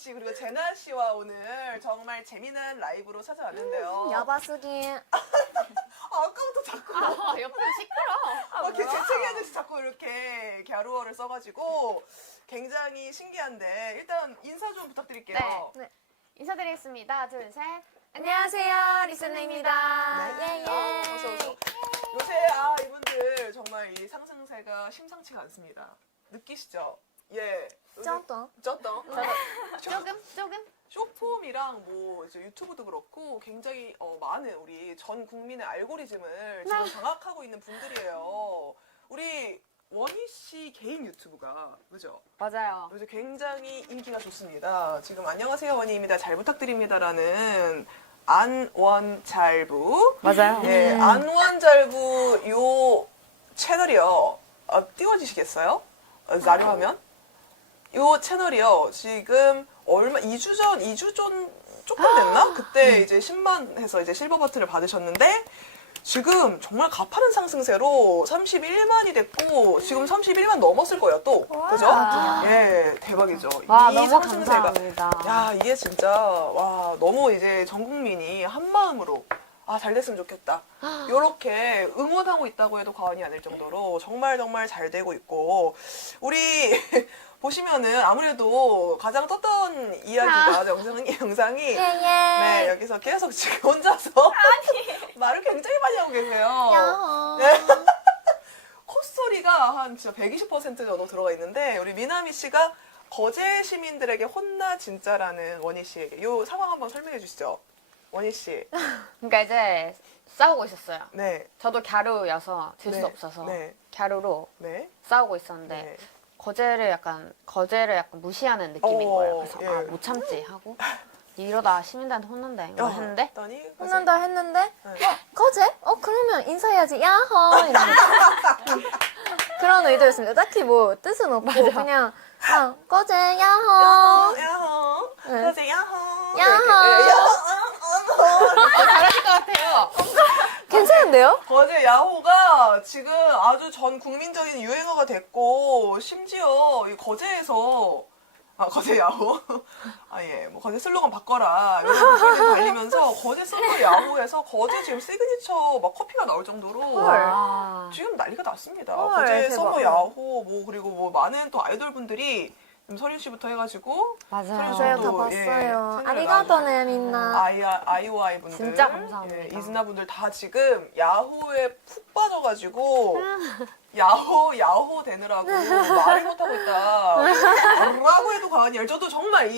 씨 그리고 제나 씨와 오늘 정말 재미난 라이브로 찾아왔는데요. 여바수기. 아까부터 자꾸 옆에서 시끄러. 이렇게 재채기하듯이 자꾸 이렇게 갸루어를 써가지고 굉장히 신기한데 일단 인사 좀 부탁드릴게요. 네. 인사드리겠습니다. 둘, 셋. 안녕하세요, 리스네입니다. 네. 예예. 어서 오세요. 요새 이분들 정말 이 상승세가 심상치가 않습니다. 느끼시죠? 예. 쩌떠. 쩌떠. 조금? 쇼폼이랑 뭐 이제 유튜브도 그렇고 굉장히 많은 우리 전 국민의 알고리즘을 지금 장악하고 있는 분들이에요. 우리 원희 씨 개인 유튜브가 그죠? 맞아요. 요새 굉장히 인기가 좋습니다. 지금 안녕하세요 원희입니다. 잘 부탁드립니다라는 안원잘부. 맞아요. 예, 안원잘부 요 채널이요. 띄워주시겠어요? 자료화면? 요 채널이요. 지금 2주 전 조금 됐나? 그때 이제 10만 해서 이제 실버 버튼을 받으셨는데 지금 정말 가파른 상승세로 31만이 됐고 지금 31만 넘었을 거예요 또. 그죠? 예, 대박이죠. 와, 이 너무 상승세가. 감사합니다. 야, 이게 진짜 와 너무 이제 전 국민이 한 마음으로 잘 됐으면 좋겠다. 이렇게 응원하고 있다고 해도 과언이 아닐 정도로 정말 잘 되고 있고 우리 보시면은 아무래도 가장 떴던 이야기가 영상이 예예. 네 여기서 계속 지금 혼자서 말을 굉장히 많이 하고 계세요. 야호. 네. 콧소리가 한 진짜 120% 정도 들어가 있는데 우리 미나미 씨가 거제 시민들에게 혼나 진짜라는 원희 씨에게 이 상황 한번 설명해 주시죠. 원희 씨. 그러니까 이제 싸우고 있었어요. 네. 저도 갸루여서 질 수 네. 없어서 네. 갸루로 네. 싸우고 있었는데 네. 거제를 약간 무시하는 느낌인 거예요. 그래서 예. 못 참지 하고 이러다 시민들한테 혼난다 이거 했는데 했더니 혼난다 했는데 네. 거제? 그러면 인사해야지. 야호. 이러면서. 그런 의도였습니다. 딱히 뭐 뜻은 없고 그냥 거제 야호. 야호. 네. 거제 야호. 야호. 잘하실 것 같아요. 괜찮은데요? 거제 야호가 지금 아주 전 국민적인 유행어가 됐고 심지어 이 거제에서 거제 야호 뭐 거제 슬로건 바꿔라 이런 것들이 달리면서 거제 슬로건 야호에서 거제 지금 시그니처 막 커피가 나올 정도로 와. 지금 난리가 났습니다. 헐, 거제 대박. 서머 야호 뭐 그리고 뭐 많은 또 아이돌 분들이 서린 씨부터 해가지고 맞아요. 저희가 다 또, 봤어요. 채널에 아리가또네 민나. 아이오아이 분들, 진짜 감사합니다. 이즈나 분들 다 지금 야호에 푹 빠져가지고 야호 되느라고 말을 못하고 있다. 라고 해도 과언이 아니에요. 저도 정말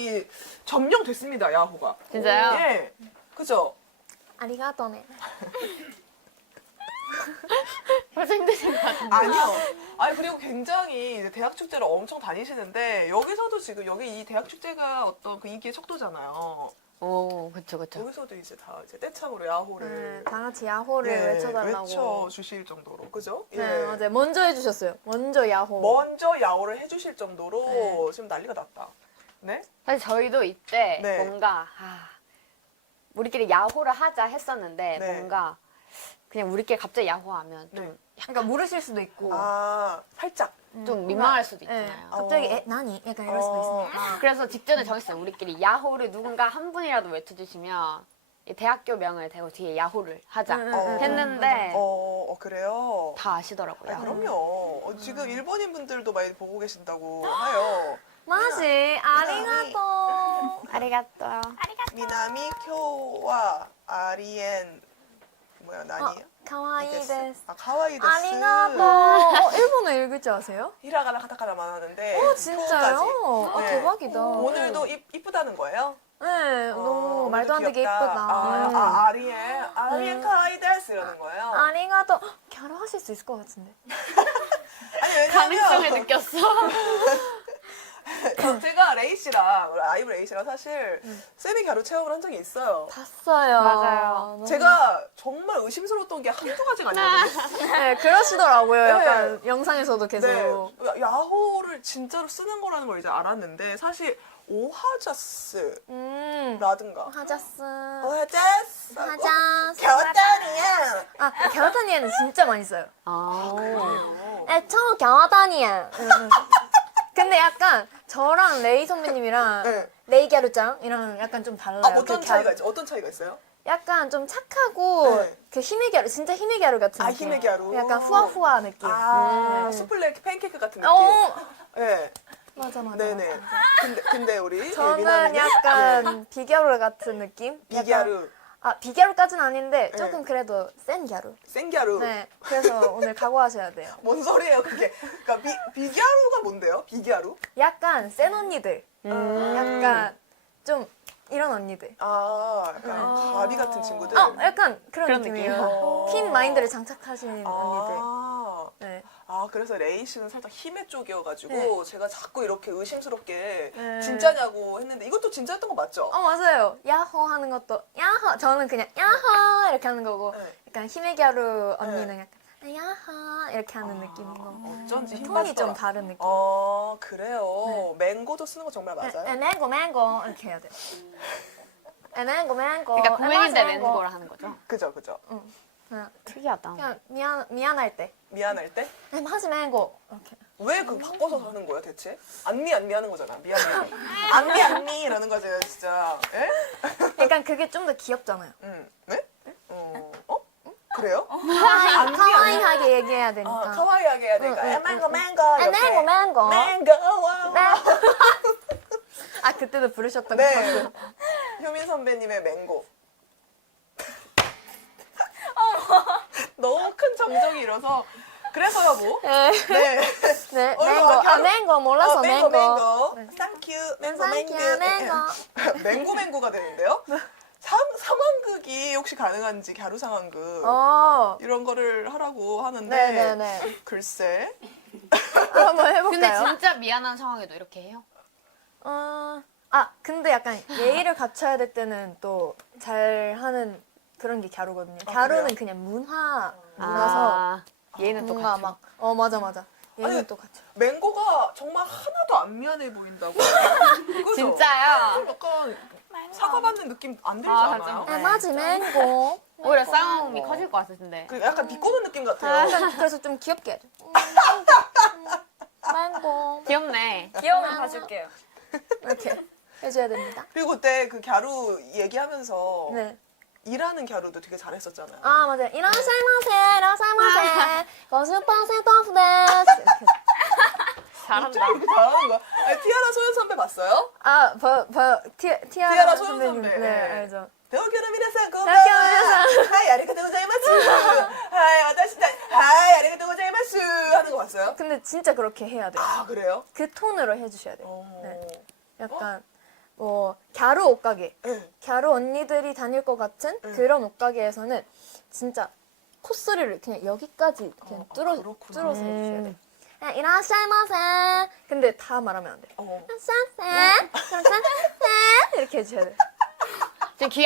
점령됐습니다 야호가. 진짜요? 예, 그죠? 아리가또네. 벌써 힘드신 것 같은데. 아니요. 그리고 굉장히 이제 대학 축제를 엄청 다니시는데 여기서도 지금 여기 이 대학 축제가 어떤 그 인기의 척도잖아요. 오, 그쵸. 여기서도 이제 다 이제 떼창으로 야호를 다 같이 야호를 외쳐달라고. 외쳐주실 정도로 그죠? 네, 맞아요. 먼저 해주셨어요. 먼저 야호. 먼저 야호를 해주실 정도로 네. 지금 난리가 났다. 네? 사실 저희도 이때 네. 뭔가 우리끼리 야호를 하자 했었는데 네. 뭔가 그냥 우리끼리 갑자기 야호하면 좀, 네. 그러니까 모르실 수도 있고. 살짝. 좀 민망할 수도 네. 있잖아요. 갑자기 나니? 약간 이럴 수도 있으니까. 그래서 직전에 정했어요. 우리끼리 야호를 누군가 한 분이라도 외쳐주시면 이 대학교 명을 대고 뒤에 야호를 하자 했는데 그래요? 다 아시더라고요. 그럼요. 지금 일본인 분들도 많이 보고 계신다고 해요. 마지 아리가또. 아리가또요. 미나미 쿄와 아리엔 나니요? 가와이 데스. 가와이 데스. 아리가또. 일본어 읽을 줄 아세요? 히라가나 카타카나만 하는데 진짜요? 쿄까지. 네. 대박이다. 오늘도 이쁘다는 거예요? 네, 너무 오늘도 말도 안 되게 귀엽다. 예쁘다. 아리엔 카와이 데스 이러는 거예요. 아리가또. 결혼하실 수 있을 것 같은데. 아니 가능성을 왜냐면 느꼈어. 제가 레이 씨랑 아이브 레이 씨랑 사실 세미 갸루 체험을 한 적이 있어요. 봤어요. 맞아요. 너무- 제가 정말 의심스러웠던 게 한두 가지가 아니거든요. 네, 그러시더라고요. 약간 네. 영상에서도 계속. 네, 야호를 진짜로 쓰는 거라는 걸 이제 알았는데 사실 오하자스라든가 하자스. 오하자스 하자스. 겨다니야 겨다니에는 진짜 많이 써요. 아. 저 겨다니에. 근데 약간 저랑 레이 선배님이랑 네. 레이 갸루짱이랑 약간 좀 달라요. 아, 어떤 그 차이가 갸루- 있죠? 어떤 차이가 있어요? 약간 좀 착하고 네. 그 힘의 갸루, 진짜 힘의 갸루 같은 아, 느낌. 힘의 갸루. 약간 후아후아 느낌. 아, 수플레 팬케이크 같은 느낌. 어, 네. 맞아 맞아. 네네. 근데 우리 저는 미나미는 약간 비갸루 같은 느낌? 약간- 비갸루, 아 비갸루까지는 아닌데 네. 조금 그래도 센 갸루. 생갸루. 네. 그래서 오늘 각오하셔야 돼요. 뭔 소리예요, 그게? 그러니까 비갸루가 뭔데요? 비갸루? 약간 센 언니들. 약간 좀 이런 언니들. 아, 약간 가비 같은 친구들. 약간 그런, 그런 느낌이에요. 느낌? 팀 마인드를 장착하시는 언니들. 아, 네. 아, 그래서 레이 씨는 살짝 힘의 쪽이어가지고 네. 제가 자꾸 이렇게 의심스럽게 네. 진짜냐고 했는데 이것도 진짜였던 거 맞죠? 맞아요. 야호 하는 것도 야호. 저는 그냥 야호 이렇게 하는 거고 네. 약간 힘의 갸루 언니는 약간 야호 이렇게 하는 느낌인 거. 어쩐지 힘 톤이 좀 빠지더라. 다른 느낌. 그래요. 맹고도 쓰는 거 정말 맞아요? 맹고 맹고 이렇게 해야 돼요. 맹고 맹고. 그러니까 고민인데 맹고. 맹고를 하는 거죠. 그죠. 그냥, 특이하다. 그냥 미안할 때. 미안할 때? 하지 맹고 이렇게. 왜 그 바꿔서 하는 거야 대체? 안미 하는 거잖아. 미안. 안미라는 거죠 진짜. 예? 약간 그게 좀 더 귀엽잖아요. 네? 그래요? 카와이하게 얘기해야 되니까. 카와이하게 해야 되니까. 응, 맹고 맹고 맹고. 맹고 와우. 아 그때도 부르셨던 네. 것 같아요. 효민 선배님의 맹고. 너무 큰 정적이 일어서 그래서 여보. 네. 네. 네, 어, 맹고. 이거 맹고 몰라서 맹고. 맹고. 땡큐. 맹고 땡큐, 맹고. 맹고가 되는데요. 상황극이 혹시 가능한지 갸루 상황극 이런 거를 하라고 하는데 네네네. 글쎄. 한번 근데 해볼까요? 진짜 미안한 상황에도 이렇게 해요? 근데 약간 예의를 갖춰야 될 때는 또 잘하는 그런 게 갸루거든요. 갸루는 그래요? 그냥 문화라서 아, 얘는 또 뭔가 같은. 맞아. 예의는 아니, 또 같죠. 맹고가 정말 하나도 안 미안해 보인다고. 그죠? 진짜요? 약간 사과받는 느낌 안 들지 아, 않아요? 네. 맞지 맹고. 오히려 싸움이 커질 것 같은데. 그 약간 비꼬는 느낌 같아요. 그래서 좀 귀엽게 해야죠. 맹고. 귀엽네. 귀여우면 봐줄게요. 이렇게 해줘야 됩니다. 그리고 그때 그 갸루 얘기하면서 네. 일하는 갸루도 되게 잘했었잖아요. 맞아요. 이라샤이마세. 거슈퍼세 토프데스. 이렇게. 잘한다. 이렇게 잘하는 거야. 아니, 티아라 소연 선배 봤어요? 티아라 티아라 소연 선배님. 선배. 네, 알죠. 도쿄노 미나상 고마워. 도쿄노 하이 아리가토 고자이마스. 하이 와타시다. 하이 아리가토 고자이마스 하는 거 봤어요? 근데 진짜 그렇게 해야 돼요. 아 그래요? 그 톤으로 해주셔야 돼요. 어. 네. 약간 갸루 옷가게, 네. 갸루 언니들이 다닐 것 같은 그런 옷가게에서는 진짜 콧소리를 그냥 여기까지 그냥 그렇구나. 뚫어서 해주셔야 돼요. 이라샤이마세. 근데 다 말하면 안 돼요. 이라샤이마세. 이렇게 해주셔야 돼요. 지금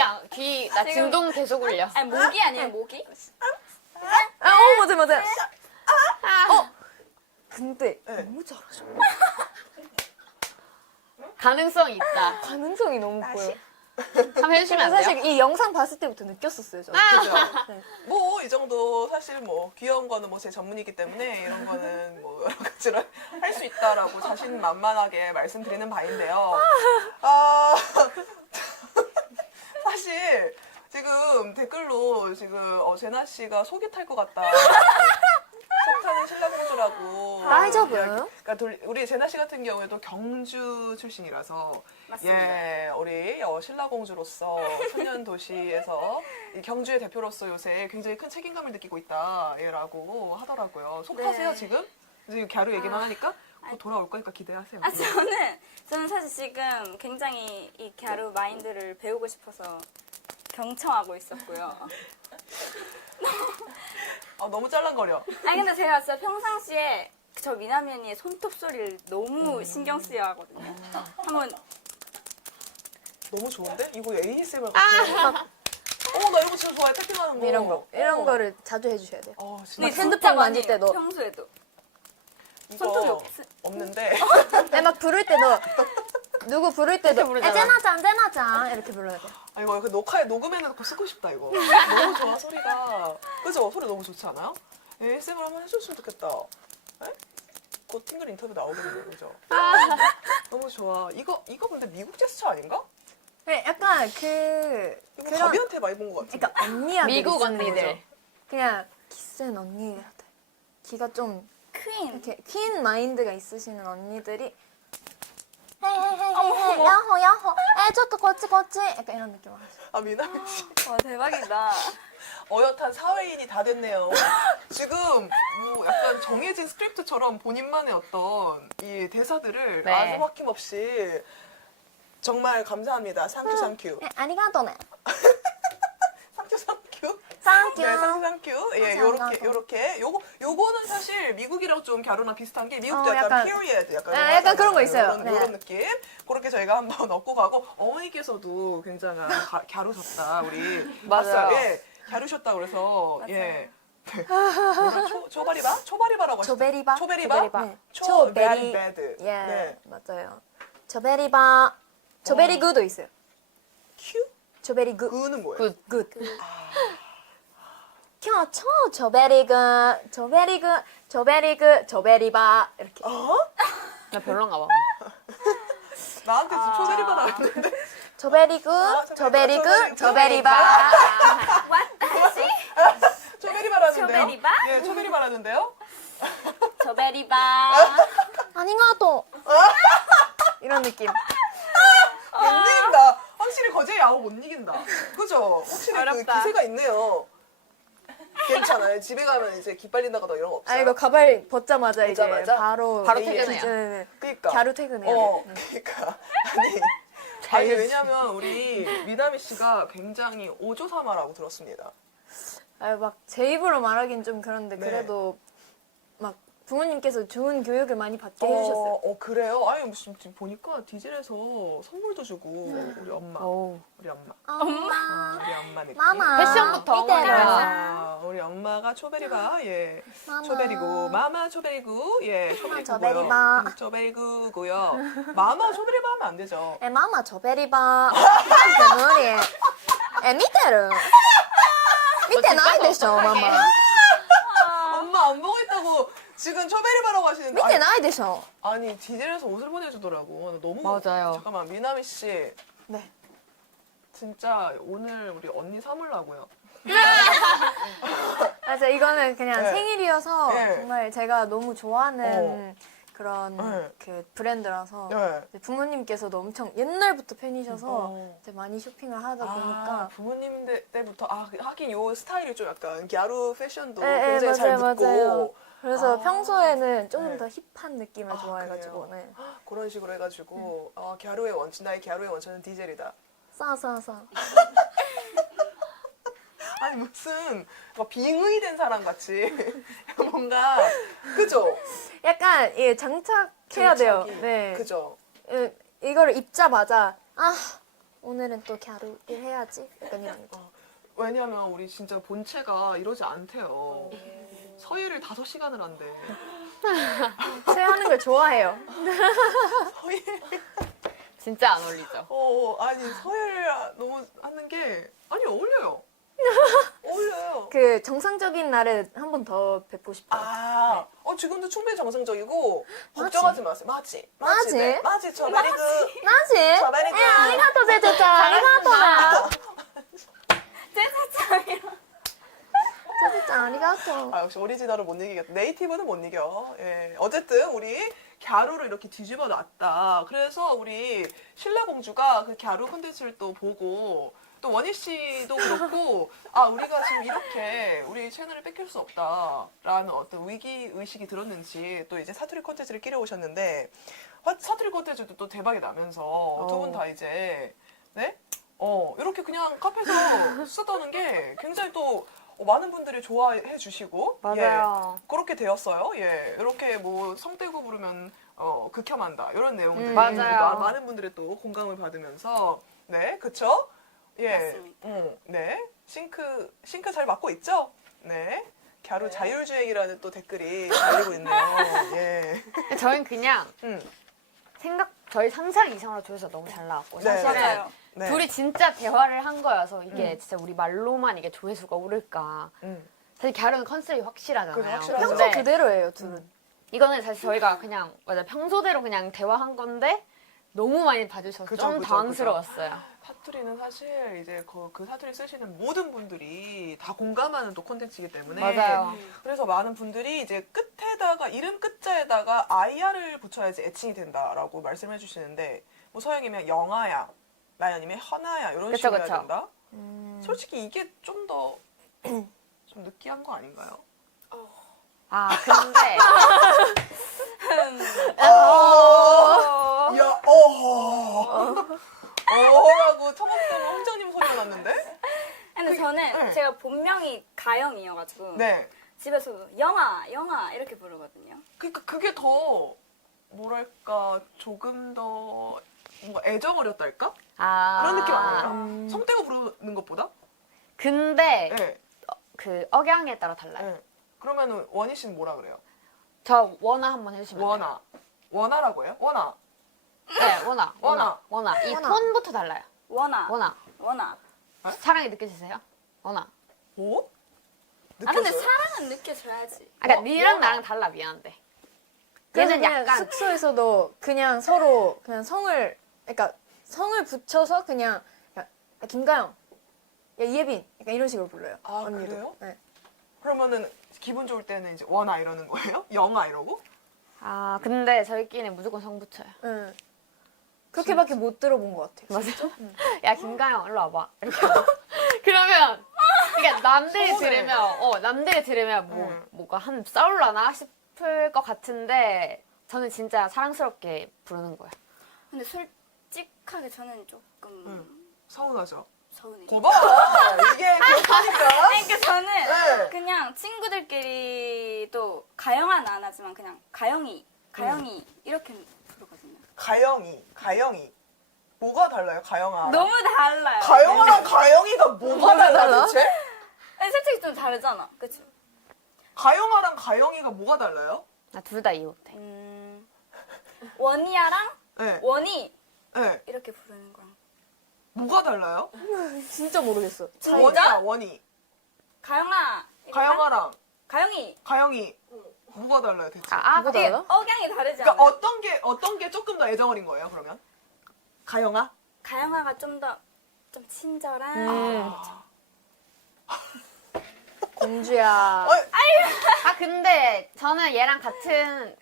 나 진동 계속 울려. 아니 모기 아니에요 모기? 맞아. 근데 네. 너무 잘하셔. 가능성이 있다. 가능성이 너무 보여. 한번 해주시면 안 돼요? 사실 이 영상 봤을 때부터 느꼈었어요. 저는. 그죠? 네. 뭐 이 정도 사실 뭐 귀여운 거는 뭐 제 전문이기 때문에 이런 거는 뭐 여러 가지로 할 수 있다라고 자신만만하게 말씀드리는 바인데요. 사실 지금 댓글로 지금 제나 씨가 속이 탈 것 같다. 속 타는 신라공주라고. 나이저브. 그러니까 우리 제나 씨 같은 경우에도 경주 출신이라서 맞습니다. 예, 우리 신라공주로서 천년 도시에서 이 경주의 대표로서 요새 굉장히 큰 책임감을 느끼고 있다라고 하더라고요. 속 타세요 네. 지금? 지금 갸루 얘기만 하니까 곧 돌아올 거니까 기대하세요. 저는 사실 지금 굉장히 이 갸루 마인드를 배우고 싶어서 경청하고 있었고요. 너무 짤랑거려. 아니 근데 제가 진짜 평상시에 저 미나미 언니의 손톱 소리를 너무 신경 쓰여 하거든요. 한번 너무 좋은데? 이거 ASMR 같아. 나 이거 진짜 좋아해. 태핑하는 거. 이런 거를 자주 해주셔야 돼요. 진짜 근데 핸드폰 진짜 만질 많이 해요, 때도. 평소에도 이거 손톱이 없는데. 막 부를 때도 누구 부를 때도 부르잖아. 째나짠 이렇게 불러야 돼. 이거 녹음해놓고 쓰고 싶다 이거. 너무 좋아 소리가. 그죠? 소리 너무 좋지 않아요? ASMR 한번 해줬으면 좋겠다. 에? 또 팅글 인터뷰 나오거든요, 그죠? 너무 좋아. 이거 근데 미국 제스처 아닌가? 네, 약간 이거 그런 가비한테 많이 본 것 같은데. 그러니까 언니야들 미국 있잖아요. 언니들. 그냥 기센 언니들. 기가 좀 퀸. 이렇게 퀸 마인드가 있으시는 언니들이 헤헤헤헤 야호 야호 에 저도 거치 거치 약간 이런 느낌 하죠. 아, 미나미 씨. 와 대박이다. 어엿한 사회인이 다 됐네요. 지금 뭐 약간 정해진 스크립트처럼 본인만의 어떤 이 대사들을 네. 아주 막힘없이 정말 감사합니다. 상큐 상큐. 네, 아리가또네. 상큐 상큐. 쌍큐. 네, 상큐 상큐. 예, 감사합니다. 요렇게 요거는 사실 미국이랑 좀 갸루나 비슷한 게 미국도 약간 약간- period 약간 네, 이런 거 약간 그런 거 하잖아요. 있어요. 네. 요런 느낌. 그렇게 저희가 한번 얻고 가고 어머니께서도 굉장한 갸루셨다. 우리 맞아요. 봤어요. 예. 갸루셨다 그래서 예. 뭐라 초바리바? 초바리바라고 하시죠? 조베리바. 초베리바? 조베리바. 네. 초베리 배드. 예, 네. 맞아요. 조베리바. 조베리구도 있어요. 큐? 조베리구. 그는 뭐예요? 굿. 굿. 켜쳐 조베리구. 조베리구. 조베리구. 조베리바. 이렇게. 어? 나 별론가 봐. 나한테 지금 초베리바 나왔는데. 조베리구. 조베리구. 조베리바. 초베리바라는데요? 초베리바? 예, 초베리바라는데요? 저베리바. 아니가또. 이런 느낌. 못 이긴다. 확실히 거제 야호 못 이긴다. 그죠? 확실히 그 어렵다. 기세가 있네요. 괜찮아요. 집에 가면 이제 기빨린 나가다 이런 거 없어요. 아 이거 가발 벗자마자 이제 벗자마자? 바로 퇴근해요. 네, 그러니까. 갸루 퇴근해요. 어, 네. 그러니까 아니 왜냐면 우리 미나미 씨가 굉장히 오조사마라고 들었습니다. 막 제 입으로 말하긴 좀 그런데 네. 그래도 막 부모님께서 좋은 교육을 많이 받게 해주셨어요. 그래요? 아니 무슨 지금 보니까 디젤에서 선물도 주고 우리 엄마, 오. 우리 엄마, 엄마, 우리 엄마 느낌. 마마, 패션부터 이대로. 어머니가. 우리 엄마가 초베리바, 예, 마마. 초베리고, 마마 초베리구, 예, 초베리구고요. 초베리바. 초베리구고요. 마마 초베리바 하면 안 되죠. 에 마마 조베리바. 머리. 에 밑에를. 밑에 나이 되죠, 마마. 엄마 안 보고 있다고 지금 초베리바라고 하시는데. 밑에 나이 되죠. 아니 디젤에서 옷을 보내주더라고. 나 너무 맞아요. 잠깐만 미나미 씨 네. 진짜 오늘 우리 언니 삼으려고요. 맞아 이거는 그냥 네. 생일이어서 네. 정말 제가 너무 좋아하는 그런 네. 그 브랜드라서 네. 이제 부모님께서도 엄청 옛날부터 팬이셔서 어. 이제 많이 쇼핑을 하다 보니까 부모님 때부터 하긴 요 스타일이 좀 약간 갸루 패션도 네, 굉장히 잘 맞아요, 묻고 맞아요. 그래서 아. 평소에는 조금 네. 더 힙한 느낌을 아, 좋아해가지고 그래요? 네. 그런 식으로 해가지고 갸루의 원천 나의 갸루의 원천은 디젤이다. 싸싸싸 아니 무슨 막 빙의된 사람 같이 뭔가 그죠? 약간 예 장착해야 돼요. 장착이. 네. 그죠? 이거를 입자마자 아 오늘은 또 갸루를 해야지 약간 이런 느낌. 왜냐면 우리 진짜 본체가 이러지 않대요. 서예를 5시간을 한대. 체하는 걸 좋아해요. 서예. 진짜 안 어울리죠. 아니 서예를 너무 하는 게 아니 어울려요. 어울려요. 그 정상적인 날에 한 번 더 뵙고 싶어요. 지금도 충분히 정상적이고 맞지? 걱정하지 마세요. 맞지? 맞지? 네. 맞지? 저 베리 그 나지? 저베리그. 아리가또 제조자 아리가또나. 제조자 아리가또. 역시 오리지널을 못 이기겠다. 네이티브는 못 이겨. 예. 어쨌든 우리 갸루를 이렇게 뒤집어 놨다. 그래서 우리 신라공주가 그 갸루 콘텐츠를 또 보고 또 원희 씨도 그렇고 우리가 지금 이렇게 우리 채널을 뺏길 수 없다라는 어떤 위기 의식이 들었는지 또 이제 사투리 콘텐츠를 끼려 오셨는데 사투리 콘텐츠도 또 대박이 나면서 두 분 다 이제 네? 이렇게 그냥 카페에서 쓰다는 게 굉장히 또 많은 분들이 좋아해 주시고 맞아요. 예, 그렇게 되었어요. 예, 이렇게 뭐 성대구 부르면 극혐한다 이런 내용들 맞아요. 많은 분들의 또 공감을 받으면서 네, 그쵸? 예, 맞습니다. 네, 싱크 잘 맞고 있죠? 네, 갸루 자율주행이라는 또 댓글이 달리고 있네요. 예, 저희는 그냥 음, 저희 상상 이상으로 조회수가 너무 잘 나왔고 네. 사실은 맞아요. 네, 둘이 진짜 대화를 한 거여서 이게 진짜 우리 말로만 이게 조회수가 오를까. 사실 갸루는 컨셉이 확실하잖아요. 그래, 확실하죠. 평소 근데 그대로예요 둘은. 이거는 사실 저희가 그냥 맞아 평소대로 그냥 대화한 건데 너무 많이 봐주셔서 그죠, 좀 그죠, 당황스러웠어요. 사투리는 사실 이제 그 사투리 쓰시는 모든 분들이 다 공감하는 또 콘텐츠이기 때문에 맞아요. 그래서 많은 분들이 이제 끝에다가 이름 끝자에다가 IR을 붙여야지 애칭이 된다라고 말씀해 주시는데 뭐 서영이면 영아야, 나연이면 현아야 이런 그쵸, 식으로 해야 그쵸. 된다. 솔직히 이게 좀 더 좀 느끼한 거 아닌가요? 아 근데 야, 어라고 청학동 홍장님 소리가 났는데? 근데 저는 네. 제가 본명이 가영이어가지고 네. 집에서도 영아, 영아 이렇게 부르거든요. 그러니까 그게 더 뭐랄까 조금 더 뭔가 애정어렸달까? 아 그런 느낌 아니에요? 성 떼고 부르는 것보다? 근데 네. 그 억양에 따라 달라요. 네. 그러면은 원희 씨는 뭐라 그래요? 저 원아 한번 해주시면 돼요. 원아. 원아라고 해요? 원아. 네, 원아. 원아. 원아. 이 원아. 톤부터 달라요. 원아, 원아. 원아. 사랑이 느껴지세요? 원아. 뭐? 아 근데 느꼈어요? 사랑은 느껴져야지. 아, 그러니까 어, 니랑 원아. 나랑 달라 미안한데. 그래서 얘는 그냥 약간 숙소에서도 그냥 서로 그냥 성을 그러니까 성을 붙여서 그냥 야, 김가영, 야 이예빈 약간 이런 식으로 불러요. 아, 언니도. 그래요? 네. 그러면은 기분 좋을 때는 이제 원아 이러는 거예요? 영아 이러고? 아 근데 저희끼리는 무조건 성 붙여요. 네. 그렇게밖에 못 들어본 것 같아요. 맞아. 야 김가영 일로 와봐. 이렇게 하고. 그러면 그러니까 남들이 서운해. 들으면 남들이 들으면 뭐가 한 싸울라나 싶을 것 같은데 저는 진짜 사랑스럽게 부르는 거예요. 근데 솔직하게 저는 조금 서운하죠? 서운해요. 거봐! 이게 그렇다니까? 그러니까 저는 네. 그냥 친구들끼리도 가영아는 안 하지만 그냥 가영이 이렇게 부르거든요. 가영이. 뭐가 달라요, 가영아? 너무 달라요. 가영아랑 가영이가 뭐가 달라, 대체? 아니, 솔직히 좀 다르잖아. 그치? 가영아랑 가영이가 뭐가 달라요? 나 둘 다 이해 못해. 원이야랑 네. 원이 네. 이렇게 부르는 거랑 뭐가 달라요? 진짜 모르겠어. 원이야, 원이. 가영아 이거랑 가영아랑 가영이 가영이 뭐가 달라요, 대체? 아 뭐가 그게 달라? 억양이 다르지 그러니까 않아요? 어떤 게 조금 더 애정어린 거예요, 그러면? 가영아? 가영아가 좀 더 좀 친절한 공주야. 아 근데 저는 얘랑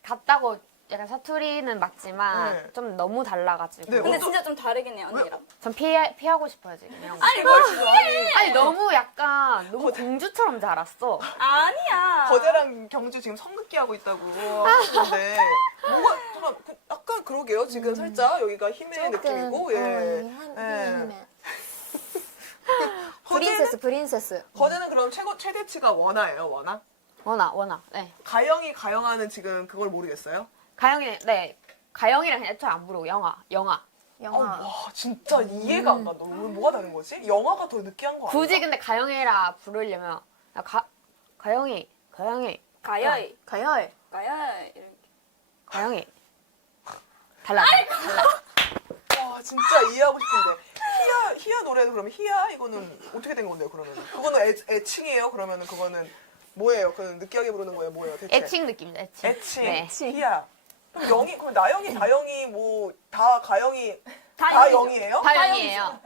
같다고 약간 사투리는 맞지만 네. 좀 너무 달라가지고 네, 근데 어떤- 진짜 좀 다르긴 해요 언니랑. 전 피하고 싶어요 지금 이런 거. 아니, 아니 너무 약간 너무 공주처럼 자랐어. 아니야. 거제랑 경주 지금 성급기 하고 있다고 하시는데 뭐가 잠깐 약간 그러게요. 지금 살짝 여기가 힘의 느낌이고 예. 예. 거제는 프린세스. 거제는 그럼 최대치가 원아예요, 원아? 원아. 네. 가영아는 지금 그걸 모르겠어요? 가영이랑 그냥 애초에 안 부르고 영아. 영화. 와 진짜 이해가 안 간다. 뭐가 다른 거지? 영아가 더 느끼한 거 아니야? 굳이 근데 가영이라 부르려면 야, 가영이 가여이 가야해. 가여이 이렇게. 가영이 달라. 와 진짜 이해하고 싶은데 희야 노래는 그러면 희야 이거는 어떻게 된 건데요? 그러면 그거는 애칭이에요? 그러면은 그거는 뭐예요? 그는 느끼하게 부르는 거예요? 뭐예요? 대체? 애칭 느낌이죠. 애칭. 애칭. 네. 희야. 그럼 영이 그럼 나영이 다영이 뭐 다 가영이 다 영이죠. 영이에요? 다영이에요.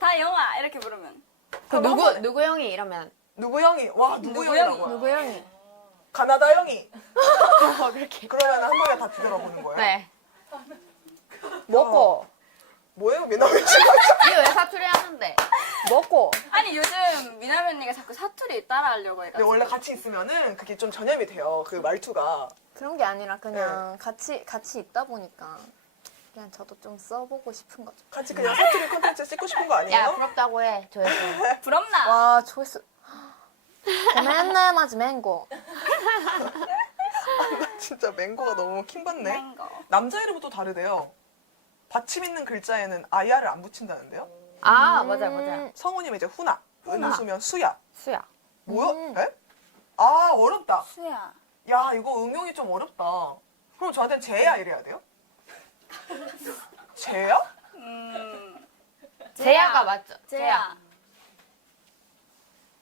다 영아 이렇게 부르면 그 누구 형이 이러면 누구 형이? 와 누구 누구 형이라고? 형이? 누구 형이? 가나다 형이. 그렇게. 그러면 한 번에 다 뒤돌아보는 거예요? 네. 먹고. 뭐예요? 맨날 왜 지금? 이거 왜 사투리 하는데? 먹고. 아니 요즘 미나미 언니가 자꾸 사투리 따라하려고 근데 해가지고 원래 같이 있으면은 그게 좀 전염이 돼요. 그 말투가. 그런 게 아니라 그냥 같이 있다 보니까 그냥 저도 좀 써보고 싶은 거죠. 같이 그냥 사투리 콘텐츠 찍고 싶은 거 아니에요? 야 부럽다고 해 조회수. 부럽나? 와 조회수. 맨날 맞지 맹고. 진짜 맹고가 너무 킹받네. 맹거. 남자 이름은 또 다르대요. 받침 있는 글자에는 IR을 안 붙인다는데요? 아 맞아요. 성우님 이제 후나, 은수면 수야. 수야. 뭐야? 에? 아 어렵다. 수야. 야 이거 응용이 좀 어렵다. 그럼 저한테는 제야 이래야 돼요? 제야? 제야가 맞죠? 제야.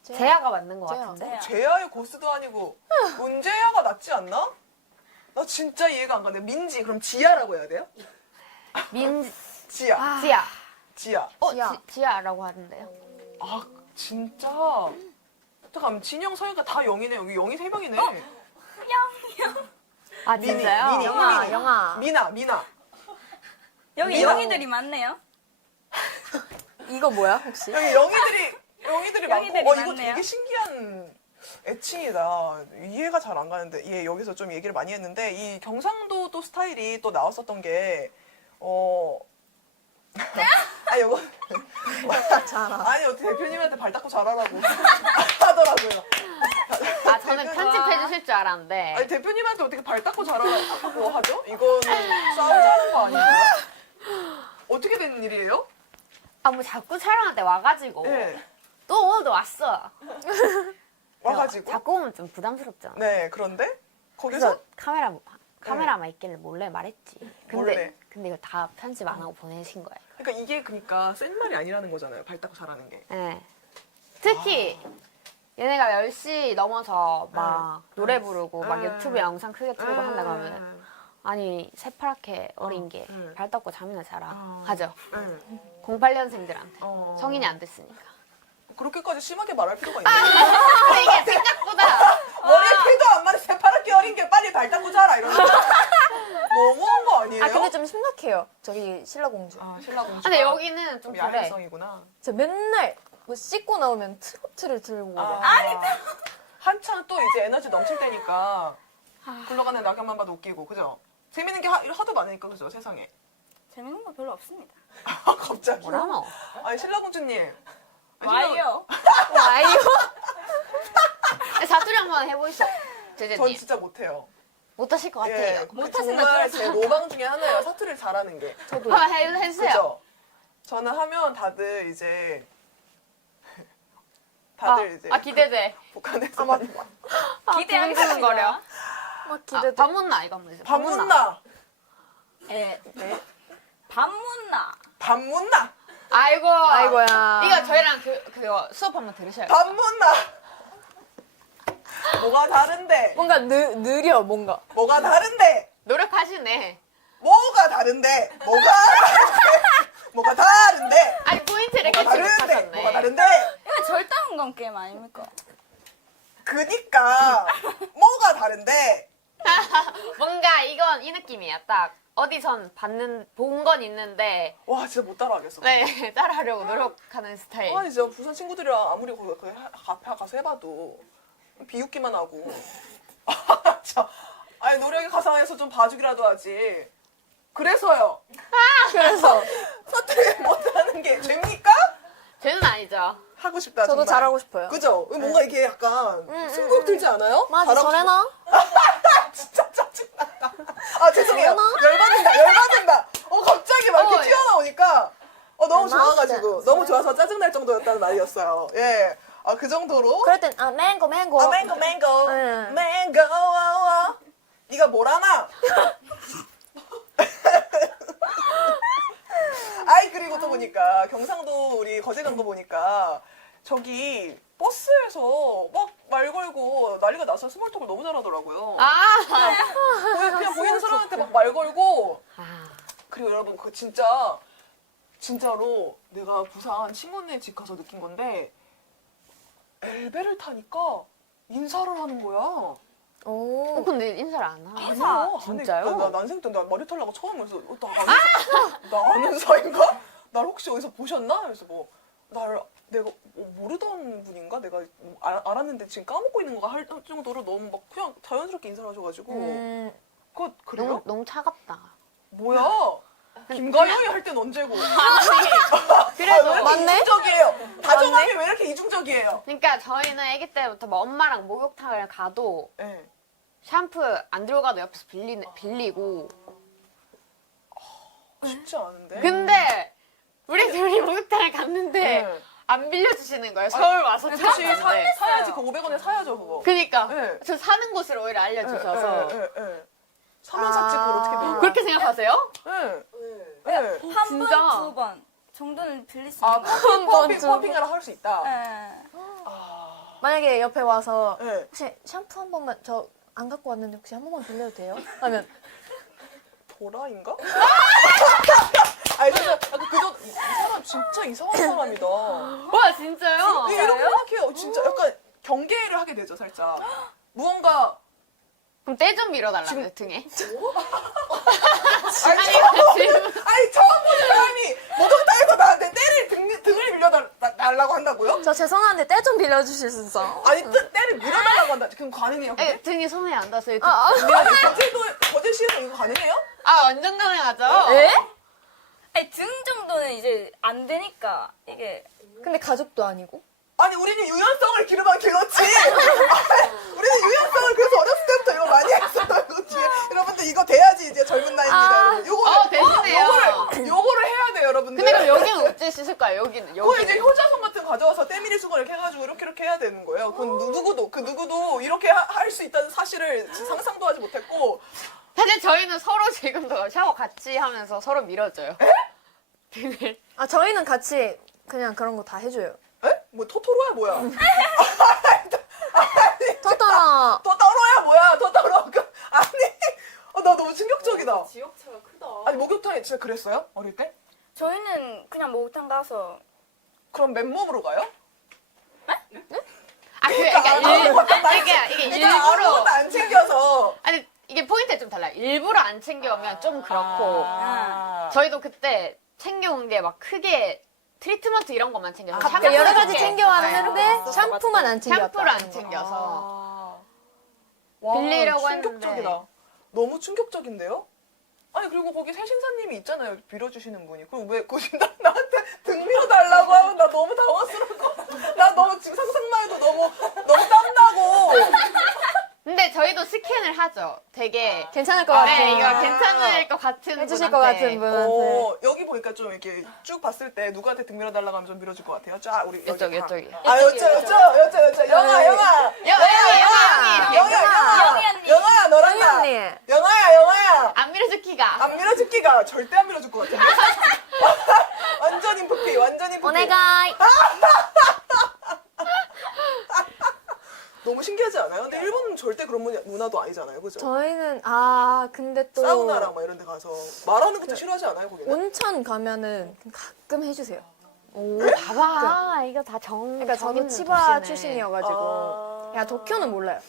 제야가 맞는 것 제야. 같은데. 제야. 제야의 고수도 아니고 은제야가 낫지 않나? 나 진짜 이해가 안 가네. 민지 그럼 지아라고 해야 돼요? 지아. 지아. 지아. 지아. 지아라고 하던데요. 아 진짜. 잠깐 진영 서희가 다 영이네. 여기 영이 3명이네. 아 미니, 진짜요? 미니. 영아, 영아. 미나. 여기 미나. 영희들이 많네요. 이거 뭐야, 혹시? 여기 영이들이 영이들이 많고. 이거 많네요. 되게 신기한 애칭이다. 이해가 잘 안 가는데. 예, 여기서 좀 얘기를 많이 했는데 이 경상도 또 스타일이 또 나왔었던 게 아 이거 잘아. 아니 어떻게 대표님한테 발 닦고 잘하라고 하더라고요. 아 저는 편집해 주실 줄 알았는데. 아니 대표님한테 어떻게 발 닦고 잘하라고 하죠? 이거는 싸우자는 거 아니에요? 어떻게 된 일이에요? 아 뭐 자꾸 촬영할 때 와가지고 네. 또 오늘도 왔어. 와가지고. 자꾸 오면 좀 부담스럽잖아. 네, 그런데 그래서 거기서 카메라만 있길래 몰래 말했지. 몰래. 근데 이거 다 편집 안 하고 보내신 거예요. 그러니까 이게 그러니까 센 말이 아니라는 거잖아요. 발 닦고 잘하는 게. 네. 특히 얘네가 10시 넘어서 막 네. 노래 부르고 막 네. 유튜브 영상 크게 틀고 네. 한다 그러면 아니 새파랗게 어린 게 네. 발 닦고 잠이나 자라 어. 하죠. 네. 08년생들한테 성인이 안 됐으니까. 그렇게까지 심하게 말할 필요가 있나요? 근데 이게 생각보다 머리에 피도 안 마른 새파랗게 어린 게 빨리 발 닦고 자라 이러는 거. 너무한 거 아니에요? 아, 근데 좀 심각해요. 저기 신라공주. 아, 신라공주. 근데 여기는 좀 그래. 야행성이구나. 저 맨날 뭐 씻고 나오면 트로트를 들고 오고. 한창 또 이제 에너지 넘칠 때니까 굴러가는 낙엽만 봐도 웃기고 그죠? 재밌는 게 하도 많으니까 그죠 세상에. 재밌는 거 별로 없습니다. 갑자기. 뭐라노? 아니 신라공주님. 와요. 와요. 사투리 한번 해보시죠. 전 제재님. 진짜 못해요. 못하실 것 같아요. 예, 못하시는 정말 줄 제 로망 중에 하나예요. 사투리를 잘하는 게. 한번 해주세요. 그죠? 저는 하면 다들 이제 다들 이제 기대돼. 북한에서 아마 기대하겠습니다. 두근두근거려. 막 기대돼. 밥 못나 이거 한번 해주세요. 밤문나 네. 밤문나. 밤문나 아이고. 아이고야. 이거 저희랑 그거 수업 한번 들으셔요. 밤문나 뭐가 다른데 뭔가 느려, 뭔가. 뭐가 다른데 노력하시네. 뭐가 다른데 뭐가 다른데 아니 포인트를 뭐가 캐치 다른데 못하셨네. 뭐가 다른데 이거 절단검 게임 아닙니까? 그니까 뭐가 다른데 뭔가 이건 이 느낌이야. 딱 어디선 본 건 있는데 와 진짜 못 따라하겠어. 네 따라하려고 노력하는 스타일. 아니 진짜 부산 친구들이랑 아무리 그 앞에 가서 해봐도 비웃기만 하고 참 아니 노력의 가상에서 좀 봐주기라도 하지. 그래서요. 그래서 사투리 못하는 게 됩니까? 쟤는 아니죠. 하고 싶다. 저도 정말. 잘하고 싶어요. 그죠? 뭔가 이게 약간 승부욕 들지 않아요? 맞아, 잘하고 전해나? 진짜 짜증난다. 아 죄송해요. 열받는다. 갑자기 막 이렇게 예. 튀어나오니까 너무 맞아. 좋아가지고 너무 좋아서 짜증날 정도였다는 말이었어요. 예. 그 정도로. 그럴 땐, 맹고, 맹고. 맹고. 응. 맹고. 네가 뭘 아나? 아이 그리고 또 보니까 경상도 우리 거제 간 거 보니까 저기 버스에서 막 말 걸고 난리가 나서 스몰톡을 너무 잘하더라고요. 그냥 보이는 사람한테 막 말 걸고. 그리고 여러분 그 진짜로 내가 부산 친구네 집 가서 느낀 건데 엘베를 타니까 인사를 하는 거야. 오. 근데 인사를 안 하. 아니야. 진짜요? 나 난생 때 나 머리 털라고 처음 해서 나 아는 사이인가? 날 혹시 어디서 보셨나? 그래서 내가 모르던 분인가? 내가 알았는데 지금 까먹고 있는 거가 할 정도로 너무 막 그냥 자연스럽게 인사를 하셔가지고 그래요? 너무 차갑다. 뭐야? 김가영이 할 땐 언제고? 그래도 왜 이렇게 맞네? 이중적이에요? 다정함이 왜 이렇게 이중적이에요? 그러니까 저희는 아기 때부터 뭐 엄마랑 목욕탕을 가도 네. 샴푸 안 들어가도 옆에서 빌리고. 쉽지 않은데. 근데 우리 둘이 목욕탕을 갔는데 네. 안 빌려주시는 거예요. 서울 와서 그치 찾았는데. 사야지 그 500원에 사야죠 그거. 그니까 네. 저 사는 곳을 오히려 알려주셔서 사면사집 그걸 어떻게 빌려? 그렇게 생각하세요? 네. 한 진짜? 번, 두 번 정도는 빌릴 수 아 있는 거 펌핑을 할 수 있다. 네. 만약에 옆에 와서 네. 혹시 샴푸 한 번만 저 안 갖고 왔는데 혹시 한 번만 빌려도 돼요? 하면 보라인가? 아니 진짜 약간 이 사람 진짜 이상한 사람이다. 와 진짜요? 이렇게 생각해요. 진짜 약간 경계를 하게 되죠, 살짝. 무언가 그럼 때 좀 밀어달라고요 등에. 아니 아니 처음 보는 사람이 목욕탕에서 나한테 등을 빌려달라고 한다고요? 저 죄송한데 때 좀 빌려주실 수 있어? 아니 때를 밀어달라고 한다. 그럼 가능해요? 그게? 등이 손에 안 닿아서 거제 시에서 이거 가능해요? 완전 가능하죠. 에? 아니, 등 정도는 이제 안 되니까 이게 근데 가족도 아니고? 아니 우리는 유연성을 기르면 길렀지. 우리는 유연성을 그래서 어렸을 때부터 이거 많이 했어요. 이거 뒤에 여러분들 이거 돼야지 이제 젊은 나이입니다. 여러분. 요거를 되시네요. 요거를 해야 돼요, 여러분들. 근데 그럼 여기는 어째 씻을 거야 여기는 그거 이제 여기. 효자손 같은 거 가져와서 때밀이 수건 이렇게 해가지고 이렇게 해야 되는 거예요. 그건 누구도 이렇게 할 수 있다는 사실을 상상도 하지 못했고. 사실 저희는 서로 지금도 샤워 같이 하면서 서로 밀어줘요. 등을. 아 저희는 같이 그냥 그런 거 다 해줘요. 에? 뭐 토토로야 뭐야? 토토로 토토로야 뭐야? 토토로 아니, 나 너무 충격적이다. 지역차가 크다. 아니 목욕탕에 진짜 그랬어요? 어릴 때? 저희는 그냥 목욕탕 가서 그럼 맨몸으로 가요? 그러니까 이게 일부러 아무것도 안 챙겨서. 아니 이게 포인트 좀 달라요. 일부러 안 챙겨오면 좀 그렇고 아. 저희도 그때 챙겨온 게 막 크게 트리트먼트 이런 것만 챙겨서 그러니까 여러 가지 샴푸 챙겨왔는데 맞아. 샴푸만 안 챙겼다. 샴푸를 안 챙겨서 와, 빌리려고 충격적이다. 했는데. 너무 충격적인데요? 아니 그리고 거기 새신사님이 있잖아요. 빌어주시는 분이. 그럼 왜 굳이 나한테 등 밀어달라고 하면 나 너무 당황스러울 것 같아. 나 너무 지금 상상만 해도 너무 땀나고. 근데 저희도 스캔을 하죠. 되게 괜찮을 것 같아. 네 이거 괜찮을 것 같은 해주실 것 분한테. 같은 분한테. 여기 보니까 좀 이렇게 쭉 봤을 때 누구한테 등 밀어달라고 하면 좀 밀어줄 것 같아요. 자, 우리 이쪽 여기 다. 이쪽이. 아, 여쭤. 영아. 영아 영아야, 너랑 언니 나. 언니. 영아야. 안 밀어줄 키가. 안 밀어줄 기가 절대 안 밀어줄 것 같은데. 완전 인프피. 오네가이. 너무 신기하지 않아요? 근데 일본은 절대 그런 문화도 아니잖아요, 그죠? 저희는 근데 또 사우나랑 막 이런 데 가서 말하는 것도 싫어하지 않아요, 거기는? 온천 가면은 가끔 해주세요. 오 봐봐 이거 다 정. 그러니까 저는 정해놓은 치바 도시네. 출신이어가지고 야 도쿄는 몰라요.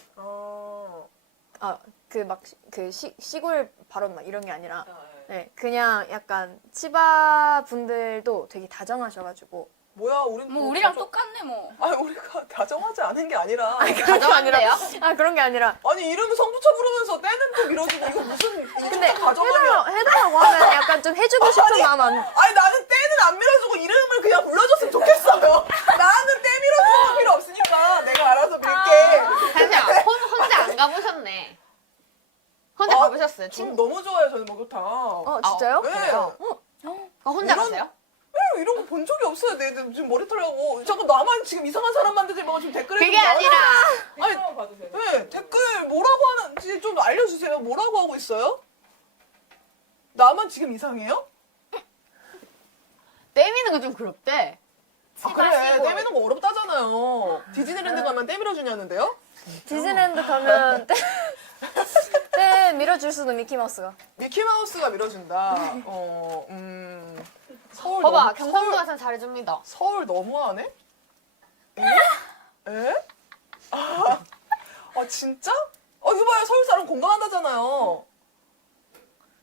그 막 그 시골 발언 막 이런 게 아니라 네 그냥 약간 치바 분들도 되게 다정하셔가지고 뭐야, 우린 뭐 우리랑 똑같네 뭐. 아니, 우리가 다정하지 않은 게 아니라. 가져왔는데요? 그런 게 아니라 아니, 이름은 성부차 부르면서 때는 또 밀어주고, 이거 무슨. 근데 다정하냐. 해달라고 하면 약간 좀 해주고 싶은 마음 안 아니, 나는 때는 안 밀어주고 이름을 그냥 불러줬으면 좋겠어요. 나는 때 밀어주는 거 필요 없으니까 내가 알아서 밀게. 잠시만 혼자 안 가보셨네. 혼자 가보셨어요? 지금 너무 좋아요, 저는 목욕탕. 진짜요? 네. 그래요? 혼자 이런- 가세요? 이런 거 본 적이 없어요. 내 지금 머리털하고. 잠깐 나만 지금 이상한 사람 만들지 말고 지금 댓글에 그게 좀 나와요. 아니라 아니, 한번 봐도 돼요? 네, 댓글 뭐라고 하는지 좀 알려주세요. 뭐라고 하고 있어요? 나만 지금 이상해요? 때미는 거 좀 그렇대. 아, 그래. 때미는 거 어렵다잖아요. 디즈니랜드 가면 때 밀어주냐는데요? 디즈니랜드 가면 때 밀어줄 수도 미키마우스가. 미키마우스가 밀어준다. 서울 봐봐 너무, 경상도 가서 잘해줍니다. 서울 너무하네? 에? 에? 진짜? 이거 봐요. 서울 사람 공감한다잖아요.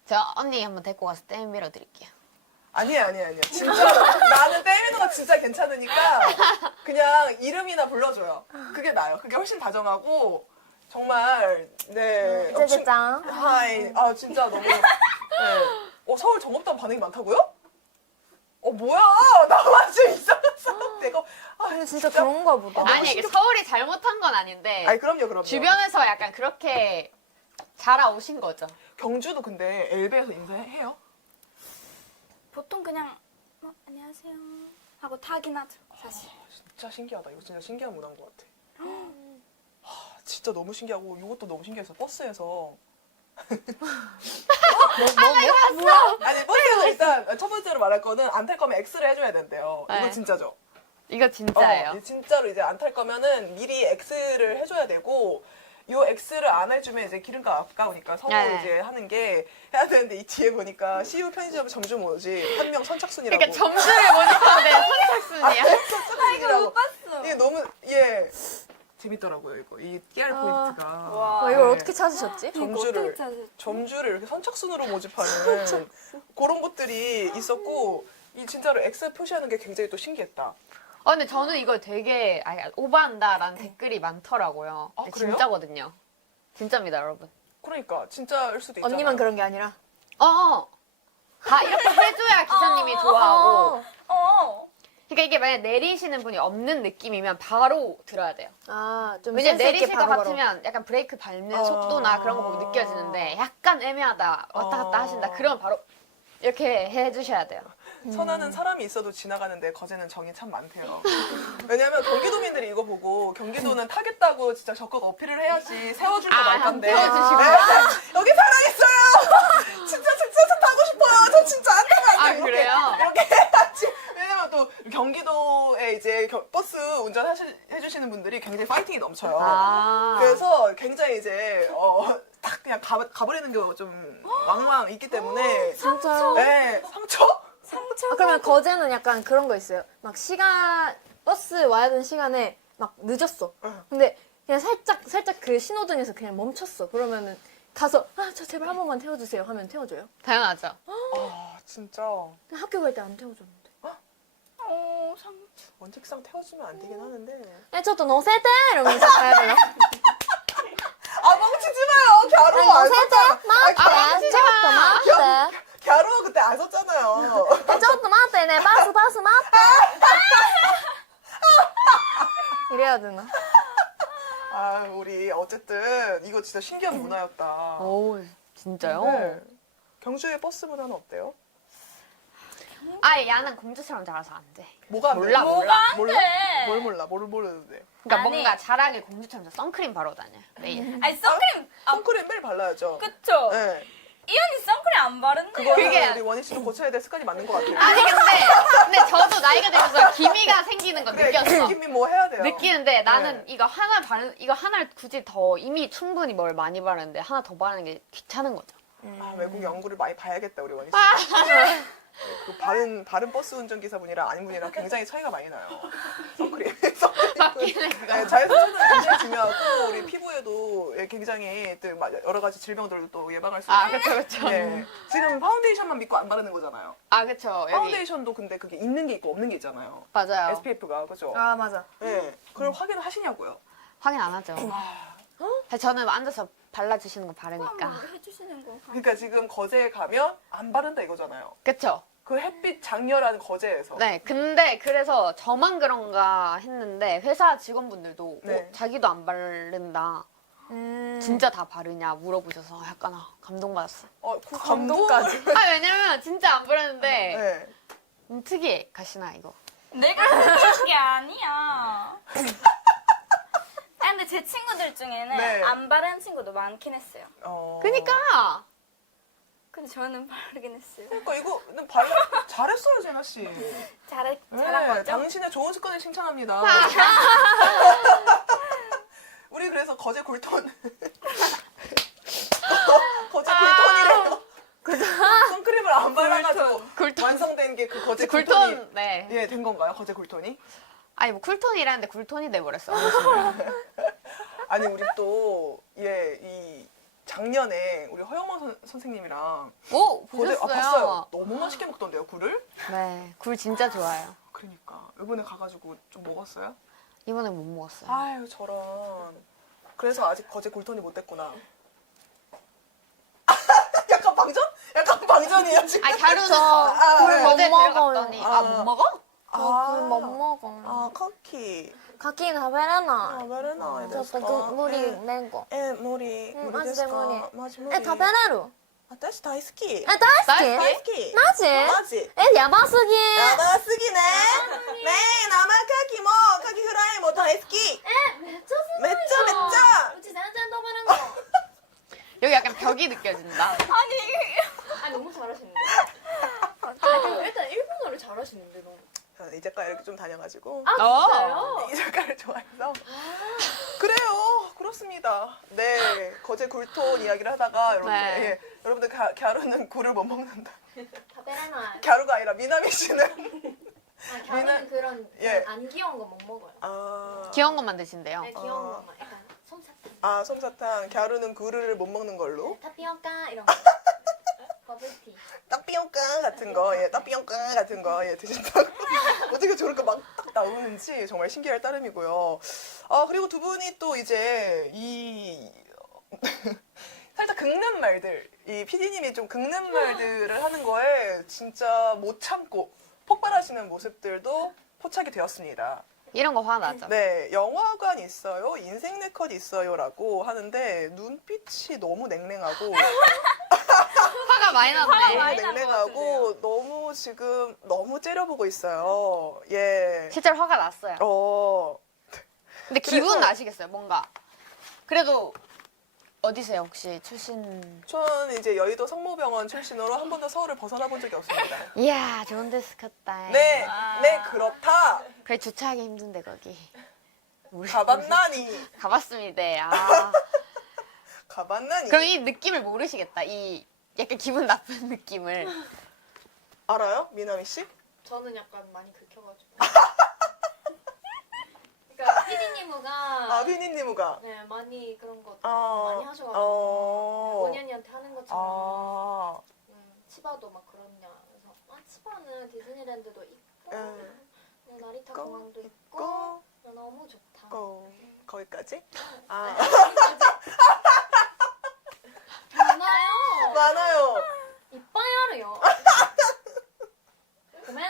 제가 언니 한번 데리고 가서 때 밀어드릴게요. 아니에요. 진짜 나는 때리는 거 진짜 괜찮으니까 그냥 이름이나 불러줘요. 그게 나아요. 그게 훨씬 다정하고 정말 네. 짱. 하이. 진짜 너무. 네. 서울 정읍단 반응이 많다고요? 뭐야? 나만 좀 이상한 사람 내가. 근데 진짜 그런가 보다. 아니 이게 서울이 잘못한 건 아닌데 아니 그럼요. 주변에서 약간 그렇게 자라오신 거죠. 경주도 근데 엘베에서 인사해요? 보통 그냥 안녕하세요 하고 타긴 하죠 사실. 진짜 신기하다. 이거 진짜 신기한 문화인 것 같아. 진짜 너무 신기하고 이것도 너무 신기해서 버스에서 아니 버스에서 일단 첫 번째로 말할 거는 안 탈 거면 X를 해줘야 된대요. 이거 네. 진짜죠? 이거 진짜예요. 진짜로 이제 안 탈 거면은 미리 X를 해줘야 되고 요 X를 안 해주면 이제 기름값 아까우니까 서로 네. 이제 하는 게 해야 되는데 이 뒤에 보니까 CU 편의점 점주 뭐지 한 명 선착순이라고. 그러니까 점수를 모집하는데 선착순이야. 선착순이라고. 못 봤어. 이게 너무 재밌더라고요 이거 이 깨알 포인트가. 와. 이걸 네. 어떻게 찾으셨지? 점주를 찾았지? 점주를 이렇게 선착순으로 모집하는 그런 것들이 있었고 이 진짜로 X 표시하는 게 굉장히 또 신기했다. 근데 저는 이걸 되게 오버한다라는 댓글이 많더라고요. 아, 근데 그래요? 진짜거든요. 진짜입니다, 여러분. 그러니까 진짜일 수도 있잖아. 언니만 그런 게 아니라. 다 이렇게 해줘야 기사님이 좋아하고. 어. 그러니까 이게 만약 내리시는 분이 없는 느낌이면 바로 들어야 돼요. 좀 왜냐면 센스 있게 내리실 것 바로바로. 같으면 약간 브레이크 밟는 속도나 그런 거 보고 느껴지는데 약간 애매하다, 왔다 갔다 하신다. 그러면 바로 이렇게 해주셔야 돼요. 선아는 사람이 있어도 지나가는데 거제는 정이 참 많대요. 왜냐면 경기도민들이 이거 보고 경기도는 타겠다고 진짜 적극 어필을 해야지 세워줄까 말 건데. 태워주시고. 여기 사람 있어요. 진짜 저 타고 싶어요. 저 진짜 안 타면 안 돼. 그래요? 이렇게 해야지. 왜냐면 또 경기도에 이제 버스 운전해주시는 분들이 굉장히 파이팅이 넘쳐요. 그래서 굉장히 이제 딱 그냥 가버리는 경우가 좀 왕왕 있기 때문에. 진짜요? 네, 상처? 그러면 거제는 약간 그런 거 있어요. 막 버스 와야 되는 시간에 막 늦었어. 근데 그냥 살짝 그 신호등에서 그냥 멈췄어. 그러면은 가서 저 제발 한 번만 태워주세요 하면 태워줘요. 당연하죠. 아, 진짜. 근데 학교 갈 때 안 태워줬는데. 상처. 원칙상 태워주면 안 되긴 하는데. 저도 너무 세대 이러면서 가야 돼요. 아, 멍치지 마요. 갸루 안 썼잖아. 맞대. 저도 맞대. 갸루 그때 안 썼잖아요. 저도 맞대. 내 바스 맞대. 이래야 되나? 아, 우리 어쨌든 이거 진짜 신기한 문화였다. 오, 진짜요? 네. 경주의 버스 문화는 어때요? 야는 공주처럼 자라서 안 돼. 뭐가 안 돼? 몰라. 몰라? 돼? 뭘 몰라? 뭘 모르는데? 그러니까 아니. 뭔가 자라게 공주처럼 선크림 바르고 다녀. 매일. 아니 선크림. 선크림 매일 발라야죠. 그쵸? 네. 이 언니 선크림 안 바른대요. 그거는 그게- 우리 원희 씨도 고쳐야 될 습관이 맞는 것 같아요. 아니 근데 저도 나이가 들면서 기미가 생기는 거 그래, 느꼈어. 김이 뭐 해야 돼요? 느끼는데 나는 네. 이거 하나를 굳이 더 이미 충분히 뭘 많이 바르는데 하나 더 바르는 게 귀찮은 거죠. 아, 외국 연구를 많이 봐야겠다 우리 원희 씨. 그 바른 버스 운전기사분이랑 아닌 분이랑 굉장히 차이가 많이 나요. 선크림. 바뀌는 거. 네, 자외선은 굉장히 중요하고 우리 피부에도 굉장히 또 여러 가지 질병들도 또 예방할 수 있고. 그쵸. 네. 지금 파운데이션만 믿고 안 바르는 거잖아요. 그쵸. 여기. 파운데이션도 근데 그게 있는 게 있고 없는 게 있잖아요. 맞아요. SPF가 그죠? 맞아. 네. 그걸 확인을 하시냐고요? 확인 안 하죠. 저는 앉아서 발라주시는 거 바르니까. 해주시는 거. 그러니까 지금 거제에 가면 안 바른다 이거잖아요. 그쵸. 그 햇빛 장렬한 거제에서. 네, 근데 그래서 저만 그런가 했는데 회사 직원분들도 네. 자기도 안 바른다. 진짜 다 바르냐 물어보셔서 약간 감동받았어. 그 감동까지. 왜냐면 진짜 안 바르는데 네. 특이해 가시나 이거. 내가 그런 게 아니야. 근데 제 친구들 중에는 네. 안 바른 친구도 많긴 했어요. 그니까 근데 저는 바르긴 했어요. 그러니까 이거는 잘했어요 제나 씨. 잘한 네, 거죠? 당신의 좋은 습관을 칭찬합니다. 우리 그래서 거제 굴톤. 거제 굴톤이래요. 선크림을 안 발라가지고 굴톤. 완성된 게 그 거제 굴톤이 굴톤. 네. 예, 된 건가요? 거제 굴톤이? 아니 뭐 쿨톤이라는데 굴톤이 돼버렸어. 아니 우리 또 이 작년에 우리 허영만 선생님이랑 오 거제 보셨어요? 봤어요. 너무 맛있게 먹던데요 굴을? 네, 굴 진짜 좋아요. 그러니까 이번에 가가지고 좀 먹었어요? 이번에 못 먹었어요. 아유 저런. 그래서 아직 거제 굴톤이 못 됐구나. 약간 방전? 약간 방전이에요 지금. 갸루는 굴 못 거제 먹어요. 들어갔더니 못 먹어? 굴못 먹어. 커키. 가긴 하베레나. 베르나 물이 맹고. 물이 마지막 물이. 마지막 타베레루. 私大好き 大好大好ききマジマジやばすぎやばすぎねねえ生牡蠣も牡蠣フライも大好きめっちゃすめっちゃめっちゃうち全然食べれない 여기 약간 벽이 느껴진다. 너무 잘하시는데 일단 일본어를 잘하시는데 너무 저는 이 작가 이렇게 좀 다녀가지고 진짜요? 이 작가를 좋아해서 그래요 그럴 그렇습니다. 네, 거제 굴톤 이야기를 하다가 여러분들, 네. 예, 여러분들 갸루는 굴을 못 먹는다. 다베라나. 갸루가 아니라 미나미 씨는 겨울은 그런 예. 안 귀여운 거 못 먹어요. 아, 귀여운 것만 드신대요. 네, 귀여운 것만. 약간 솜사탕. 아 솜사탕. 갸루는 굴을 못 먹는 걸로. 타피오카 이런 거. 버블티. 따삐용까 같은 거, 예, 따삐용까 같은 거, 예, 드신다고. 어떻게 저렇게 막 딱 나오는지 정말 신기할 따름이고요. 아, 그리고 두 분이 또 이제 살짝 긁는 말들, 이 PD님이 좀 긁는 말들을 하는 거에 진짜 못 참고 폭발하시는 모습들도 포착이 되었습니다. 이런 거 화나죠. 네, 영화관 있어요, 인생 네컷 있어요라고 하는데 눈빛이 너무 냉랭하고 화가 많이 화가 났네. 많이 너무 냉랭하고 너무 지금 너무 째려보고 있어요. 예. 실제로 화가 났어요. 근데 기분은 그래서- 아시겠어요? 뭔가. 그래도 어디세요 혹시 출신? 저는 이제 여의도 성모병원 출신으로 한 번도 서울을 벗어나 본 적이 없습니다. 이야 좋은 데스 컸다. 네, 네, 그렇다. 그래 주차하기 힘든데 거기. 가봤나니. 가봤습니다. 아. 가봤나니. 그럼 이 느낌을 모르시겠다. 이 약간 기분 나쁜 느낌을. 알아요? 미나미 씨? 저는 약간 많이 긁혀가지고. 그러니까 피디님우가 아, 피디님우가. 네, 많이 그런 거 아, 많이 하셔가지고 어. 원현이한테 하는 것처럼 아. 치바도 막 그렇냐 그래서 치바는 디즈니랜드도 있고 응. 나리타 있고, 공항도 있고 있고. 너무 좋다. 거기까지? 아. 많아요. 많아요. 이빠이하래요. 고마워.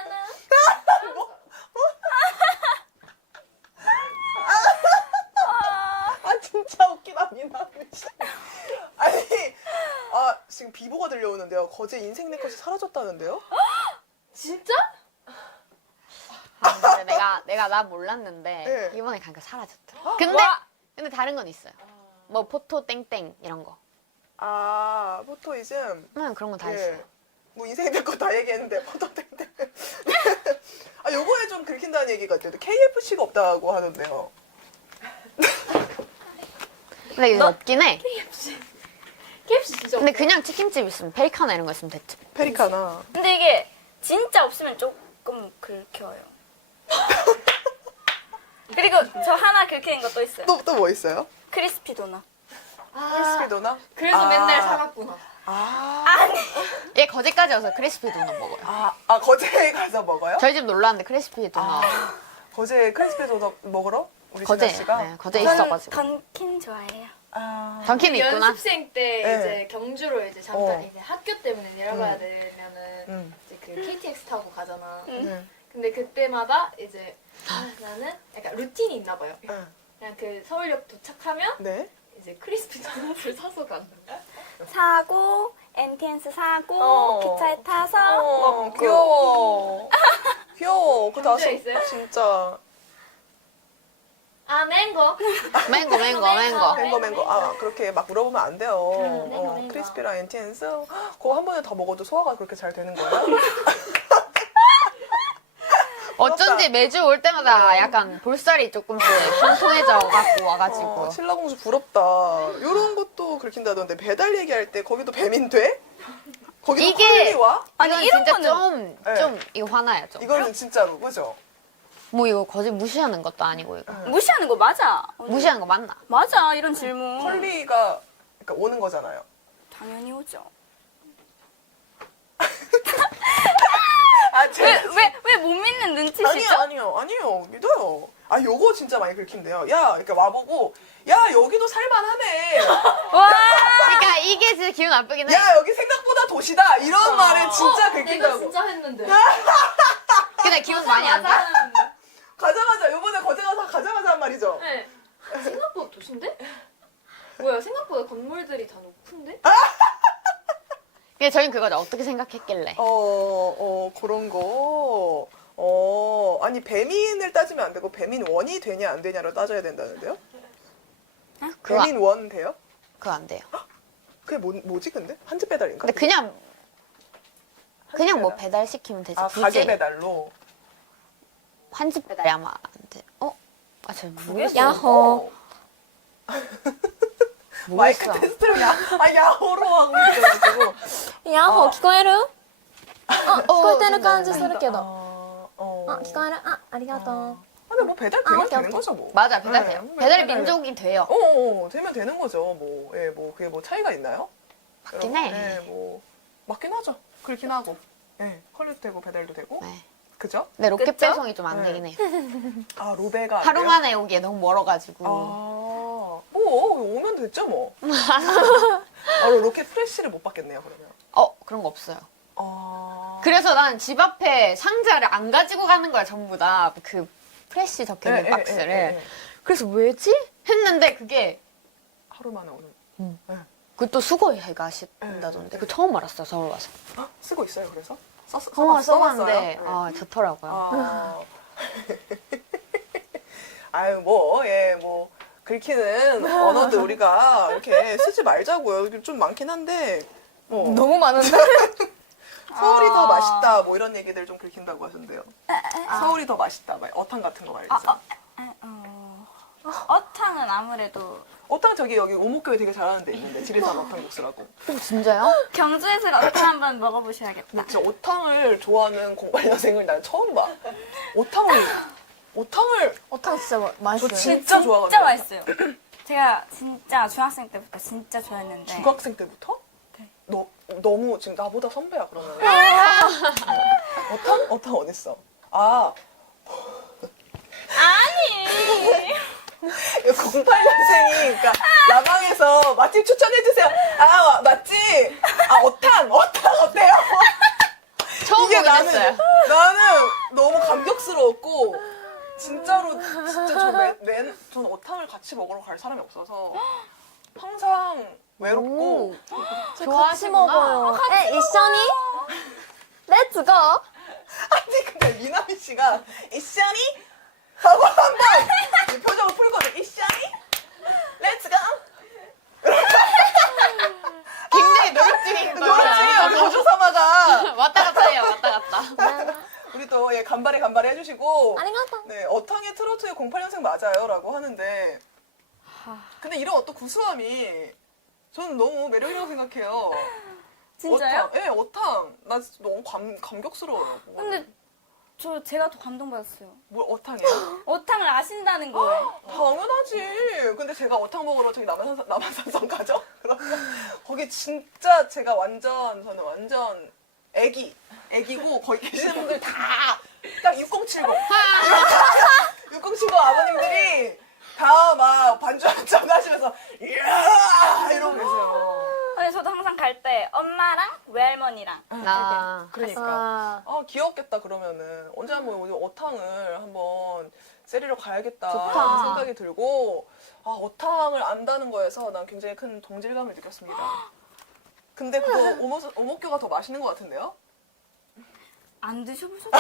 아, 진짜 웃기다, 미나미 씨. 아니, 아, 지금 비보가 들려오는데요. 거제 인생 네컷이 사라졌다는데요? 진짜? 아, 근데 내가 나 몰랐는데 네. 이번에 가니까 사라졌더라. 근데 다른 건 있어요. 뭐 포토 땡땡 이런 거. 아, 포토이즘. 그런 건 다 예. 있어요. 뭐 인생 네컷 다 얘기했는데, 포토땡땡. 아, 요거에 좀 긁힌다는 얘기가 있대요. KFC가 없다고 하던데요. 근데 이거 없긴 해. KFC 진짜 근데 그냥 치킨집 있으면 페리카나 이런 거 있으면 됐지. 페리카나. 근데 이게 진짜 없으면 조금 긁혀요. 그리고 저 하나 긁히는 것도 있어요. 또 뭐 있어요? 크리스피 도넛. 크리스피 도넛? 그래서 아. 맨날 사갔구나. 얘 거제까지 와서 크리스피 도넛 먹어요. 거제에 가서 먹어요? 저희 집 놀러 왔는데 크리스피 도넛. 거제에 크리스피 도넛 먹으러? 우리 거제. 진아 씨가? 네, 거제에 저는 있어가지고. 던킨 좋아해요. 아, 던킨이 있구나. 연습생 때 네. 이제 경주로 이제 잠깐 어. 이제 학교 때문에 내려가야 되면은 이제 그 KTX 타고 가잖아. 응. 근데 그때마다 이제 나는 약간 루틴이 있나 봐요. 응. 그냥 그 서울역 도착하면 네. 이제 크리스피 도넛을 사서 가는 거야. 사고 NTNS 사고 기차에 타서 먹고. 귀여워. 귀여워. 그 경주에 다시 있어요? 진짜. 아 맹고. 맹고 맹고. 맹거. 아, 그렇게 막 물어보면 안 돼요. 맹거. 크리스피랑 엔티엔스. 그거 한 번에 다 먹어도 소화가 그렇게 잘 되는 거예요? 어쩐지 매주 올 때마다 약간 볼살이 조금씩 통통해져 갖고 와가지고. 신라공주 부럽다. 이런 것도 긁힌다던데 배달 얘기할 때 거기도 뱀인 돼? 거기도 이게- 컬리 와? 아니 아니, 이건 이런 진짜 거는- 네. 좀 이거 화나요 좀. 이거는 진짜로 그죠? 뭐 이거 거짓 무시하는 것도 아니고 이거. 무시하는 거 맞아. 무시하는 거 맞나? 맞아 이런 질문. 컬리가 그러니까 오는 거잖아요. 당연히 오죠. 아, 제가 왜 못 믿는 눈치시죠? 아니요. 믿어요. 아, 요거 진짜 많이 긁힌대요. 야, 이렇게 와보고, 야, 여기도 살만하네. 와. 그러니까 이게 진짜 기분 나쁘긴 해. 야, 여기 생각보다 도시다. 이런 말에 진짜 내가 긁힌다고. 진짜 했는데. 근데 기분 많이 안 나. 가자마자, 요번에 거제 가서 가자마자 한 말이죠. 네. 생각보다 도시인데? 뭐야 생각보다 건물들이 다 높은데? 근데 저희는 그거죠. 어떻게 생각했길래. 그런 거. 아니, 배민을 따지면 안 되고, 배민 원이 되냐, 안 되냐로 따져야 된다는데요? 그거 배민 원 돼요? 그거 안 돼요. 그게 뭐지, 근데? 한집 배달인가? 근데 그냥 뭐 배달? 배달 시키면 되지. 아, 굳이 가게 배달로. 한집 배달이 아마 안 돼. 아, 저 모르겠어요. 야호. 마이크 뭐였어? 테스트를 야호로 하고 있어가지고. イヤホー聞こえる聞こえてる感じするけど。 아, 聞こえるありがとう。 근데 뭐 배달되면 오케이, 되는 오케이. 거죠 뭐. 맞아, 배달돼요. 네, 배달의 배달- 민족이 돼요. 되면 되는 거죠. 뭐, 예, 뭐 그게 뭐 차이가 있나요? 맞긴 여러분? 해. 예, 뭐 맞긴 하죠. 그렇긴 하고. 예, 컬리도 되고 배달도 되고. 네. 그죠? 근데 로켓 그쵸? 배송이 좀 안 네. 되긴 해. 아, 로베가 안 하루 돼요? 만에 오기에 너무 멀어가지고. 뭐 오면 됐죠 뭐. 로켓 프레쉬를 못 받겠네요 그러면. 그런 거 없어요. 아. 그래서 난 집 앞에 상자를 안 가지고 가는 거야, 전부 다. 그 프레쉬 적혀 있는 박스를. 그래서 왜지? 했는데 그게 하루 만에 오는. 그것도 수거해가 하신다던데. 그 처음 알았어요, 서울 와서. 쓰고 있어요 그래서? 써봤는데, 좋더라고요. 아. 아유 뭐 예 뭐 긁히는 언어들 우리가 이렇게 쓰지 말자고요. 이게 좀 많긴 한데 뭐 너무 많은데? 서울이 더 맛있다 뭐 이런 얘기들 좀 긁힌다고 하던데요. 서울이 더 맛있다 막 어탕 같은 거 말이죠. 어탕은 아무래도 어탕 저기 여기 오목교에 되게 잘하는 데 있는데 지리산 어탕국수라고. 진짜요? 경주에서 어탕 한번 먹어보셔야겠다. 근데 진짜 오탕을 좋아하는 08년생을 난 처음 봐. 오탕을 어탕 진짜 저 맛있어요. 진짜 좋아하거든요. 진짜 맛있어요. 제가 진짜 중학생 때부터 진짜 좋아했는데 중학생 때부터? 네. 너무 지금 나보다 선배야 그러면. 어탕 어딨어? 아니 08년생이 그러니까 라방에서 맛집 추천해주세요. 맛집. 어탕 어때요? 처음 이게 보긴 했어요. 나는 너무 감격스러웠고 진짜로 전 어탕을 같이 먹으러 갈 사람이 없어서 항상 외롭고 같이 좋아하시구나. 먹어요. 이쇼니? 렛츠 고! 아니 근데 미나미 씨가 이샤니 하고 한번 표정을 풀거든. 이샤니 렛츠고 굉장히 노력중인 거야. 노력중이야 보조사마가. 왔다 갔다 해요, 왔다 갔다. 우리 또 간발에 해주시고 아리가또. 네 어탕의 트로트의 08년생 맞아요 라고 하는데 근데 이런 어떤 구수함이 저는 너무 매력이라고 생각해요. 진짜요? 예, 어탕. 나 진짜 너무 감격스러워요. 근데 제가 더 감동받았어요. 뭘 어탕이에요? 어탕을 아신다는 거예요. 당연하지. 근데 제가 어탕 먹으러 저기 남한산성 가죠? 그러면 거기 진짜 제가 저는 완전 애기고 거기 계시는 분들 딱 6070. 6070 아버님들이 다 막 반주 한잔 하시면서 이야 이러고 계세요. 근데 저도 항상 갈 때 엄마랑 외할머니랑 그러니까. 귀엽겠다 그러면은 언제 한번 우리 어탕을 한번 세리러 가야겠다 좋다. 생각이 들고 어탕을 안다는 거에서 난 굉장히 큰 동질감을 느꼈습니다. 근데 그거 오목교가 더 맛있는 것 같은데요? 안 드셔보셨어요?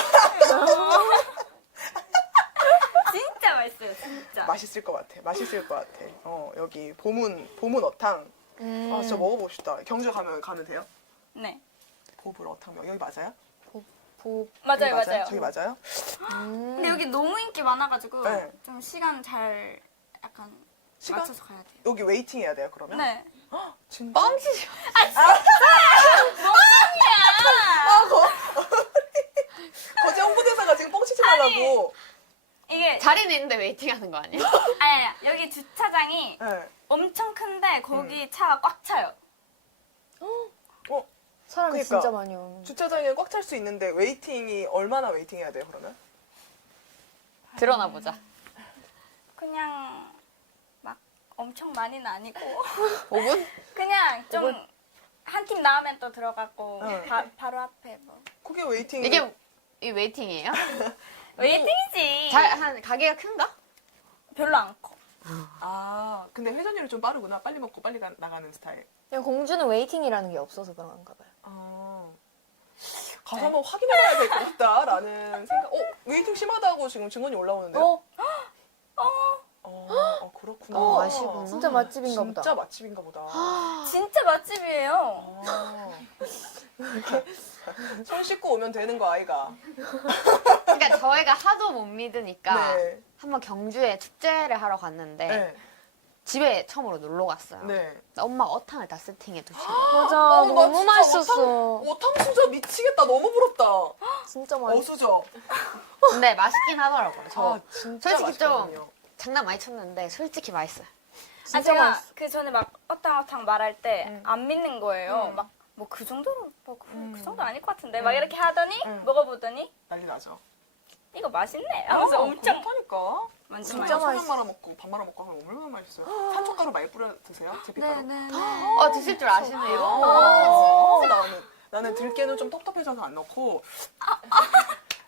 진짜 맛있어요, 진짜. 맛있을 것 같아. 여기 보문 어탕. 진짜 먹어봅시다. 경주 가면 돼요? 네. 보불 어탕면 여기 맞아요? 맞아요, 여기 맞아요. 저기 맞아요? 근데 여기 너무 인기 많아가지고 네. 좀 시간 잘 약간 시간? 맞춰서 가야 돼요. 여기 웨이팅 해야 돼요 그러면? 네. 진짜? 뻥치지. 거제 홍보대사가 지금 뻥치지 말라고. 이게 자리는 있는데 웨이팅하는 거 아니에요? 아니 여기 주차장이 네. 엄청 큰데 거기 차가 꽉 차요. 사람이 그러니까. 진짜 많이 오는. 주차장에 꽉 찰 수 있는데 웨이팅이 얼마나 웨이팅 해야 돼요 그러면? 드러나 보자. 그냥 막 엄청 많이는 아니고 5분? 그냥 좀 한 팀 나오면 또 들어가고 응. 바로 앞에 뭐 그게 웨이팅. 이 웨이팅이에요? 웨이팅이지. 가게가 큰가? 별로 안 커. 근데 회전율이 좀 빠르구나. 빨리 먹고 빨리 나가는 스타일. 그냥 공주는 웨이팅이라는 게 없어서 그런가 봐요. 가서 한번 확인해봐야 될 것 같다라는 생각. 웨이팅 심하다고 지금 증언이 올라오는데요? 그렇구나. 아시구나. 진짜 맛집인가 보다. 진짜 맛집인가 보다. 진짜 맛집이에요. 손 씻고 오면 되는 거 아이가. 그러니까 저희가 하도 못 믿으니까 네. 한번 경주에 축제를 하러 갔는데 네. 집에 처음으로 놀러 갔어요. 네. 엄마가 어탕을 다 세팅해 두시고. 맞아. 나 너무 진짜 맛있었어. 오탕 수저 미치겠다. 너무 부럽다. 진짜 맛있어. 어수저. 근데 맛있긴 하더라고요. 저 아, 진짜 솔직히 좀 맛있거든요. 장난 많이 쳤는데 솔직히 맛있어요. 아, 진짜 제가 맛있어. 그 전에 막 어탕어탕 말할 때 안 믿는 거예요. 막 뭐 그 정도는 그 정도 아닐 것 같은데 막 이렇게 하더니 먹어보더니 난리 나죠. 이거 맛있네 하면서 엄청 그렇다니까. 완전 진짜 진짜 맛있어. 소면 맛있어. 말아 먹고 밥 말아 먹고 하면 얼마나 맛있어요. 산초가루 많이 뿌려 드세요? 제피가루. 드실 줄 아시네요. 나는 들깨는 좀 텁텁해져서 안 넣고.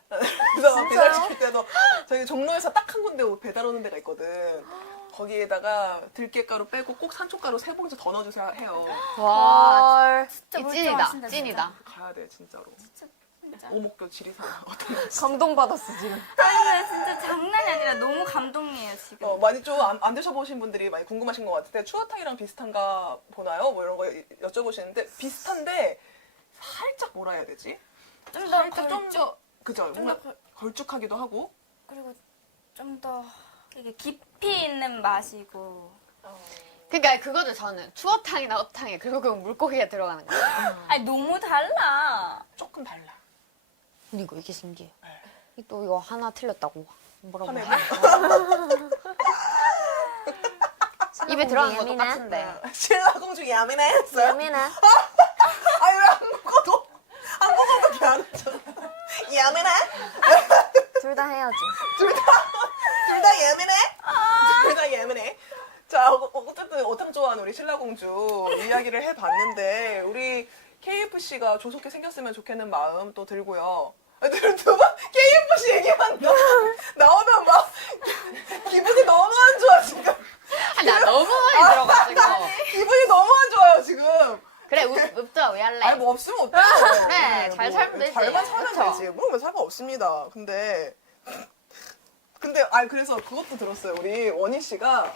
그래서 배달 시킬 때도 저희 종로에서 딱 한 군데 배달 오는 데가 있거든. 거기에다가 들깨가루 빼고 꼭 산초가루 3봉지 더 넣어주세요 해요. 와, 헐. 진짜 이 멀쩡하신다, 찐이다. 찐이다. 가야 돼 진짜로. 진짜. 오목교 지리산. 감동받았어 지금. 아니 진짜 장난이 아니라 너무 감동이에요 지금. 많이 좀 안 드셔보신 분들이 많이 궁금하신 것 같은데 추어탕이랑 비슷한가 보나요? 뭐 이런 거 여쭤보시는데 비슷한데 살짝 뭐라 해야 되지? 좀 더 살짝 걸쭉 그죠? 좀 뭔가 더 걸쭉하기도 하고. 그리고 좀 더 이게 깊이 있는 맛이고. 그러니까 그거죠 저는 추어탕이나 어탕에 결국은 물고기가 들어가는 거예요. 아니 너무 달라. 조금 달라. 근데 이게 신기해요. 또 이거 하나 틀렸다고 뭐라고 화내고. 해요? 입에 들어가는 거 예민해? 똑같은데. 신라공주 야매네 했어요? 예민해. 아니 왜 한국어도 개안했잖아. 야매네? 둘 다 해야지. 둘 다 예민해? 둘 다 예민해. 자, 어쨌든 오탕 좋아하는 우리 신라공주 이야기를 해봤는데 우리 KFC가 조속히 생겼으면 좋겠는 마음 또 들고요. 두번 KFC 얘기만 나오면 막 기분이 너무 안 좋아 지금. 아니, 나 너무 많이 들어가지고. 기분이 너무 안 좋아요 지금. 그래, 읍도 왜 할래? 아니 뭐 없으면 어때요? 그래, 잘 살면 되지. 잘만 살면 그쵸? 되지. 물론 상관없습니다. 근데 그래서 그것도 들었어요. 우리 원희 씨가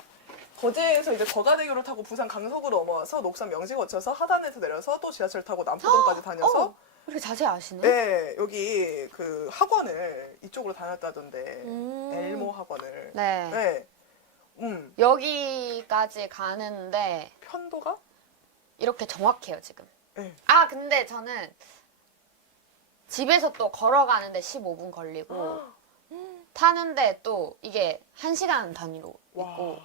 거제에서 이제 거가대교를 타고 부산 강석으로 넘어와서 녹산 명지 거쳐서 하단에서 내려서 또 지하철 타고 남포동까지 다녀서 이렇게 자세히 아시네? 네 여기 그 학원을 이쪽으로 다녔다던데 엘모 학원을 네. 네. 여기까지 가는데 편도가 이렇게 정확해요, 지금. 네. 아, 근데 저는 집에서 또 걸어가는데 15분 걸리고 타는데 또 이게 1시간 단위로 있고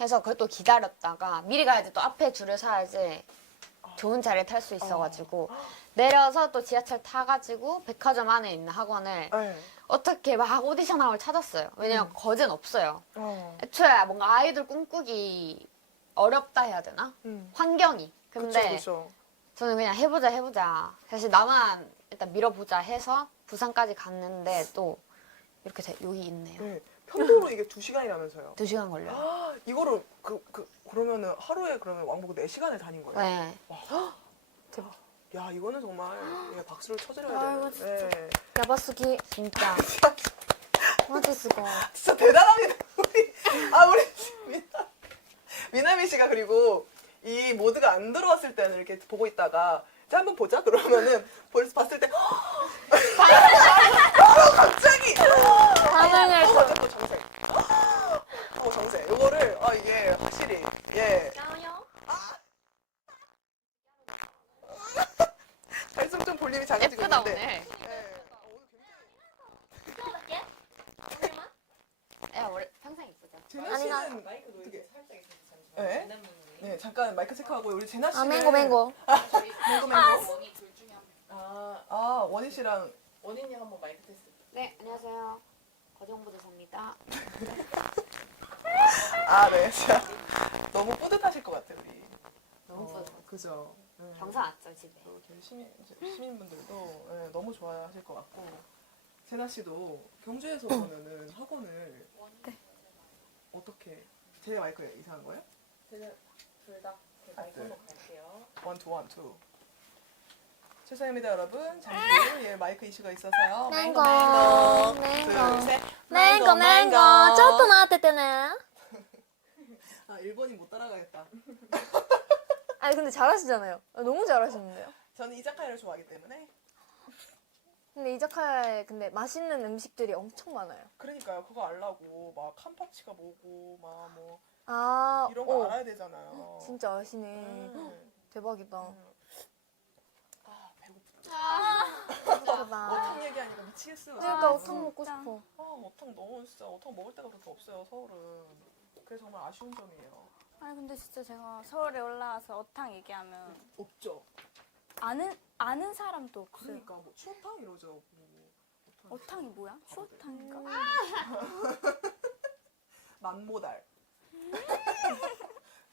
해서 그걸 또 기다렸다가 미리 가야지 또 앞에 줄을 서야지 좋은 자리에 탈 수 있어가지고 내려서 또 지하철 타가지고 백화점 안에 있는 학원을 네. 어떻게 막 오디션 학원을 찾았어요. 왜냐면 거제는 없어요. 어. 애초에 뭔가 아이돌 꿈꾸기 어렵다 해야 되나? 환경이. 근데 그쵸. 저는 그냥 해보자. 사실 나만 일단 밀어보자 해서 부산까지 갔는데 또 이렇게 여기 있네요. 네. 편도로 이게 2시간이라면서요. 2시간 걸려요. 이거를 그러면은 하루에 그러면 왕복 4시간을 다닌 거예요? 네. 대박. 야 이거는 정말 예, 박수를 쳐드려야 돼요. 네. 야바수기 진짜. 맛있어. 진짜 대단합니다. 우리 미나미 씨가 그리고 이 모드가 안 들어왔을 때는 이렇게 보고 있다가 이제 한번 보자 그러면은 벌써 봤을 때 갑자기 반응을 또 정색. 정색. 요거를 이게 확실히 예. 갈수록 좀 볼륨이 작아지고 예쁘다, 있는데. 오늘. 예. 오늘 굉장히 원래 평생 이쁘죠. 제나 아니, 나- 씨는 어떻게? 네. 네, 잠깐 마이크 체크하고 우리 제나 씨는 맹고. 맹고. 원희 씨랑 원인이 한번 마이크 테스트. 네, 안녕하세요. 거정부대사입니다. 네, 진짜 너무 뿌듯하실 것 같아요, 우리. 너무 뿌듯. 그죠. 네. 경사 왔죠, 집에. 또 저희 시민분들도 네, 너무 좋아하실 것 같고. 제나 씨도 경주에서 그러면은 학원을 어떻게? 제 마이크 이상한 거예요? 제가 둘다 마이크로 갈게요. 원투. 죄송합니다, 여러분. 잠시 마이크 이슈가 있어서요. 맹고. 둘, 셋. 맹고. 쪼또 나왔대때네. 일본인 못 따라가겠다. 아니 근데 잘하시잖아요. 너무 잘하시는데요. 저는 이자카야를 좋아하기 때문에. 근데 이자카야에 근데 맛있는 음식들이 엄청 많아요. 그러니까요. 그거 알라고 막 칸파치가 뭐고 막 뭐 아, 이런 거 알아야 되잖아요. 진짜 아시네. 음. 대박이다. 아, 배고프다. 대박이다. 어탕 얘기하니까 미치겠어요. 그러니까 지금. 어탕 먹고 진짜. 싶어. 어탕 너무 진짜 어탕 먹을 데가 그렇게 없어요, 서울은. 그게 정말 아쉬운 점이에요. 아니 근데 진짜 제가 서울에 올라와서 어탕 얘기하면 없죠. 아는 사람도 없어요. 그러니까 뭐 추어탕 이러죠. 뭐. 어탕이 뭐야? 추어탕인가? 만모달.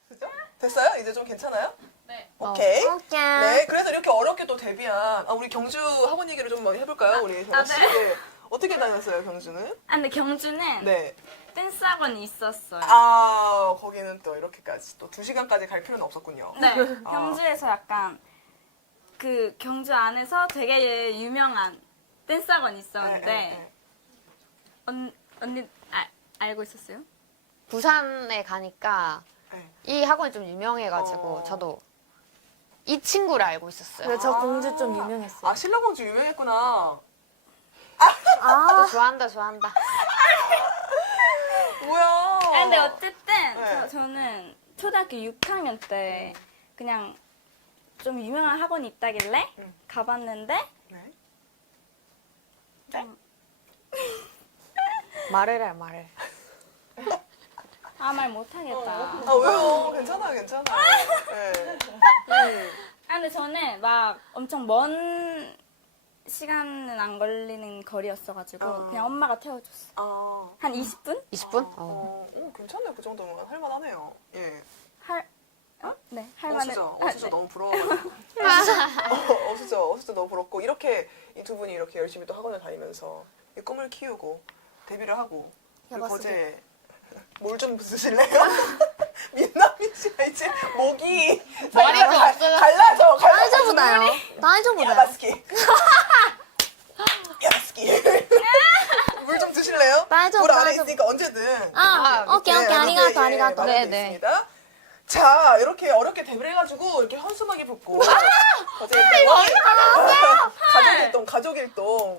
그죠? 됐어요? 이제 좀 괜찮아요? 네. 오케이. 오케이. 네, 그래서 이렇게 어렵게 또 데뷔한 우리 경주 학원 얘기를 좀 많이 해볼까요, 우리 경주 씨? 네. 어떻게 다녔어요, 경주는? 아 근데 경주는 네. 댄스 학원이 있었어요. 아, 거기는 또 이렇게까지 또 2시간까지 갈 필요는 없었군요. 네, 경주에서 약간 그 경주 안에서 되게 유명한 댄스 학원이 있었는데 네. 언니 알고 있었어요? 부산에 가니까 네. 이 학원이 좀 유명해가지고 어. 저도 이 친구를 알고 있었어요. 그래, 저 공주 좀 유명했어요. 아, 신라공주 유명했구나. 또 좋아한다. 뭐야. 아, 근데 어쨌든 네. 저는 초등학교 6학년 때 그냥 좀 유명한 학원이 있다길래 가봤는데 네. 말을 해. 아무 말 못하겠다. 아, 왜요? 괜찮아요, 괜찮아요. 네. 아, 근데 저는 막 엄청 먼 시간은 안 걸리는 거리였어가지고 아. 그냥 엄마가 태워줬어. 아. 한 20분? 20분? 괜찮네요. 그 정도면 할만하네요. 예. 네, 할만해. 어수저 너무 부러워. 어수저 너무 부럽고 이렇게 이 두 분이 이렇게 열심히 또 학원을 다니면서 이 꿈을 키우고 데뷔를 하고 그리고 야바스게. 거제 뭘 좀 부수실래요? 민나미 씨가 이제 목이 머리 좀 없어졌어. 갈라져. 나이저보다요. 나이저보다요. 야바스키. 야바스키. 물 좀 드실래요? 나이저, 물 안에 나이저. 있으니까 언제든. 오케이, 아리가또, 아리가또. 네, 네. 있습니다. 자, 이렇게 어렵게 데뷔를 해가지고 이렇게 현수막이 붙고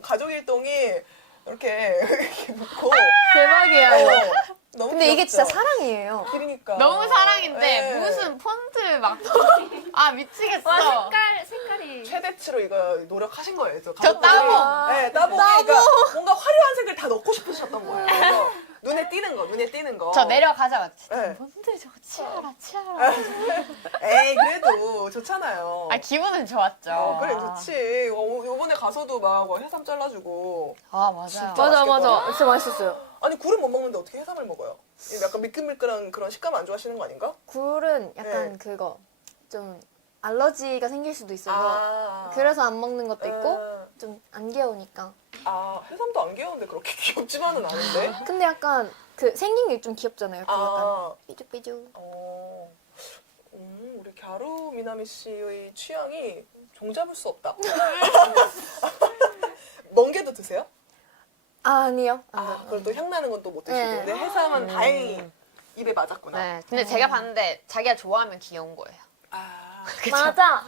가족일동이 이렇게 붙고 대박이에요. 너무 근데 이게 귀엽죠? 진짜 사랑이에요. 그러니까 너무 사랑인데 네. 무슨 폰트 막 미치겠어. 와, 색깔이. 최대치로 이거 노력하신 거예요. 저 가족들이. 따보. 네, 따보. 그러니까 뭔가 화려한 색을 다 넣고 싶으셨던 거예요. 그래서 눈에 띄는 거. 저 내려가자마자 네. 폰트 저거 치아라. 에이, 그래도 좋잖아요. 기분은 좋았죠. 그래, 좋지. 요번에 가서도 막 해삼 잘라주고. 맞아요. 진짜. 맞아. 진짜 맛있었어요. 아니, 굴은 못 먹는데 어떻게 해삼을 먹어요? 약간 미끌미끌한 그런 식감 안 좋아하시는 거 아닌가? 굴은 약간 네. 그거 좀 알러지가 생길 수도 있어서 아. 그래서 안 먹는 것도 있고 아. 좀 안 귀여우니까. 해삼도 안 귀여운데 그렇게 귀엽지만은 않은데? 근데 약간 그 생긴 게 좀 귀엽잖아요. 그 약간 아. 삐죽삐죽. 우리 갸루 미나미 씨의 취향이 종잡을 수 없다. 멍게도 드세요? 아니요. 그걸 또 향나는 건 또 못 드시고. 네. 근데 해삼은 다행히 입에 맞았구나. 네. 근데 제가 봤는데 자기가 좋아하면 귀여운 거예요. 맞아.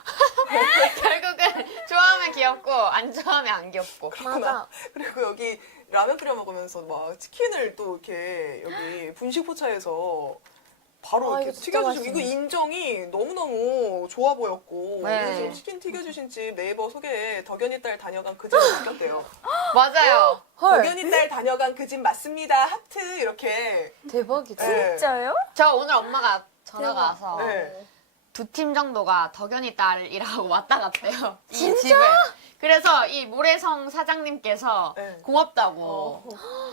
결국은 좋아하면 귀엽고 안 좋아하면 안 귀엽고. 맞아. 그리고 여기 라면 끓여 먹으면서 막 치킨을 또 이렇게 여기 분식포차에서 바로 아, 이렇게 이거 진짜 튀겨주시고 이거 맛있네. 인정이 너무너무 좋아 보였고 네. 그래서 지금 치킨 튀겨주신 집 네이버 소개에 덕연이 딸 다녀간 그 집을 느꼈대요. 맞아요. 헐. 덕연이 딸 다녀간 그 집 맞습니다. 하트 이렇게. 대박이다. 네. 진짜요? 저 오늘 엄마가 전화가 와서 네. 2팀 정도가 덕연이 딸이라고 왔다 갔대요. 이 집을. 그래서 이 모래성 사장님께서 네. 고맙다고.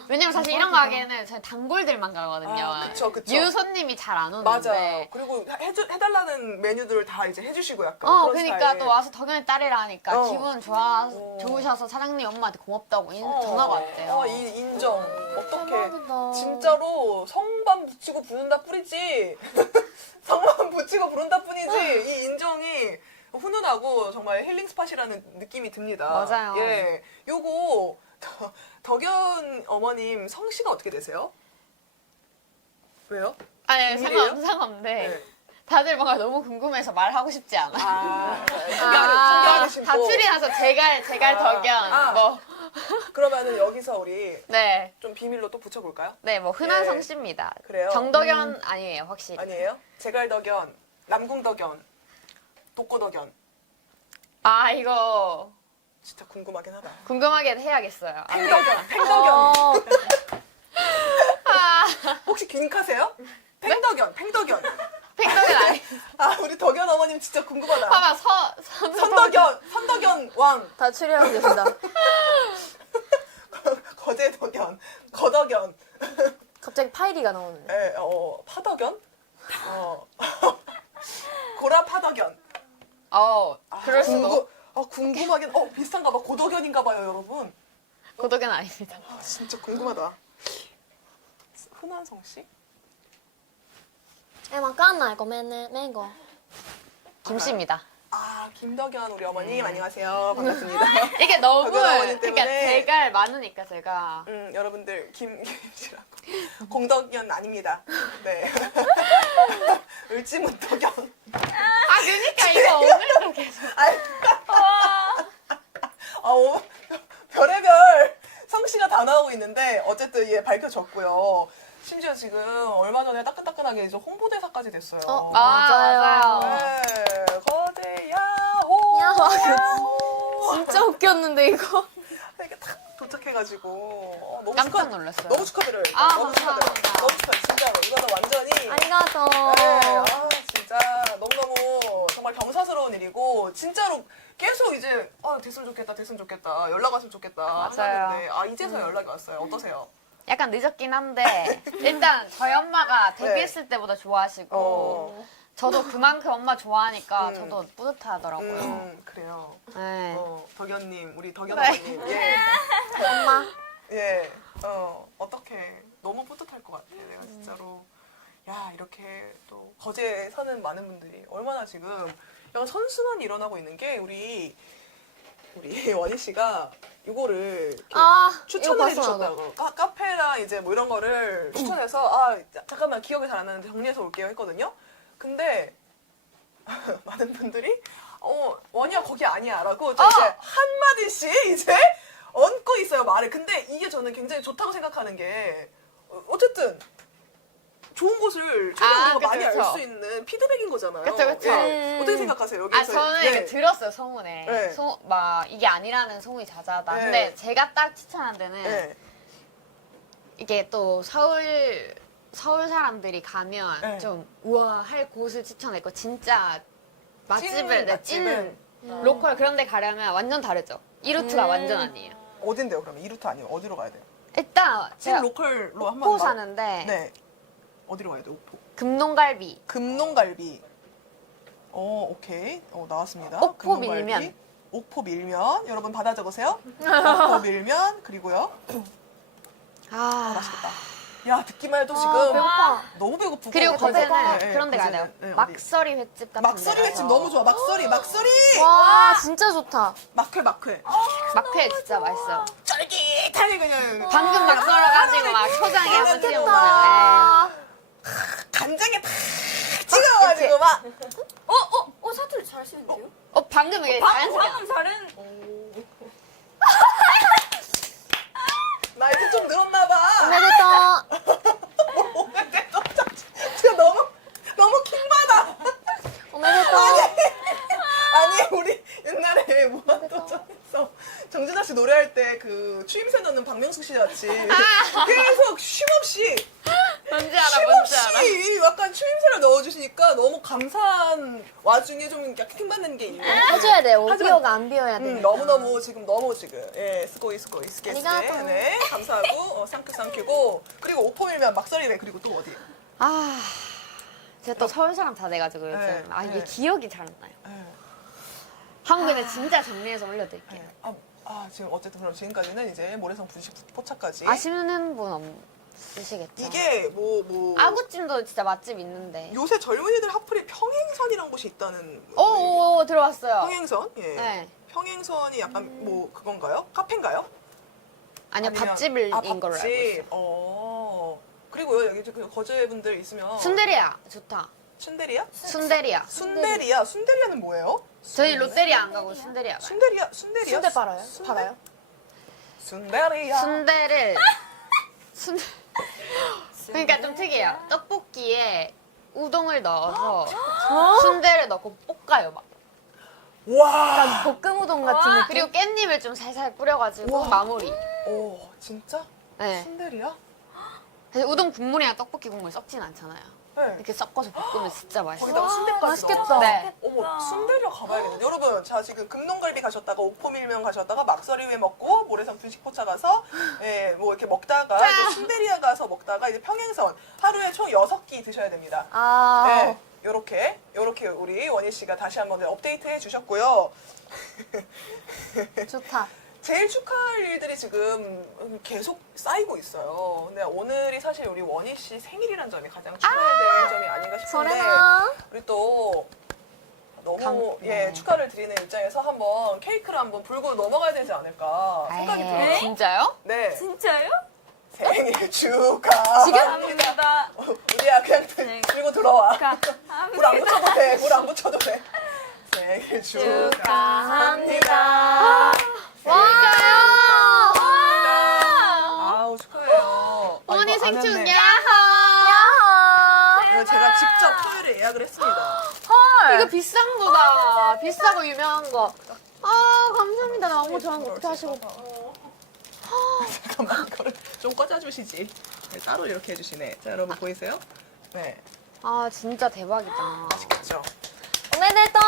왜냐면 사실 이런 가게는 저희 단골들만 가거든요. 아, 그쵸. 뉴 손님이 잘 안 오는데. 맞아요. 그리고 해달라는 메뉴들을 다 이제 해주시고 약간 그런 그러니까 스타일. 또 와서 덕연이 딸이라 하니까 어. 기분 어. 좋으셔서 사장님 엄마한테 고맙다고 전화가 왔대요. 인정. 어떻게 대박이다. 진짜로 성만 붙이고 부른다 뿌리지. 성만 붙이고 부른다 뿐이지. 이 인정이 훈훈하고 정말 힐링 스팟이라는 느낌이 듭니다. 맞아요. 예, 요거 덕연 어머님 성씨가 어떻게 되세요? 왜요? 아니 비밀이에요? 상관없는데 네. 다들 뭔가 너무 궁금해서 말하고 싶지 않아. 숨겨야 다 추리나서 제갈 덕연 아. 뭐 그러면은 여기서 우리 네. 좀 비밀로 또 붙여볼까요? 네, 뭐 흔한 예. 성씨입니다. 그래요? 정덕연 아니에요, 확실히. 아니에요? 제갈덕연, 남궁덕연, 독고덕연. 아, 이거 진짜 궁금하긴 하다. 궁금하게 해야겠어요. 안 팽덕연, 팽덕연. 어, 혹시 균카세요? 팽덕연, 팽덕연. 팽덕연 아니. 아, 우리 덕연 어머님 진짜 궁금하다. 봐봐, 선덕연 왕. 다 추리하고 계신다. 거제덕연, 거덕연, 갑자기 파이리가 나오는데. 파덕연, 고라파덕연. 그럴 수도. 궁금하긴. 비슷한가 봐. 고덕연인가 봐요, 여러분. 고덕연 아닙니다. 진짜 궁금하다. 흔한 성씨? 막간나 이거 맨거. 김씨입니다. 김덕연 우리 어머님 안녕하세요. 반갑습니다. 이게 너무 덕연 어머님 그러니까 때문에. 제갈 많으니까 제가 여러분들 김씨라고 공덕연 아닙니다. 네. 을지문덕연. 그러니까 이거 오늘도 계속 별의별 성씨가 다 나오고 있는데 어쨌든 예 밝혀졌고요. 심지어 지금 얼마 전에 따끈따끈하게 이제 홍보대사까지 됐어요. 맞아요. 네, 거제야호. 야호. 진짜 웃겼는데 이거. 이게 딱 도착해가지고 너무 깜짝 놀랐어요. 너무 축하드려요. 너무 축하드려요. 감사합니다. 너무 축하드려요. 진짜로 이거는 완전히 아리가또. 네, 진짜 너무너무 정말 경사스러운 일이고 진짜로 계속 이제 됐으면 좋겠다 됐으면 좋겠다 연락 왔으면 좋겠다 맞아요. 하는데 이제서 연락이 왔어요. 어떠세요? 약간 늦었긴 한데 일단 저희 엄마가 데뷔했을 때보다 좋아하시고 저도 그만큼 엄마 좋아하니까 저도 뿌듯하더라고요. 그래요. 네. 덕연님 우리 덕연 네. 어머님 예. 엄마. 예. 어떻게 너무 뿌듯할 것 같아요. 내가 진짜로 야 이렇게 또 거제에 사는 많은 분들이 얼마나 지금 약간 선순환이 일어나고 있는 게 우리 원희 씨가 이거를 이렇게 추천을 이거 봤어, 해주셨다고 카페나 이제 뭐 이런 거를 추천해서 잠깐만 기억이 잘 안 나는데 정리해서 올게요 했거든요. 근데 많은 분들이 원희야 거기 아니야라고 또 이제 한 마디씩 이제 얹고 있어요 말을. 근데 이게 저는 굉장히 좋다고 생각하는 게 어쨌든 좋은 곳을 최대한 우리가 많이 알 그쵸. 수 있는 피드백인 거잖아요. 그쵸, 그쵸. 예. 어떻게 생각하세요? 여기서 저는 이게 들었어요 소문에. 네. 막 이게 아니라는 소문이 자자하다. 네. 근데 제가 딱 추천한 데는 네. 이게 또 서울 사람들이 가면 네. 좀 우와 할 곳을 추천했고 진짜 맛집을 맛집은? 로컬 그런 데 가려면 완전 다르죠. 이 루트가 완전 아니에요. 어딘데요? 그러면 2루트 아니면 어디로 가야 돼요? 일단 지금 제가 로컬로 한번 옥포 사는데 네. 어디로 가야 돼요? 옥포. 금농갈비 금농갈비. 오케이. 나왔습니다. 옥포 금농갈비. 밀면. 옥포 밀면. 여러분 받아 적으세요. 옥포 밀면. 그리고요. 맛있겠다. 야, 듣기만 해도 지금 배고파. 너무 배고프고. 그리고 거제는 네, 그런 데 가야 거제는, 돼요. 네, 어디? 막서리 횟집 같은 막서리 데 횟집 가서 너무 좋아. 막서리. 와 진짜 좋다. 막회. 막회 진짜 맛있어요. 쫄깃하게 그냥 방금 막 썰어가지고 막 초장에 한번 찍어 먹으면 아, 간장에 팍 찍어가지고 막. 사투리 잘하시는데요? 방금 이게 자연스럽게 방금 잘은 나 이제 좀 늘었나 봐. 오메데토. 진짜 너무 킹받아. 오메데토. 아니 우리 옛날에 무한도전에서 정준하 씨 노래할 때 그 추임새 넣는 박명숙 씨 같이 계속 쉼없이 뭔지 알아. 약간 추임새를 넣어주시니까 너무 감사한 와중에 좀 약간 킹받는 게 있네. 해줘야 돼. 오디오가 안 비어야 돼. 너무 지금 스고이 스케 아리가또. 네 감사하고 상큐고 그리고 오포밀면 막설이네. 그리고 또 어디? 제가 또 서울 사람 다 돼가지고 요즘 네, 이게 네. 기억이 잘 안 나요. 네. 한국에 진짜 정리해서 올려드릴게요. 지금 어쨌든 그럼 지금까지는 이제 모래성 분식 포차까지 아시는 분 없으시겠죠? 이게 뭐 아구찜도 진짜 맛집 있는데. 요새 젊은이들 핫플이 평행선이란 곳이 있다는 오 들어왔어요. 평행선? 예. 네. 평행선이 약간 뭐 그건가요? 카페인가요? 아니요 아니면- 밥집인 걸로 알고 밥집. 있어요. 그리고요 여기 그 거제 분들 있으면 순대리아 좋다. 순대리야? 순대리아. 순대리야. 순대리아는 뭐예요? 저희 롯데리아 안 가고 순대리아 가요. 순대리야? 순대 팔아요? 팔아요? 순대리야. 순대를 그러니까 좀 특이해요. 떡볶이에 우동을 넣어서 순대를 넣고 볶아요 막. 와. 볶음 우동 같은 느낌. 그리고 깻잎을 좀 살살 뿌려가지고 우와. 마무리. 오, 진짜? 네. 순대리야? 사실 우동 국물이랑 떡볶이 국물 섞진 않잖아요. 네. 이렇게 섞어서 볶으면 진짜 맛있어요. 거기다가 순대까지 맛있겠다. 넣어서. 네. 어머, 순대리야 가봐야겠네. 여러분, 자 지금 금동갈비 가셨다가 옥포밀면 가셨다가 막서리회 먹고 모래산 분식포차 가서 예, 뭐 이렇게 먹다가 이제 순대리야 가서 먹다가 이제 평행선 하루에 총 6끼 드셔야 됩니다. 아. 네, 요렇게 우리 원희 씨가 다시 한번 업데이트 해주셨고요. 좋다. 제일 축하할 일들이 지금 계속 쌓이고 있어요. 근데 오늘이 사실 우리 원희 씨 생일이라는 점이 가장 축하해야 될 점이 아닌가 싶은데 설레나? 우리 또 너무 예 축하를 드리는 입장에서 한번 케이크를 한번 불고 넘어가야 되지 않을까 생각이 에이, 들어요. 진짜요? 네, 진짜요? 생일 축하합니다. 감사합니다. 우리야 그냥 네. 들고 들어와. 축하합니다. 불 안 붙여도 돼. 불 안 붙여도 돼. 생일 축하합니다. 아우 축하해요. 어머니 아이고, 안 생축 했네. 야하. 이거 제가 직접 토요일에 예약을 했습니다. 이거 비싼 거다. 비싸고 유명한 거. 아 감사합니다. 나 너무 좋아하는 거 어떻게 하시고. 잠깐만 이거를 좀 꽂아주시지. 네, 따로 이렇게 해주시네. 자 여러분 보이세요? 네, 아 진짜 대박이다. 그렇죠. 오메데토.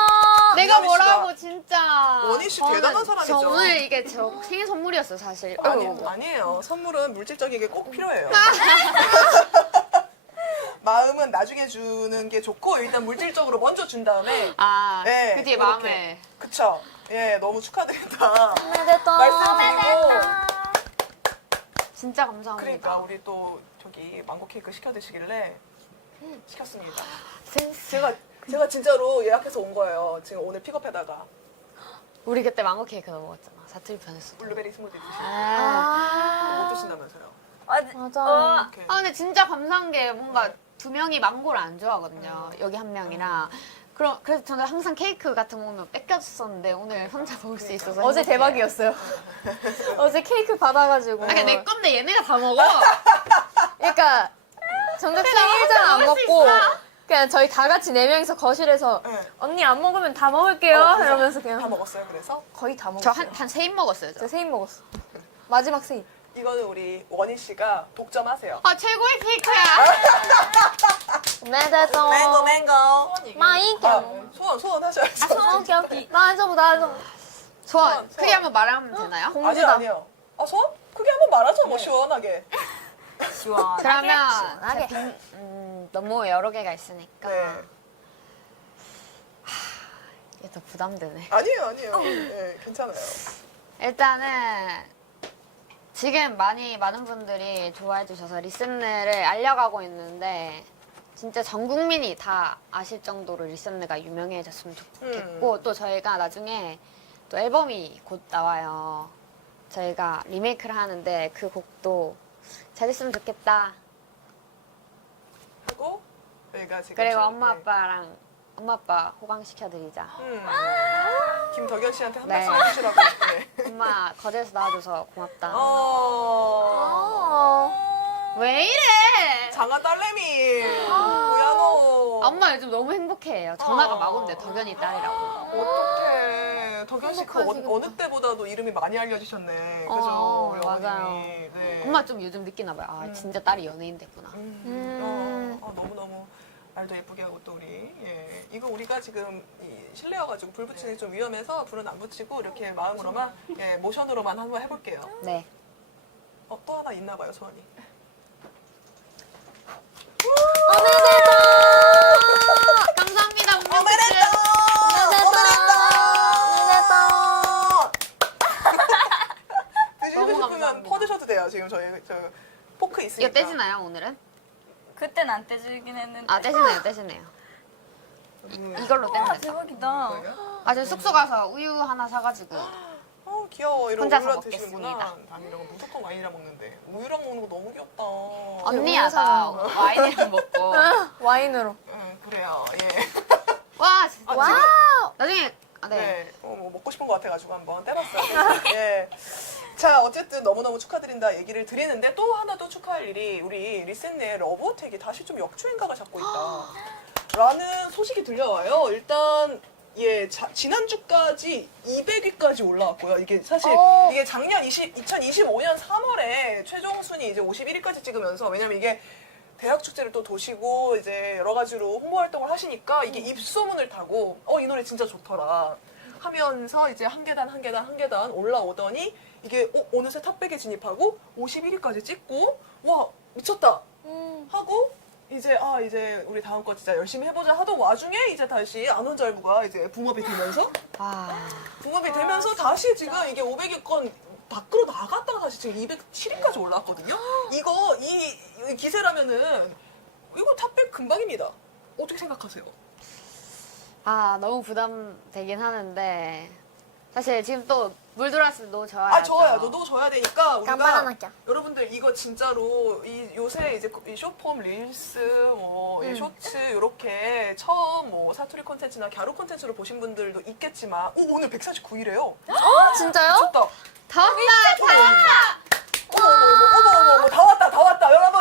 내가 미나미 뭐라고 씨가- 진짜. 원희 씨 대단한 사람이죠. 저 오늘 이게 저 생일 선물이었어요 사실. 아니에요. 선물은 물질적인 게 꼭 필요해요. 마음은 나중에 주는 게 좋고 일단 물질적으로 먼저 준 다음에 아, 네, 그 뒤에 이렇게. 마음에. 그쵸? 예, 너무 축하드린다. 오메데토. 말씀드리고 진짜 감사합니다. 그러니까 우리 또 저기 망고 케이크 시켜 드시길래 시켰습니다. 센스. 제가 진짜로 예약해서 온 거예요. 지금 오늘 픽업해다가 우리 그때 망고 케이크 먹었잖아. 사투리 변했어. 블루베리 스무디 드시고 아. 못 드신다면서요. 맞아. 이렇게. 아 근데 진짜 감사한 게 뭔가 두 명이 망고를 안 좋아하거든요. 여기 한 명이랑. 그래서 저는 항상 케이크 같은 거 먹으면 뺏겼었는데 오늘 혼자 먹을 수 있어서 어제 행복해요. 대박이었어요. 어제 케이크 받아가지고. 아니 내 건데 얘네가 다 먹어. 그러니까 정작 생일잔 안 먹을 수 먹고 있어. 그냥 저희 다 같이 4명이서 거실에서 네. 언니 안 먹으면 다 먹을게요 그래서 이러면서 그냥 다 먹었어요. 그래서 거의 다 저 먹었어요. 한 세 입 먹었어요. 저 저. 세입 먹었어. 마지막 세입. 이거는 우리 원희 씨가 독점하세요. 아 최고의 케이크야. 오메데토. 맹고. 마이겨. 아, 소원 하셔야죠. 오케이 오케이. 나줘. 소원. 크게 한번 말하면 되나요? 공주다. 아니요. 아 소원? 크게 한번 말하죠. 뭐 시원하게. 그러면 시원하게. 너무 여러 개가 있으니까 네. 이게 더 부담되네. 아니에요. 네, 괜찮아요. 일단은 지금 많은 분들이 좋아해 주셔서 리슨네를 알려가고 있는데 진짜 전 국민이 다 아실 정도로 리슨네가 유명해졌으면 좋겠고 또 저희가 나중에 또 앨범이 곧 나와요. 저희가 리메이크를 하는데 그 곡도 잘 됐으면 좋겠다. 하고 저희가 지금 그리고 좀- 엄마 네. 엄마 아빠 호강시켜드리자. 김덕현 씨한테 한 네. 말씀 해주시라고. 네. 엄마 거제에서 나와줘서 고맙다. 왜 이래? 장아 딸내미. 뭐야 너. 엄마 요즘 너무 행복해해요. 전화가 어. 막 오는데 덕현이 딸이라고. 어떡해. 덕현 씨 그 행복하시겠다. 어느 때보다도 이름이 많이 알려지셨네. 그죠? 어, 우리 맞아요. 어머님이. 네. 엄마 좀 요즘 느끼나 봐요. 아 진짜 딸이 연예인 됐구나. 너무너무 말도 예쁘게 하고 또 우리 예. 이거 우리가 지금 실내여가지고 불 붙이는 게 좀 위험해서 불은 안 붙이고 이렇게 마음으로만 예, 모션으로만 한번 해볼게요. 네. 또 하나 있나 봐요 소원이. 감사합니다. 오메데또! 드시고 너무 싶으면 감사합니다. 퍼드셔도 돼요. 지금 저희 저 포크 있으니까. 이거 떼지나요 오늘은? 그땐 안 떼주긴 했는데. 아 떼지네요. 이걸로 떼면 돼요. 대박이다. 아 저 숙소 가서 우유 하나 사가지고 귀여워. 이런 혼자서 우유랑 드시는구나. 먹겠습니다. 난 이런 거 무조건 와인이랑 먹는데 우유랑 먹는 거 너무 귀엽다. 언니야 나 와인이랑 먹고. 와인으로. 그래요. 예. 와 진짜. 와우. 나중에 네. 네. 뭐 먹고 싶은 거 같아가지고 한번 떼봤어요. 예. 자, 어쨌든 너무너무 축하드린다 얘기를 드리는데 또 하나 또 축하할 일이 우리 리센네의 러브어택이 다시 좀 역주행각을 잡고 있다. 라는 소식이 들려와요. 일단 예, 지난주까지 200위까지 올라왔고요. 이게 사실 이게 작년 2025년 3월에 최종 순위 이제 51위까지 찍으면서 왜냐면 이게 대학 축제를 또 도시고 이제 여러 가지로 홍보 활동을 하시니까 이게 입소문을 타고 이 노래 진짜 좋더라 하면서 이제 한 계단 올라오더니 이게 어느새 탑백에 진입하고 51위까지 찍고 와 미쳤다 하고 이제 이제 우리 다음 거 진짜 열심히 해보자 하던 와중에 이제 다시 안원잘부가 이제 붐업이 되면서 다시 지금 이게 500위권 밖으로 나갔다가 다시 지금 207위까지 올라왔거든요. 이거 이 기세라면은 이거 탑백 금방입니다. 어떻게 생각하세요? 아, 너무 부담되긴 하는데 사실 지금 또 물 들어왔을 때 너무 좋아요. 좋아요. 너도 줘야 되니까 우리가 깜빡하나까. 여러분들 이거 진짜로 요새 이제 이 쇼폼 릴스 이 쇼츠 이렇게 처음 사투리 콘텐츠나 갸루 콘텐츠를 보신 분들도 있겠지만 오늘 149위래요. 진짜요? 미쳤다. 다 왔다! 어머 다 왔다.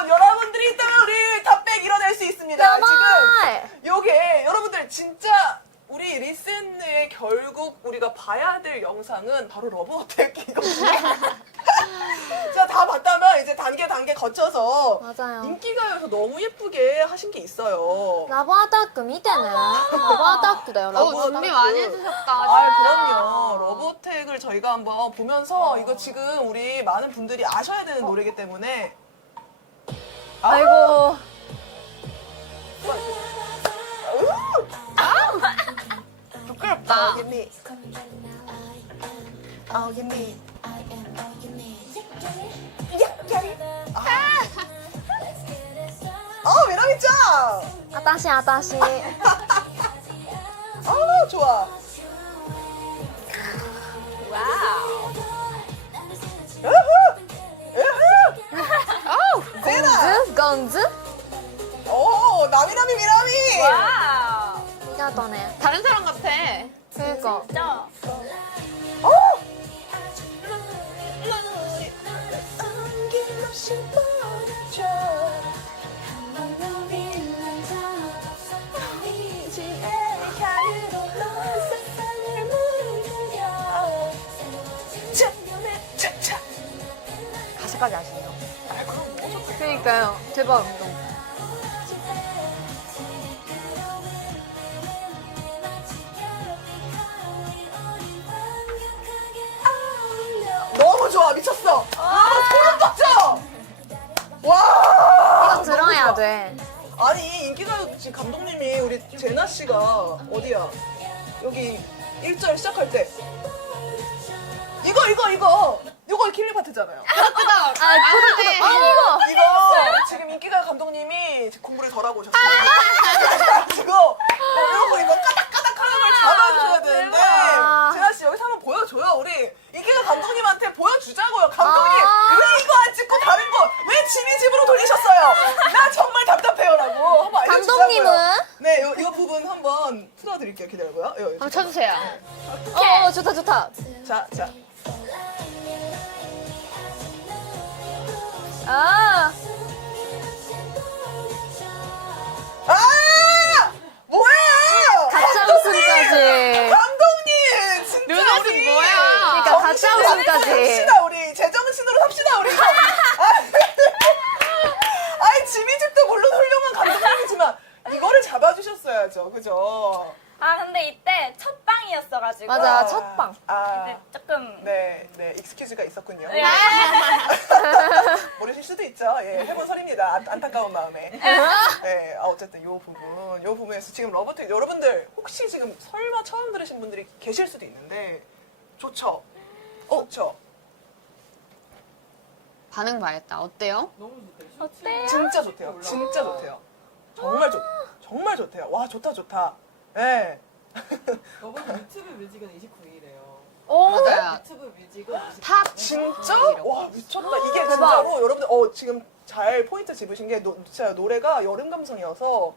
여러분들이 있다면 우리 탑백 이뤄낼 수 있습니다. 지금 요게 여러분들 진짜 우리 리센의 결국 우리가 봐야 될 영상은 바로 러브어택이거든요. 자, 다 봤다면 이제 단계 거쳐서 맞아요. 인기가요에서 너무 예쁘게 하신 게 있어요. 러브어택 밑에는 러브어택이래요. 준비 많이 해주셨다. 그럼요. 러브어택을 저희가 한번 보면서 이거 지금 우리 많은 분들이 아셔야 되는 노래이기 때문에 아이고. 부끄럽다. 미남이짱! 아따시. 좋아. 건즈? 나미나미 미나미! 와. 미가더네. 다른 사람 같아. 그니까. 진짜. 가사까지 아시네요. 그니까요. 대박. 너무 좋아, 미쳤어. 소름 돋죠? 와. 이거 들어야 돼. 아니 인기가요 지금 감독님이 우리 제나 씨가 어디야? 여기 1절 시작할 때 이거 킬링 파트잖아요. 이거 지금 인기가요 감독님이 공부를 덜 하고 오셨어요. 그래가지고 이거 까닥까닥 하는 걸 잡아주셔야 되는데 제나 씨 여기서 한번 보여줘요. 우리 인기가요 감독님한테 보여주자고요. 감독님 왜 이거 안 찍고 다른 거 왜 집이 집으로 돌리셨어요? 나 정말 답답해요라고 한번 알려주자고요. 감독님은? 네, 이 부분 한번 틀어드릴게요. 기다려봐요. 한번 쳐주세요. 좋다. 자. 아, 뭐야! 가짜 웃음까지. 감독님! 진짜 눈웃음 우리 뭐야? 그러니까 가짜 정신을 웃음까지. 삽시다, 우리. 제정신으로 삽시다, 우리. 이거. 아이, 지미집도 물론 훌륭한 감독님이지만 이거를 잡아주셨어야죠. 그죠? 근데 이때 첫 방이었어가지고. 맞아, 첫 방. 이제 조금. 네, 익스큐즈가 있었군요. 네. 모르실 수도 있죠. 예, 해본 설입니다. 안타까운 마음에. 네, 어쨌든 요 부분에서 지금 러브어택 여러분들 혹시 지금 설마 처음 들으신 분들이 계실 수도 있는데 좋죠? 좋죠? 반응 봐야겠다. 어때요? 너무 좋대요. 어때요? 진짜 좋대요. 진짜 좋대요. 정말 좋대요. 와, 좋다. 예. 저번 유튜브 뮤직은 29위래요. 맞아요. 유튜브 뮤직은 29위. 탑 진짜? 이라고. 와, 미쳤다. 이게 진짜로 여러분들 지금 잘 포인트 집으신 게 진짜 노래가 여름 감성이어서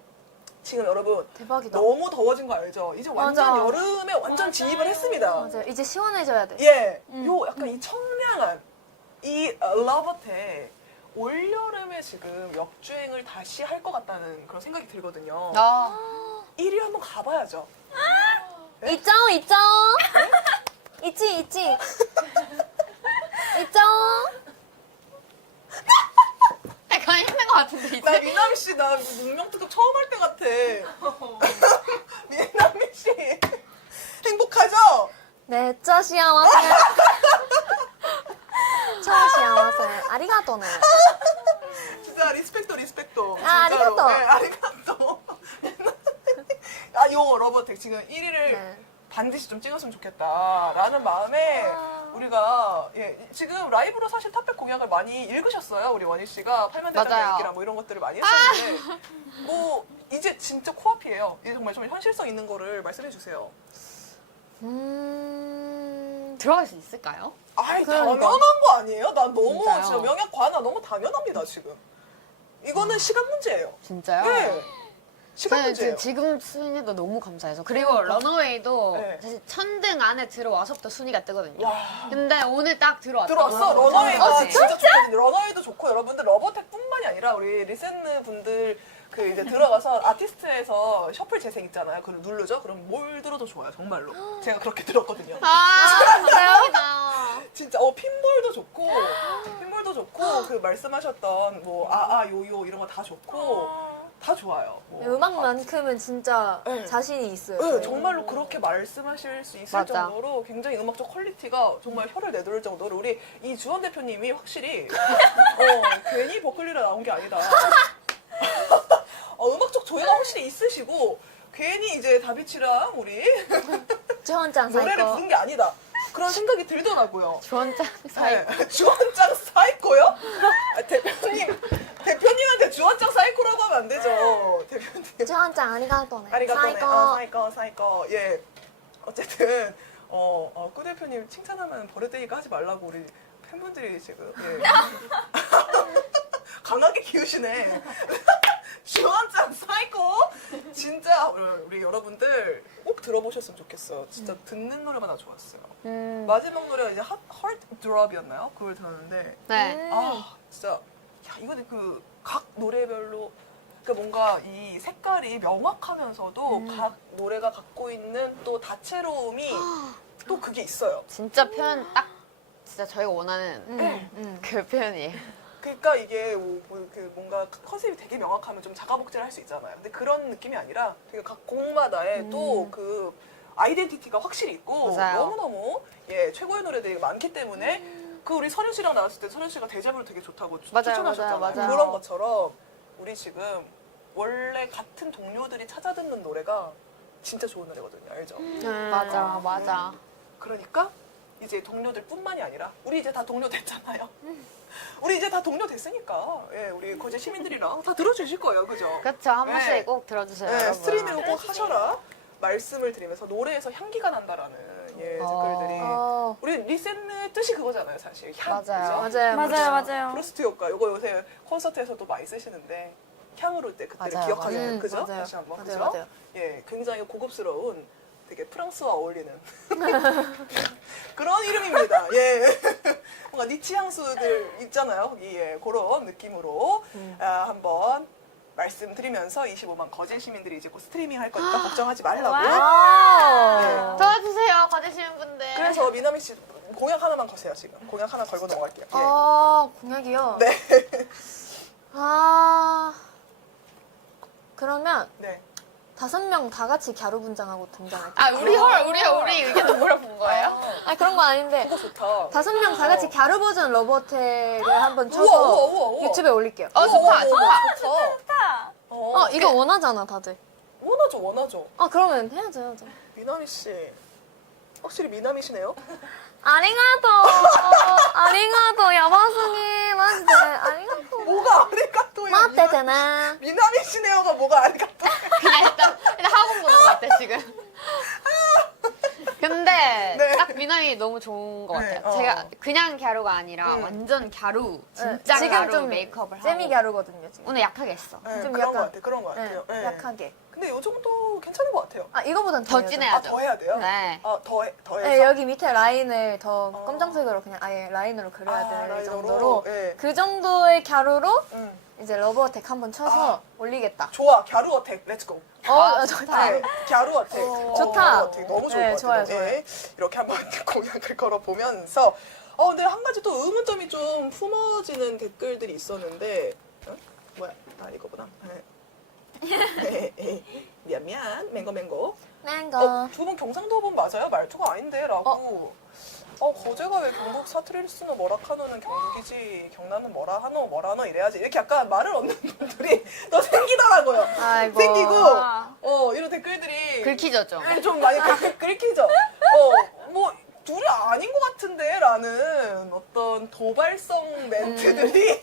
지금 여러분 대박이다. 너무 더워진 거 알죠? 이제 완전 맞아. 여름에 완전 진입을 했습니다. 맞아요. 이제 시원해져야 돼. 예, 요 약간 이 청량한 이 러버텍 올여름에 지금 역주행을 다시 할 것 같다는 그런 생각이 들거든요. 아, 1위 한번 가봐야죠. 있죠. 있지. 있죠. 약간 힘든 것 같은데 나 이제. 미나미 씨, 나 문명특급 처음 할 때 같아. 미나미 씨, 행복하죠? 네, 짜시아와세. 짜시아와세. 아리가또네. 진짜 리스펙도. 아, 진짜로. 아리가또. 네, 아리가또. 아, 요 러버텍 지금 1위를 네. 반드시 좀 찍었으면 좋겠다라는 마음에 우리가 지금 라이브로 사실 탑백 공약을 많이 읽으셨어요. 우리 원희 씨가 팔만대장 맞아요. 얘기랑 뭐 이런 것들을 많이 했었는데 뭐 이제 진짜 코앞이에요. 이제 정말 좀 현실성 있는 거를 말씀해 주세요. 들어갈 수 있을까요? 아이 그러니까. 당연한 거 아니에요? 난 너무 진짜요? 진짜 명약 관아 너무 당연합니다 지금. 이거는 시간 문제예요. 진짜요? 네. 시간 저는 문제예요. 지금 순위도 너무 감사해서 그리고 런어웨이도 네. 사실 1000등 안에 들어와서부터 순위가 뜨거든요. 와. 근데 오늘 딱 들어왔다. 들어왔어. 러너웨이가 진짜 좋거든요. 러너웨이도 좋고 여러분들 러버텍뿐만이 아니라 우리 리센느 분들 그 이제 들어가서 아티스트에서 셔플 재생 있잖아요. 그걸 누르죠. 그럼 뭘 들어도 좋아요. 정말로. 제가 그렇게 들었거든요. 아, 감사합니다. 진짜 핀볼도 좋고 그 말씀하셨던 뭐 요요 이런 거 다 좋고 다 좋아요. 뭐. 음악만큼은 진짜 네. 자신이 있어요. 네, 저희. 정말로 그렇게 말씀하실 수 있을 맞아. 정도로 굉장히 음악적 퀄리티가 정말 혀를 내두를 정도로 우리 이주원 대표님이 확실히 괜히 버클리로 나온 게 아니다. 음악적 조예가 확실히 있으시고 괜히 이제 다비치랑 우리 주원짱 노래를 사이코. 부른 게 아니다. 그런 생각이 들더라고요. 주원장 사이. 네. 주원짱 사이코요? 아, 대표님한테 주원짱 사이코라고 하면 안 되죠. 대표님. 주원짱 아리가또네. 아리가또네. 사이코. 사이코. 예. 어쨌든 꾸 대표님 칭찬하면 버릇되니까 하지 말라고 우리 팬분들이 지금 예. 강하게 기우시네. 주원짱 사이코. 진짜 우리 여러분들 꼭 들어보셨으면 좋겠어요. 진짜 듣는 노래가 나 좋았어요. 마지막 노래가 이제 Heart Drop이었나요? 그걸 들었는데 네. 아 진짜 야 이거는 그 각 노래별로 그러니까 뭔가 이 색깔이 명확하면서도 각 노래가 갖고 있는 또 다채로움이 또 그게 있어요. 진짜 표현 딱 진짜 저희가 원하는 네. 그 표현이에요. 그러니까 이게 그 뭔가 컨셉이 되게 명확하면 좀 자가복제를 할 수 있잖아요. 근데 그런 느낌이 아니라 되게 각 곡마다의 또 그 아이덴티티가 확실히 있고 맞아요. 너무너무 최고의 노래들이 많기 때문에 그 우리 선윤 씨랑 나왔을 때 선윤 씨가 데자뷰로 되게 좋다고 맞아요, 추천하셨잖아요. 맞아요. 그런 것처럼 우리 지금 원래 같은 동료들이 찾아 듣는 노래가 진짜 좋은 노래거든요. 알죠? 맞아. 그러니까 이제 동료들뿐만이 아니라 우리 이제 다 동료 됐잖아요. 우리 이제 다 동료 됐으니까 우리 거제 시민들이랑 다 들어주실 거예요, 그죠? 그렇죠. 한 번씩 네. 꼭 들어주세요. 네, 여러분. 스트리밍을 꼭 하셔라 말씀을 드리면서 노래에서 향기가 난다라는 댓글들이 우리 리센의 뜻이 그거잖아요, 사실. 향. 맞아요. 그죠? 맞아요. 프로스트 효과 요거 요새 콘서트에서도 많이 쓰시는데 향으로 때 그때를 맞아요, 기억하는 그죠? 맞아요. 다시 한번 맞아요, 그죠? 맞아요. 예, 굉장히 고급스러운 되게 프랑스와 어울리는 그런 이름입니다. 예, 뭔가 니치 향수들 있잖아요. 거기 그런 느낌으로 한번 말씀드리면서 25만 거제 시민들이 이제 곧 스트리밍 할 거니까 걱정하지 말라고. 네. 도와주세요, 거주시는 분들. 그래서 미나미 씨 공약 하나만 거세요 지금. 공약 하나 걸고 넘어갈게요. 예. 공약이요? 네. 그러면 네. 5명 다 같이 갸루 분장하고 등장할게요. 아, 우리 의견을 물어본 거예요? 그런 거 아닌데 그거 좋다. 5명 다 같이 갸루 버전 러버텍을 한번 우와, 쳐서 우와. 유튜브에 올릴게요. 좋다. 좋다. 이거 원하잖아 다들. 원하죠. 그러면 해야죠. 미나미 씨. 확실히 미나미시네요. 아리가또 야바스니 마지데 아리가또. 뭐가 아리가또예요? 맞대잖아. 미나미시네요가 뭐가 아리가또? 그냥 일단 학원 보는 것 같아, 지금. 근데 근데 네. 딱 미남이 너무 좋은 것 네, 같아요. 제가 그냥 갸루가 아니라 음. 완전 갸루, 진짜 지금 갸루 좀 메이크업을 하고 세미 갸루거든요 지금. 오늘 약하게 했어. 네, 좀 그런 것 약간- 같아요. 그런 것 네, 같아요. 네. 약하게. 근데 이 정도 괜찮은 것 같아요. 아 이거보단 더 해야죠. 진해야죠. 더 해야 돼요? 네. 더 해서? 네, 여기 밑에 라인을 더 어. 검정색으로 그냥 아예 라인으로 그려야 될 라이너로? 정도로 네. 그 정도의 갸루로 음. 이제 러브 어택 한번 쳐서 올리겠다. 좋아. 갸루 어택. 렛츠고. 좋다. 네, 갸루 어택. 좋다. 갸루 어택. 너무 좋을 네, 것 좋아요, 같아요. 네. 이렇게 한번 공약을 걸어보면서 근데 한 가지 또 의문점이 좀 품어지는 댓글들이 있었는데 뭐야? 이거구나. 미안. 맹거. 맹거. 두 분 경상도 분 맞아요? 말투가 아닌데? 라고. 거제가 왜 경북 사투리를 뭐라 카노는 경북이지, 경남은 뭐라 하노 이래야지. 이렇게 약간 말을 얻는 분들이 또 생기더라고요. 아이고. 생기고, 아. 이런 댓글들이. 긁히죠 좀. 좀 많이 긁히죠? 뭐, 둘이 아닌 것 같은데? 라는 어떤 도발성 멘트들이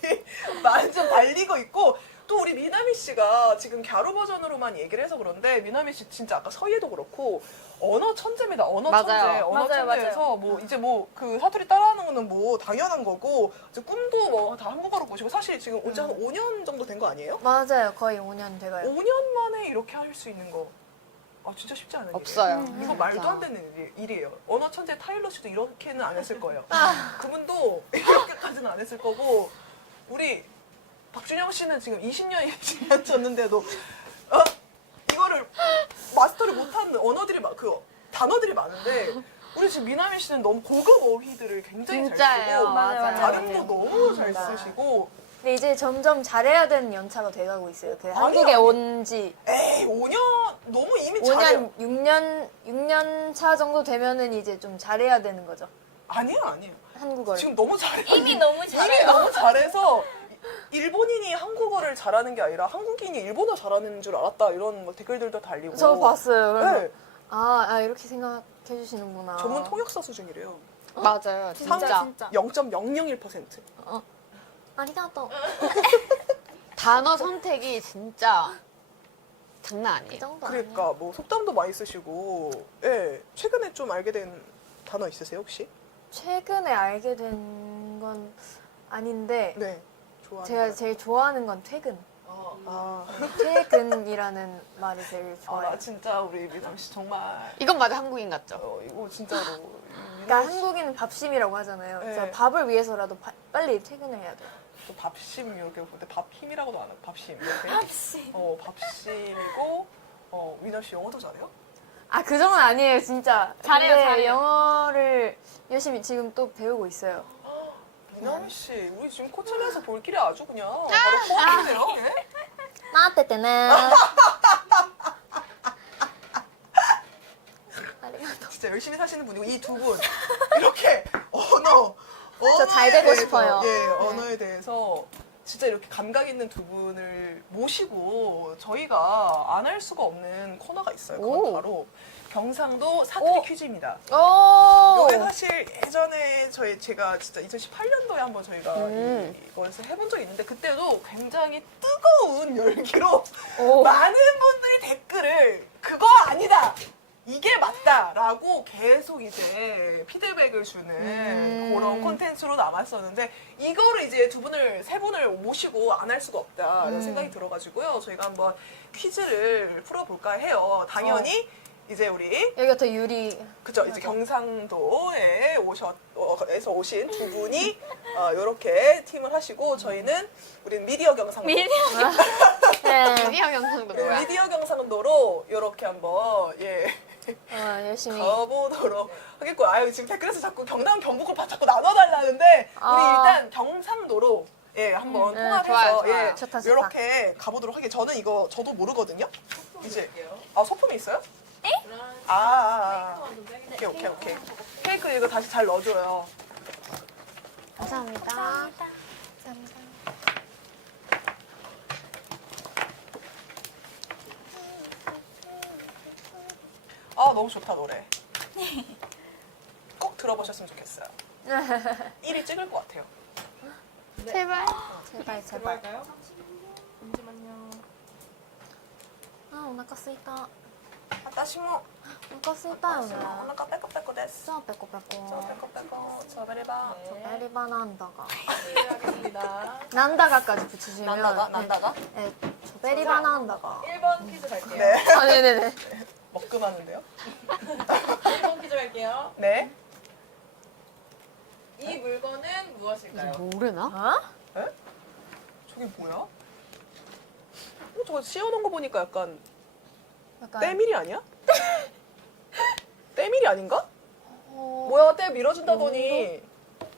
많이 좀 달리고 있고, 또 우리 미나미 씨가 지금 갸루 버전으로만 얘기를 해서 그런데 미나미 씨 진짜 아까 서예도 그렇고 언어 천재입니다. 언어 맞아요. 천재. 언어 맞아요, 천재에서 뭐 이제 뭐 그 사투리 따라하는 거는 뭐 당연한 거고 이제 꿈도 뭐 다 한국어로 보시고 사실 지금 온 지 한 5년 정도 된 거 아니에요? 맞아요. 거의 5년 돼가요. 5년 만에 이렇게 할 수 있는 거. 진짜 쉽지 않은 일이에요. 없어요. 이거 말도 안 되는 일이에요. 언어 천재 타일러 씨도 이렇게는 안 했을 거예요. 아. 그분도 이렇게까지는 안 했을 거고 우리 박준영 씨는 지금 20년이 지났었는데도 이거를 마스터를 못하는 단어들이 많은데 우리 지금 미나미 씨는 너무 고급 어휘들을 굉장히 잘 진짜예요. 쓰고 맞아요. 발음도 너무 잘 맞아요. 쓰시고 근데 이제 점점 잘해야 되는 연차가 돼가고 있어요. 그 아니, 한국에 아니. 온 지 에이 5년 너무 이미 잘해요. 5년, 6년 차 정도 되면은 이제 좀 잘해야 되는 거죠. 아니에요. 한국어를. 지금 너무 잘해요. 이미 너무 이미 잘해요. 너무 잘해서 일본인이 한국어를 잘하는 게 아니라 한국인이 일본어 잘하는 줄 알았다 이런 뭐 댓글들도 달리고 저 봤어요. 그래서 네, 이렇게 생각해 주시는구나. 전문 통역사 수준이래요. 맞아요. 진짜. 진짜. 0.001%. 아리가또. 단어 선택이 진짜 장난 그 아니에요. 정도 아니에요. 그러니까 뭐 속담도 많이 쓰시고 최근에 좀 알게 된 단어 있으세요 혹시? 최근에 알게 된 건 아닌데 네. 좋아하는 제가 거. 제일 좋아하는 건 퇴근. 아, 퇴근이라는 말이 제일 나 좋아요. 진짜 우리 미담 씨 정말 이건 맞아 한국인 같죠? 이거 진짜로 그러니까 한국인은 밥심이라고 하잖아요. 네. 그래서 밥을 위해서라도 빨리 퇴근을 해야 돼요. 또 밥심 이렇게 볼때 밥힘이라고도 안 하고 밥심 이렇게 혹시 밥심이고 미남 씨 영어도 잘해요? 그 정도는 아니에요, 진짜. 잘해요, 근데 잘해요. 영어를 열심히 지금 또 배우고 있어요. 미남 씨 우리 지금 코첼라에서 볼 길이 아주 그냥 바로 포함이네요. 예? 나때때나. 진짜 열심히 사시는 분이고 이 두 분 이렇게 언어에 잘 되고 대해서, 싶어요. 언어에 대해서 진짜 이렇게 감각 있는 두 분을 모시고 저희가 안 할 수가 없는 코너가 있어요. 그건 오. 바로 경상도 사투리 오. 퀴즈입니다. 오! 이게 사실 예전에 제가 진짜 2018년도에 한번 저희가 이거에서 해본 적이 있는데 그때도 굉장히 뜨거운 열기로 오. 많은 분들이 댓글을 그거 아니다! 이게 맞다라고 계속 이제 피드백을 주는 그런 콘텐츠로 남았었는데 이거를 이제 세 분을 모시고 안 할 수가 없다 이런 생각이 들어가지고요. 저희가 한번 퀴즈를 풀어볼까 해요. 당연히 이제 우리 여기가 더 유리. 그죠 이제 경상도에 에서 오신 두 분이 이렇게 팀을 하시고 저희는 우리는 미디어 경상도 네. 미디어 영상도 뭐야? 미디어 경상도로 이렇게 한번 열심히. 가보도록 하겠고 지금 댓글에서 자꾸 경남 경북을 자꾸 나눠달라는데 우리 일단 경상도로 한번 통합해서 좋아요, 좋아요. 좋다, 좋다. 이렇게 가보도록 하게 저는 이거 저도 모르거든요. 이제 소품이 있어요? 오케이. 케이크 이거 다시 잘 넣어줘요. 감사합니다. 너무 좋다 노래. 꼭 들어보셨으면 좋겠어요. 1위 찍을 것 같아요. 제발. 제발. 들어갈까요? 잠시만요. 오나카 쓰이다. 私も 이거 쓸다요. お腹ペコペコです。 저 빼고 빼고. ペコペコ。食べれば。 베리바 난다가. 네, 하겠습니다. 난다가까지 붙이시면. 난다가? 난다가? 네. 저 베리바 난다가. 1번 퀴즈 갈게요. 네. 아, 네네네. 먹금하는데요? 1번 퀴즈 갈게요. 네. 이 물건은 무엇일까요? 모르나? 어? 저게 뭐야? 저거 씌워놓은 거 보니까 약간 약간. 때밀이 아니야? 때밀이 아닌가? 어, 뭐야 때 밀어준다더니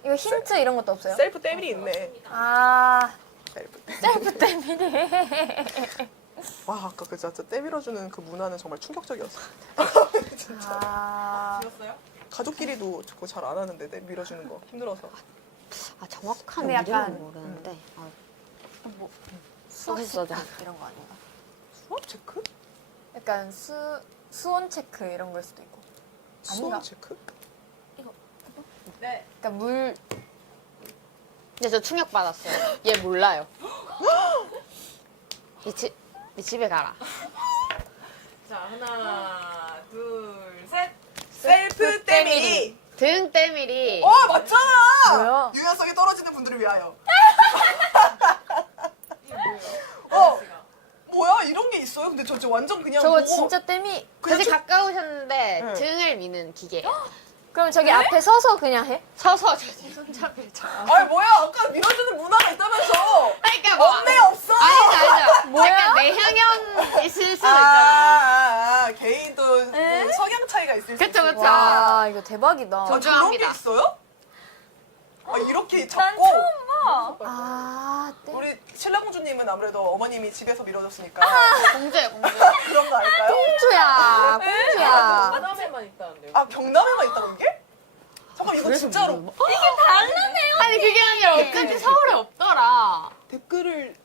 이거 힌트 이런 것도 없어요? 셀프 때밀이 있네. 아, 셀프. 셀프 때문에. 와 아까 그 진짜 때 밀어주는 그 문화는 정말 충격적이었어. 진짜. 아, 지웠어요? 가족끼리도 그거 잘 안 하는데 때 밀어주는 거 힘들어서. 아 정확한 근데 이름은 약간- 모르는데. 아, 수학 어딨어, 체크 이런 거 아닌가? 수학 체크? 약간 수온 체크 이런 걸 수도 있고. 아닌가? 수학 체크? 네. 그러니까 물 근데 저 충격 받았어요. 얘 몰라요. 네 집에 가라. 자, 하나, 둘, 셋. 셀프 때밀이. 등 때밀이. 맞잖아. 뭐야? 유연성이 떨어지는 분들을 위하여. 이게 뭐예요? 어. 씨가. 뭐야 이런 게 있어요? 근데 저 완전 그냥 저거 보고 진짜 땜이. 그냥 되게 가까우셨는데 네. 등을 미는 기계. 그럼 저기 앞에 서서 그냥 해? 서서 저기 손잡이 저. 아니 뭐야 아까 밀어주는 문화가 있다면서. 그러니까 뭐 없네 없어. 아니죠. 뭐야? 약간 내향형 있을 수도 있잖아. 개인도 그 성향 차이가 있을 수 그쵸, 있으니까. 그쵸. 와, 이거 대박이다. 아, 저런 게 존중합니다. 있어요? 이렇게 난 잡고 처음 봐. 아, 땜. 우리 신라공주님은 아무래도 어머님이 집에서 밀어줬으니까 공주예요, 공주. 그런 거 아닐까요? 공주야, 공주야. 하나에만 있다는데요. 아 경남에만 있다고 이게? 잠깐 이거 그래서 진짜로 모르는 다르네요. 아니 그게 아니라 엊그제 서울에 없더라. 댓글을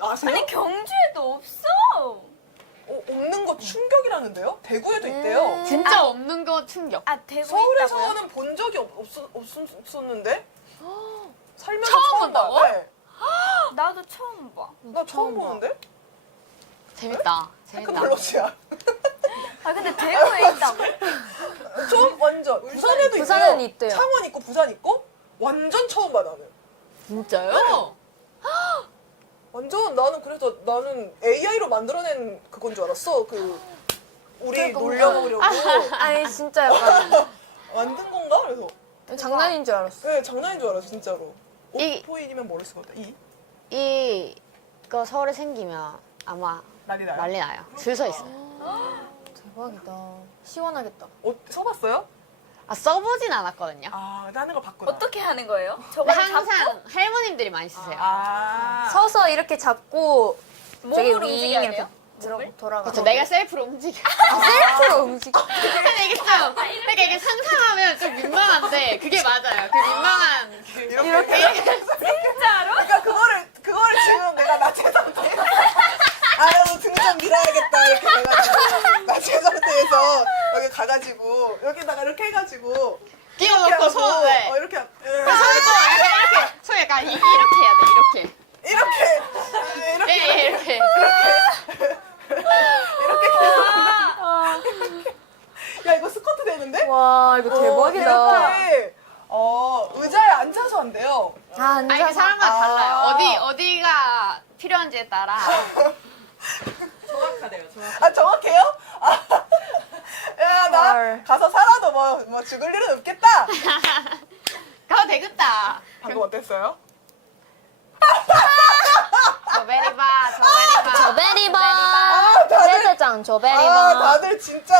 아세요? 아니 경주에도 없어. 없는 거 충격이라는데요? 대구에도 있대요. 진짜 없는 거 충격. 아 대구에 있다고요? 서울에서는 본 적이 없었는데 살면서 처음 처음 봐. 본다고? 네. 나도 처음 봐. 나 처음 보는데? 재밌다. 재밌다. 테크놀로지야. 아 근데 대구에 있다고? 처음 완전 부산에도 부산에는 있대요. 있대요. 창원 있고 부산 있고 완전 처음 봐 나는. 진짜요? 완전 나는 그래서 나는 AI로 만들어낸 그건 줄 알았어. 그 우리 그러니까 놀려먹으려고 아니, 진짜 약간 만든 건가? 그래서 장난인 줄 알았어. 네 장난인 줄 알았어 진짜로. 이- 5포인이면 모를 수가 없다. 이거 서울에 생기면 아마 난리 나요. 난리 나요. 줄 서 있어. 대박이다. 시원하겠다. 써봤어요? 아 써보진 않았거든요. 아 하는 걸 봤구나. 어떻게 하는 거예요? 근데 저걸 항상 할머님들이 많이 쓰세요. 서서 이렇게 잡고 저기 몸으로 윙 움직여야 이렇게 돼요? 돌아가. 그렇죠. 내가 셀프로 움직여. 셀프로 움직여. 근데 이게 좀 그러니까 이게 상상하면 좀 민망한데 그게 맞아요. 그 민망한 그 이렇게 진짜로? 그러니까 그거를 지금 내가 나체 상태에서 아유 등 좀 밀어야겠다 이렇게 해가지고 나체 상태에서 여기 가가지고 여기다가 이렇게 해가지고 끼워놓고 손을 이렇게 손 약간 이렇게 해야 돼. 이렇게 예, 이렇게. 야 이거 스쿼트 되는데? 와, 이거 대박이다. 이렇게 의자에 앉아서 한대요. 아, 아 이게 앉아서. 사람마다 달라요. 아. 어디가 필요한지에 따라. 정확하대요, 정확. 아 정확해요? 야 나 헐. 가서 살아도 뭐 죽을 일은 없겠다. 가도 되겠다. 방금 어땠어요? 저베리바. 저베리바. 다들- 세대장 아 저베리바. 다들 진짜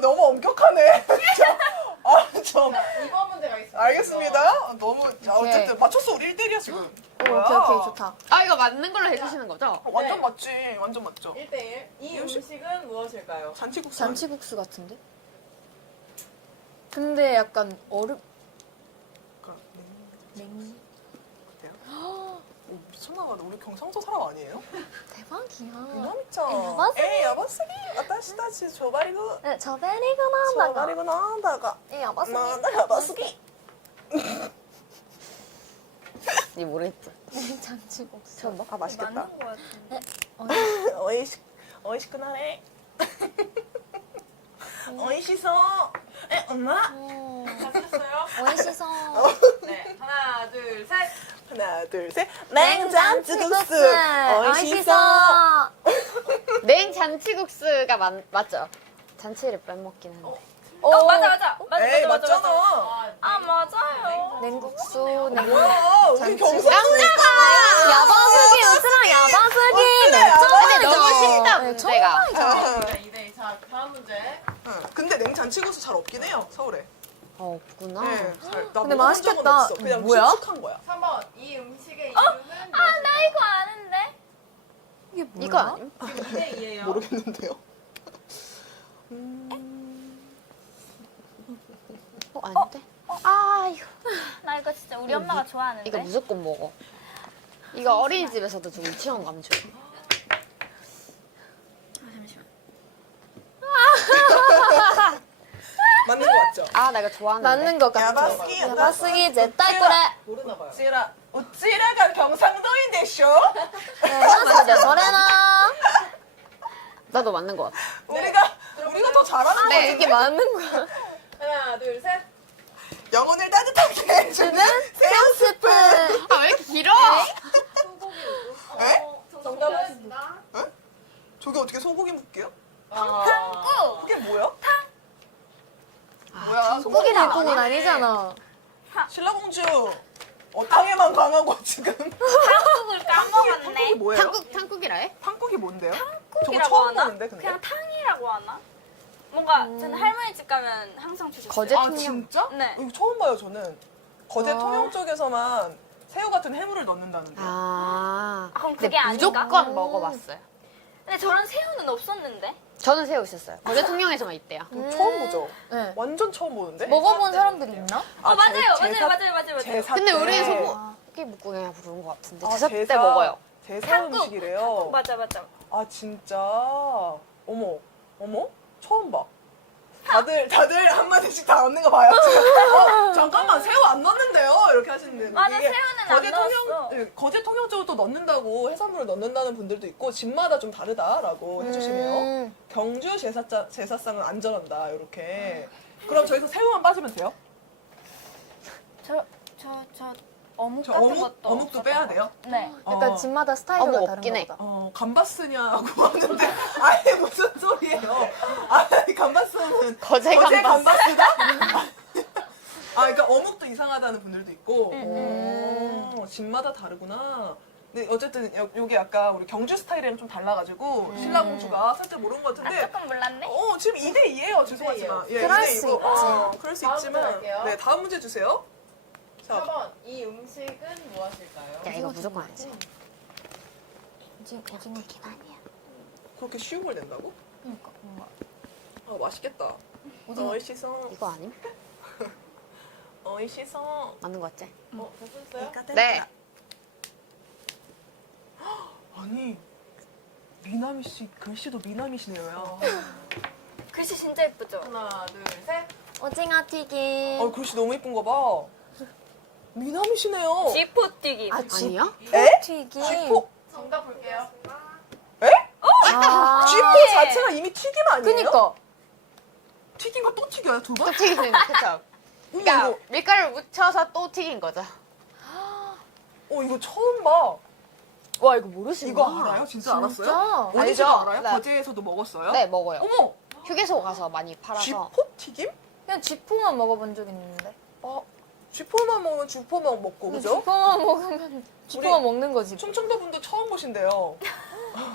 너무 엄격하네. 좀 2번 문제 가겠습니다. 알겠습니다. 너무 어쨌든 맞췄어 우리 1대1이야 지금. 오케이, 오케이, 좋다. 아 이거 맞는 걸로 해주시는 거죠? 완전 네. 맞지. 완전 맞죠. 1대1. 이 음식은 무엇일까요? 잔치국수. 잔치국수 같은데? 근데 약간 냉. 오, 미쳤나봐. 우리 경상도 사람 아니에요? 대박이야. 이놈이죠. 야바스기. 에이 야바스기. 아따시다치 조바리고. 네, 저베리가 나온다가. 조바리고 나온다가. 예, 야바스기. 나온다 야바스기. 니 모르겠지. 잔치국수. 아 맛있겠다. 맞는 거 같은데. 어이시쿠나네. 오이시소. 엄마. 다 쓰셨어요? 오이시소. 네. 하나, 둘, 셋. 하나, 둘, 셋. 냉장찌국수. 오이시소. 냉잔치국수가 맞죠? 잔치를 빼먹긴 한데. 맞아. 에이, 맞잖아. 아, 맞아요. 냉국수, 뭐야, 우리 경상. 야바스기, 우스랑 야바스기. 네, 근데 너무 쉽다, 문제가. 2대2. 자, 다음 문제. 근데 냉장찌국수 잘 없긴 해요, 서울에. 없구나. 네, 나 근데 먹어본 적은 맛있겠다. 없어. 그냥 뭐야? 축축한 거야. 3번. 이 음식의 이름은 나 이거 아는데? 이게 뭐야? 이거 아님? 지금 2대2예요. 모르겠는데요. 아닌데? 아, 이거. 나 이거 진짜 우리 엄마가 좋아하는데. 이거 무조건 먹어. 이거 어린이집에서도 좀 유치원 가면 좋아. 맞는 거 맞죠? 아, 나 이거 좋아하는데. 맞는 것 같아. 야바스기, 야바스기, 제딸 꼬레. 모르나 봐요. 우찌라가 경상도인데쇼? 야바스기, 소레나. 나도 맞는 것 같아. 우리가 더 잘하는 네. 거지. 이게 맞는 거야. 하나, 둘, 셋. 영혼을 따뜻하게 해주는 새우 스프. 아, 왜 이렇게 길어? 에? 정답은? 저게 어떻게 소고기 묵게요? 탕국! 그게 뭐야? 뭐야? 소고기 닭국은 아니잖아. 신라공주 어탕에만 강하고 지금 탕국을 까먹었네. 뭐예요? 탕국이라 해? 탕국이 뭔데요? 저거 탕국이라고 처음 하나? 보는데 근데 그냥 탕이라고 하나? 뭔가 저는 할머니 집 가면 항상 주셨어요. 거제 아 통영. 진짜? 네. 이거 처음 봐요 저는 거제 아. 통영 쪽에서만 새우 같은 해물을 넣는다는데 아. 그럼 근데 그게 아닌가? 무조건 먹어봤어요. 근데 저런 새우는 없었는데? 저는 새우 있었어요. 거제 통영에서만 있대요. 처음 보죠? 네. 완전 처음 보는데? 먹어본 사람들이 있나? 맞아요. 제사 근데 우리 때. 소고기 묵국이나 부르는 것 같은데. 아, 제사 때 먹어요. 제사 탕국. 음식이래요. 맞아. 아 진짜 어머 처음 봐. 다들 한마디씩 다 넣는 거 봐요. 지금. 잠깐만 새우 안 넣는데요 이렇게 하시는데 맞아, 이게 새우는 안 거제 넣었어. 거제 통영 쪽은 또 넣는다고 해산물을 넣는다는 분들도 있고 집마다 좀 다르다라고 해주시네요. 경주 제사상은 안전한다 이렇게. 그럼 저기서 새우만 빠지면 돼요? 저 어묵 저 같은 것도 어묵도 빼야 돼요? 네. 약간 집마다 스타일이 어묵 다른 없긴 해. 거다. 감바스냐고 하는데 아니 무슨 소리예요? 아니 감바스는 거제 감바스. 감바스다? 그러니까 어묵도 이상하다는 분들도 있고 집마다 다르구나. 근데 어쨌든 요게 약간 우리 경주 스타일이랑 좀 달라가지고 신라공주가 살짝 모르는 것 같은데 조금 몰랐네. 지금 2대2예요 죄송하지만 예, 그럴 2대2 수 고. 있지. 그럴 수 다음 있지만 문제 갈게요. 네 다음 문제 주세요. 자 4번. 이 음식은 무엇일까요? 야, 이거 무조건 알지. 오징어 그렇게 쉬운 걸 낸다고? 그러니까 뭔가. 맛있겠다. 어이시소 이거 아님? 어이시소 맞는 거 같지? 다 쓰셨어요? 네. 아니 미나미 씨 글씨도 미나미시네요. 글씨 진짜 예쁘죠? 하나, 둘, 셋. 오징어 튀김. 글씨 너무 이쁜 거 봐. 미나미시네요. 지포튀김. 아니야? 에? 튀김. 쥐포 정답 볼게요. 아. 쥐포 자체가 이미 튀김 아니에요? 그니까. 튀긴 거 또 튀겨요 두 번? 또 튀기는 케첩. 어머, 그러니까 이거, 밀가루를 묻혀서 또 튀긴 거죠. 이거 처음 봐. 와, 이거 모르시는 이거 알아요? 진짜 알았어요? 진짜? 어디서 알죠? 알아요? 네. 거제에서도 먹었어요? 네, 먹어요. 어머 휴게소 가서 많이 팔아서. 쥐포 튀김? 그냥 쥐포만 먹어본 적 있는데. 쥐포만 먹으면 쥐포만 먹고 그죠? 쥐포만 먹으면 쥐포만 먹는 거지. 충청도 분도 처음 보신대요.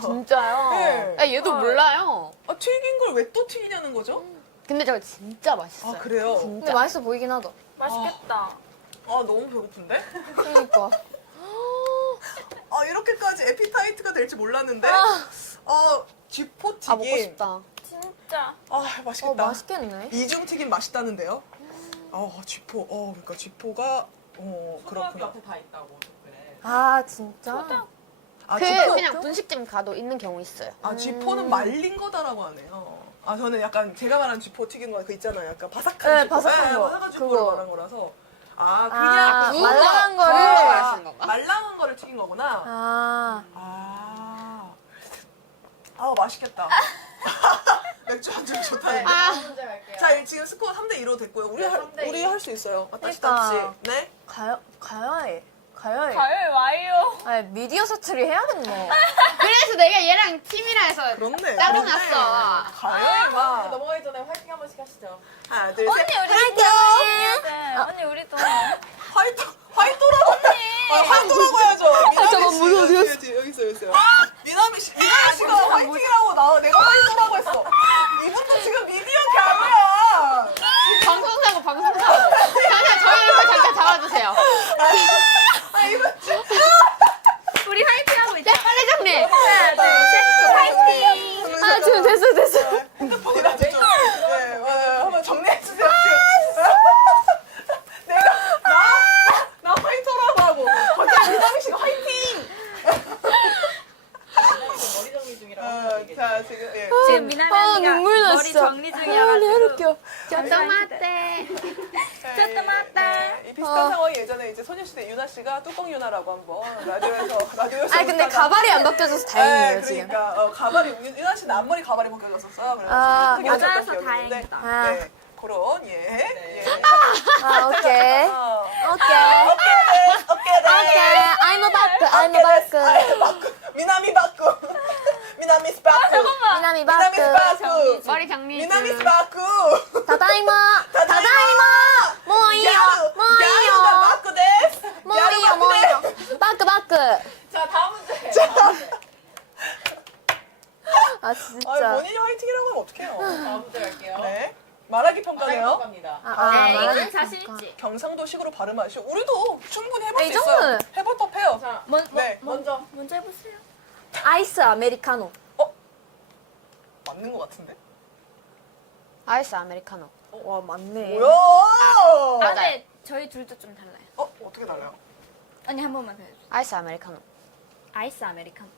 진짜요? 네. 아, 얘도 몰라요. 튀긴 걸 왜 또 튀기냐는 거죠? 근데 저거 진짜 맛있어요. 그래요? 근데 진짜. 맛있어 보이긴 하다. 맛있겠다. 너무 배고픈데? 그러니까. 이렇게까지 에피타이트가 될지 몰랐는데 쥐포 튀김. 먹고 싶다. 진짜. 맛있겠다. 맛있겠네. 이중 튀김 맛있다는데요? 쥐포. 그러니까 쥐포가 초등학교 그렇구나. 앞에 다 있다고. 그래. 아 진짜? 쥐포. 그냥 분식집 가도 있는 경우 있어요. 쥐포는 말린 거다라고 하네요. 저는 약간 제가 말한 쥐포 튀긴 거 그 있잖아요. 약간 바삭한 네, 쥐포. 바삭한 거. 바삭한 쥐포를 그거. 말한 거라서. 아, 그냥 구운 말랑한 거. 거를. 구운 거 말하시는 건가? 말랑한 거를 튀긴 거구나. 아. 맛있겠다. 맥주 한잔 좋다는. 네, 다음 문제 갈게요. 자, 지금 스코어 3대 2로 됐고요. 우리 네, 할, 3대2. 우리 할 수 있어요. 아따시 그러니까. 다시. 네. 가야해. 가을 와요. 아 미디어 사투리 해야겠노. 그래서 내가 얘랑 팀이라 해서 그렇네. 짜증났어. 가요, 마. 넘어가기 전에 화이팅 한 번씩 하시죠. 하나, 둘, 셋. 네, 언니 우리도 화이토라고. 화이토라고 해야죠. 잠깐만, 무서워, 여기 있어요. 미나미 씨가 화이팅이라고 내가 화이토라고 했어. 이분도 지금 미디어 가루야. 방송사고 방송사고. 그냥 저희 얼굴 잠깐 잡아주세요. 우리 화이팅 하고 있자. 야 빨리 정리. 하나, 둘, 셋. 화이팅. 아 지금 됐어. 핸드폰이라 좀. 네, 한번 정리해주세요. 내가 나 화이토라고 하고 갑자기 미나미 씨가 화이팅. 머리 정리 중이라고 얘기해 자, 지금 예. 지금 미나미 아, 언니가 눈물 나, 머리 진짜. 정리 아 중이어가지고. 리얼 웃겨. 정정맞대. 이 비슷한 상황이 예전에 이제 소녀시대 유나 씨가 뚜껑 유나라고 한번 라디오에서. 아 근데 웃다가- 가발이 안 바뀌어져서 다행이에요 네, 지금. 그러니까 가발이 유나 씨는 앞머리 가발이 벗겨졌었어요. 그래서 아, 크게 맞아서 웃었던 기억이 있는데. 다행이다. 아. 네, 그런 예. 아 오케이. 어. 오케이. 오케이. I'm a back. 미나미 바꾸. 미나미 스파크. 미나미 미나미 바크. 스파크. 머리 정리 미나미 중. 스파크. 다다이마. 뭐이요. 야유가 바꾸 데스. 뭐이요. 바크. 자, 다음 문제. 아 아, 진짜. 본인이 화이팅이라고 하면 어떡해요. 다음 문제 갈게요. 네. 말하기 평가네요. 갑니다. 네, 말하기 이건 자신 있지. 경상도식으로 발음하시고 우리도 충분히 해볼 이 수 있어요. 정도는. 해볼 법해요. 자, 네. 먼저. 먼저 해보세요. 아이스 아메리카노. 맞는 것 같은데? 아이스 아메리카노. 와 맞네. 뭐야? 아, 근데 저희 둘도 좀 달라요. 어떻게 달라요? 언니 한 번만 더 해줘. 아이스 아메리카노. 아이스 아메리카노.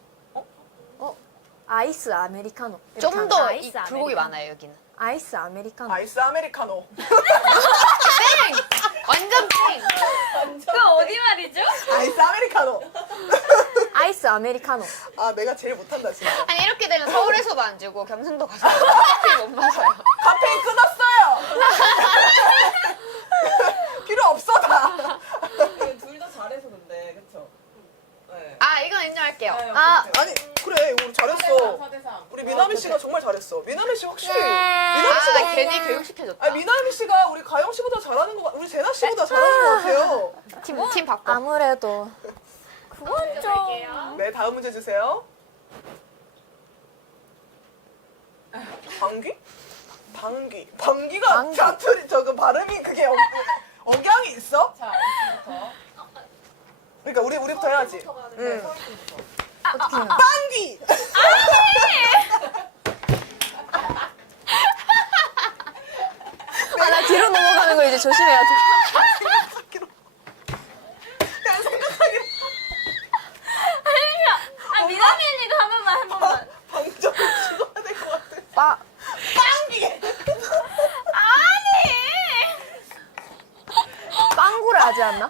아이스 아메리카노. 좀 더 아이스 굴곡이 아메리카노. 많아요 여기는. 아이스 아메리카노. 아이스 아메리카노. 완전 땡. 그거 어디 말이죠? 아이스 아메리카노. 아이스 아메리카노. 아, 내가 제일 못한다, 진짜. 아니 이렇게 되면 서울에서도 안 주고 경상도 가서 커피 못 마셔요. 카페인 끊었어요! 필요 없어, 다. 둘 다 잘해서 근데, 그쵸? 네. 아 이건 인정할게요. 네, 아, 오케이, 오케이. 아니, 그래, 우리 잘했어. 4대3. 우리 미나미 씨가 정말 잘했어. 미나미 씨 확실히. 네. 미나미 씨가. 아 괜히 교육시켜줬다. 아니, 미나미 씨가 우리 가영 씨보다 잘하는 거, 우리 제나 씨보다 잘하는 것 같아요. 팀 바꿔. 아무래도 그건 좀. 네, 다음 문제 주세요. 방귀? 방귀가 방귀. 자투리 저거 발음이 그게 억양이 있어? 자, 지금부터. 그러니까 우리부터 해야지. 서울부터 가는데, 응. 서울부터. 어떻게 해요? 방귀. 아, 나 뒤로 넘어가는 거 이제 조심해야 돼. 그냥 생각하기 아, 미나미 언니도 한 번만. 방정을 찍어야 될 것 같아. 방귀. 빵구를 하지 않나?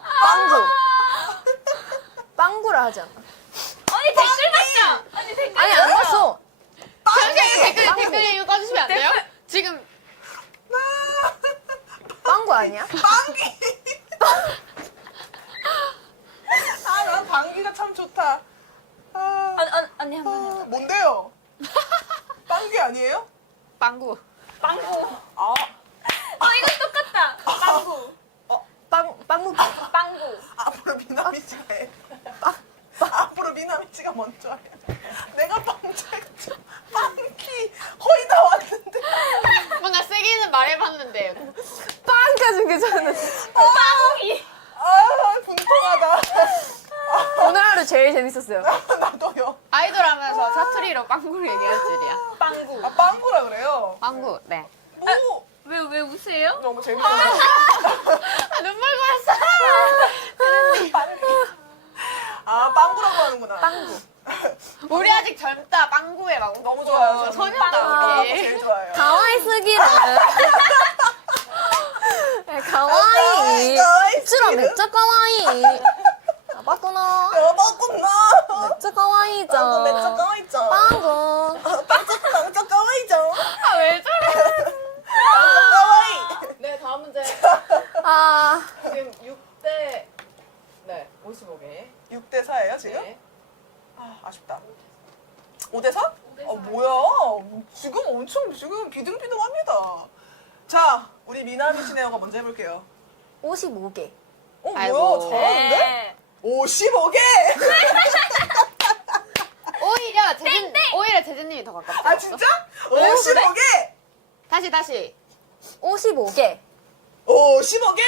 빵구를 하지 않나? 언니 댓글 봤죠? 언니 댓글. 아니 안 봤어. 잠시만요. 댓글 읽어주시면 안 돼요? 지금 빵구 아니야? 아, 난 방귀가 참 좋다. 아, 언니 한 번 해줘. 뭔데요? 방귀 아니에요? 빵구. 빵구. 아, 이거 똑같다. 빵구. 빵구. 빵구. 앞으로 미나미 씨가 해. 앞으로 미나미 씨가 먼저 해. 내가 방귀 거의 다 왔는데. 뭔가 세게는 말해봤는데 빵까지 괜찮은. 빵이. 아, 분통하다. 오늘 하루 제일 재밌었어요. 나도요. 아이돌 하면서 사투리로 빵구를 얘기할 줄이야. 빵구. 아, 빵구라 그래요? 빵구. 네. 뭐, 왜 웃으세요? 너무 재밌었는데. 아, 눈물 고였어. 아, 빵구라고 하는구나. 빵구. 우리 아직 젊다. 빵구에 막 너무 좋아요. 소녀다 빵구 우리. 제일 좋아요. 가와이 쓰기는. 가와이. 쭈라 맥자 가와이. 아, 맞구나. 여봤구나. 맥자 가와이죠. 아, 너 맥주 까와있죠? 빵구. 빵짝 까와있죠? 아, 왜 55개. 6대 4예요 지금? 네. 아, 아쉽다. 5대 4? 아, 뭐야. 지금 비등비등합니다. 자, 우리 미나미 시네어가 먼저 해볼게요. 55개. 뭐야. 아이고. 잘하는데? 네. 55개! 오히려 재진님이 더 가깝다. 아, 진짜? 55개! 다시. 55개. 55개!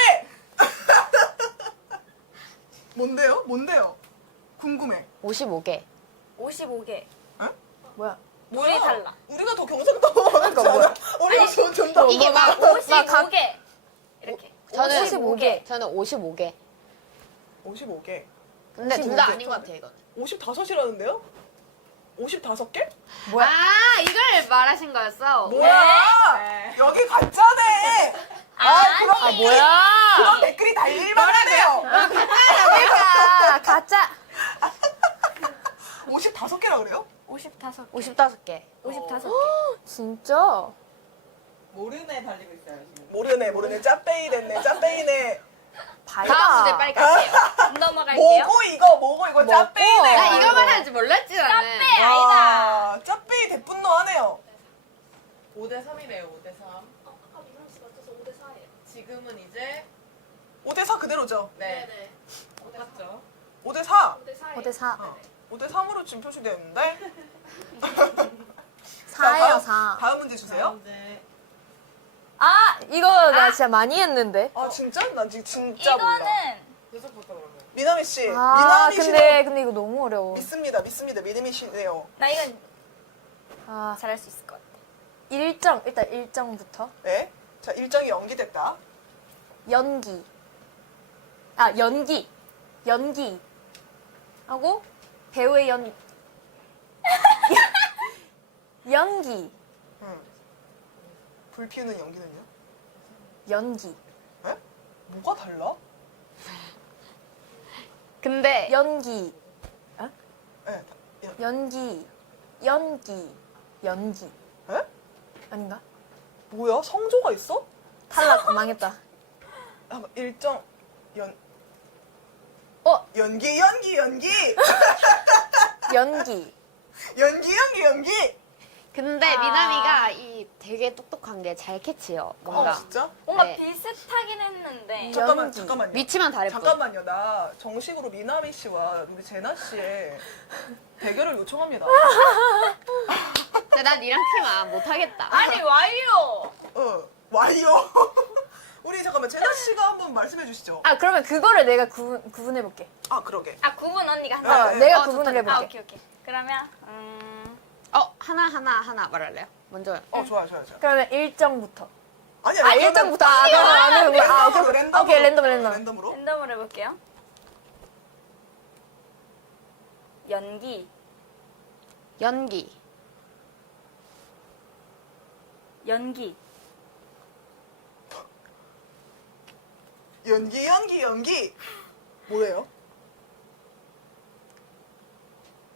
뭔데요? 궁금해. 55개. 55개. 뭐야? 뭐야? 달라. 우리가 더 경상도 많았지 않아? 우리가 좀더 이게 막 55개. 이렇게. 저는 55개. 저는 55개. 55개. 근데 둘 55개. 다 아닌 것 같아 이거는. 55이라는데요? 55개? 뭐야? 아 이걸 말하신 거였어. 뭐야? 네. 여기 가짜네! 그럼, 뭐야? 그런 댓글이 달릴만 하네요! 가짜. 55개라 그래요? 55개. 55개. 55개. 진짜? 모르네 달리고 있어요 지금. 모르네. 짭빼이 됐네, 짭빼이네. 다음 밝아. 주제 빨리 갈게요. 넘어갈게요. 뭐고 이거 짭빼이네. 나 이거만 할 줄 몰랐지 나는. 짭빼 아니다. 와, 짭빼이 대뿐노 하네요. 5대 3이네요. 5대 3. 아까 미남 씨 맞춰서 5대 4예요. 지금은 이제 5대 4 그대로죠? 네. 똑같죠. 5대 4. 5대 4. 5대 3으로 지금 표시되어 있는데. 4예요, 4. 다음 문제 주세요. 문제. 이거 나 진짜 많이 했는데. 아, 진짜? 난 지금 진짜 몰라. 이거는 계속부터 그러면. 미나미 씨. 아, 미나미 씨는 근데 이거 너무 어려워. 믿습니다. 미나미 씨네요. 나 이건 아, 잘할 수 있을 것 같아. 일단 1정부터. 네. 자, 일정이 연기됐다. 연기. 연기. 하고, 배우의 연기. 불 피우는 연기는요? 연기. 에? 뭐가 달라? 근데 연기. 네. 연기. 에? 아닌가? 뭐야? 성조가 있어? 탈락. 망했다. 잠깐만, 일정 연기. 연기. 근데 아. 미나미가 이 되게 똑똑한 게 잘 캐치해요. 뭔가 아, 진짜? 뭔가 네. 비슷하긴 했는데. 잠깐만요. 위치만 다를 뿐. 잠깐만요. 나 정식으로 미나미 씨와 우리 제나 씨의 대결을 요청합니다. 근데 난 이랑 팀 못하겠다. 아니 와요. 와이요. 우리 잠깐만 제나 씨가 한번 말씀해 주시죠. 그러면 그거를 내가 구분해볼게. 아, 그러게. 아 구분 언니가 한다. 네. 내가 어, 구분을 좋다. 해볼게. 아 오케이. 그러면 하나 말할래요? 먼저요. 좋아요. 그러면 1정부터. 아니야. 1정부터. 그러면 안 하는 거야. 랜덤으로. 오케이, 랜덤. 랜덤으로. 랜덤으로 해볼게요. 연기. 연기. 뭐예요?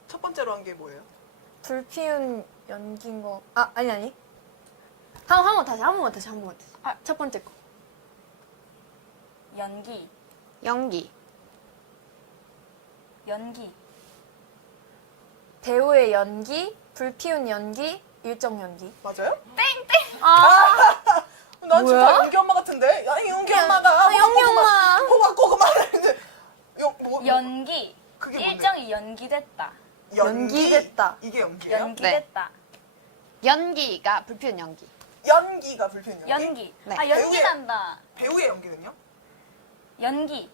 첫 번째로 한 게 뭐예요? 불 피운 연기인 거. 아니. 한 번만 다시. 첫 번째 거. 연기. 배우의 연기, 불 피운 연기, 일정 연기. 맞아요? 아, 난 진짜 뭐야? 연기 엄마 같은데? 아니, 연기 엄마가. 연기 엄마. 호박고구마. 뭐, 연기. 그게 뭔데? 일정이 연기됐다. 연기됐다. 이게 연기예요? 연기됐다. 연기가 불피운 연기. 연기가 불편 연기? 연기. 네. 아 연기 배우의- 난다. 배우의 연기는요? 연기.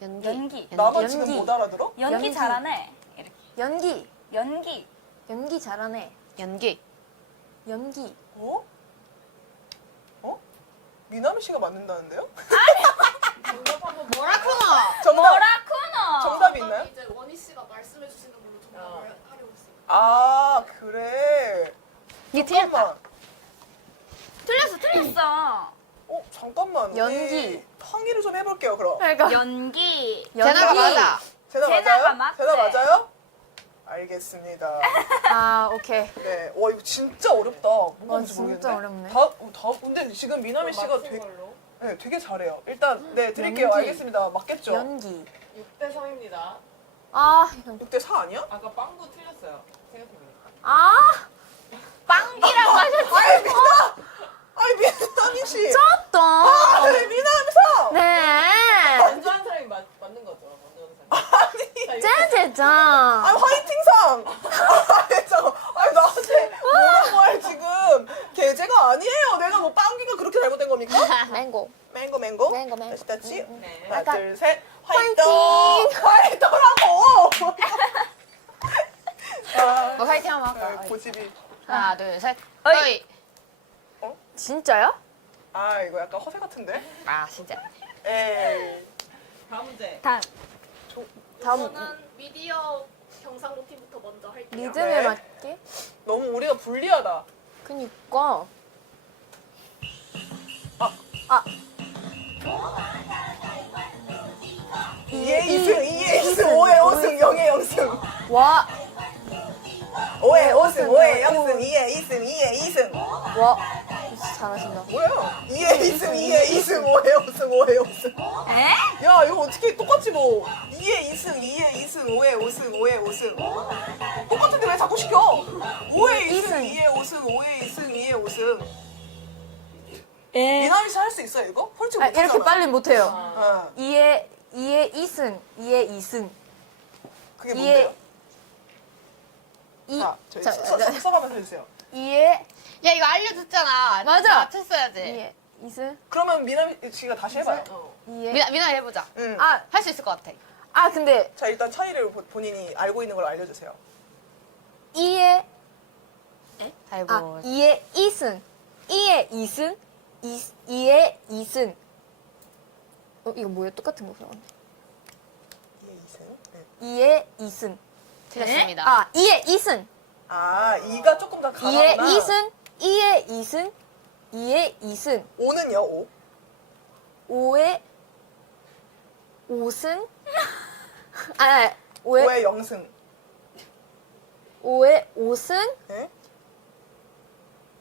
연기. 나만 지금 연기. 못 알아들어? 연기 연기. 잘하네. 이렇게. 연기 연기. 잘하네. 연기. 연기. 어? 미나미 씨가 맞는다는데요? 정답 한번 뭐라쿠노. 정답! 뭐라쿠노. 정답이 있나요? 이제 원희 씨가 말씀해 주시는 걸로 정답을 하려고 했어요. 아, 그래. 니 잠깐만. 틀렸어. 잠깐만. 연기. 항의를 좀 해볼게요, 그럼. 그러니까 연기. 제나가 맞아. 제나 제나가 맞아요? 맞대. 제나 맞아요? 알겠습니다. 오케이. 네. 와, 이거 진짜 어렵다. 뭐가 뭔지 진짜 모르겠네. 어렵네. 근데 지금 미나미 씨가 맞춘 되게. 걸로. 네, 되게 잘해요. 일단 네 드릴게요. 연기. 알겠습니다. 맞겠죠? 연기. 6대 3입니다. 아 이건 6대 4 아니야? 아까 빵도 틀렸어요. 생각해보니까. 아 빵기라고 하셨죠? 아니 미나미 씨. 또. 네 미나미서. 네. 먼저 한 사람이 맞는 거죠. 먼저 한 사람이. 짜자잔. 아 화이팅상. 아니 나한테 뭐라고 할 지금 계제가 아니에요. 내가 뭐 빵기가 그렇게 잘못된 겁니까? 맹고. 맹고 맹고. 맹고, 맹고. 다시 다시. 네. 하나 아까- 둘 셋. 화이팅! 화이터라고. 뭐 화이팅 한번 할까? 아, 고집이. 하나, 둘, 셋. 어이. 어이. 진짜요? 아 이거 약간 허세 같은데? 아, 진짜. 에이. 다음 문제. 다음. 저는 미디어 경상도 팀부터 먼저 할게요. 리듬에 네. 맞게. 너무 우리가 불리하다. 그니까. 이에 2승, 2에 2승, 5에 5승, 0에 0승. 와. 5에 5승, 5에 오. 0승, 2에 2승, 2에 2승. 와. 진짜 잘하신다. 뭐야? 2에 2승, 2에 2승, 5에 5승, 5에 5승. 에? 야, 이거 어떻게 똑같이 뭐 2에 2승, 2에 2승, 5에 5승, 5에 5승. 똑같은데 왜 자꾸 시켜? 5에 2승, 2에 5승, 5에 2승, 2에 5승. 미나미 씨 할 수 있어요, 이거? 폴치 아, 못하잖아. 이렇게 빨리 못해요. 어, 2에 2승, 2에 2승. 그게 2에 뭔데요? 2. 자, 저희 자, 써가면서 해주세요. 2에 야, 이거 알려줬잖아. 맞아. 맞췄어야지. 2에 2승. 그러면 미나미 씨가 다시 해봐요. 2에 미나 해보자. 응. 할 수 있을 것 같아. 근데 자, 일단 차이를 본인이 알고 있는 걸 알려주세요. 2에 아이고. 2에 2승. 2에 2승. 2에 2승. 이거 뭐예요? 똑같은 거 그러면. 2에 2승? 네. 2에 2승. 틀렸습니다. 2에 2승. 아, 2가 조금 더 2에 강하구나. 2승. 2에 2승. 2에 2승. 5는요, 5. 5에 5승. 5에 5에 0승. 5에 5승. 네?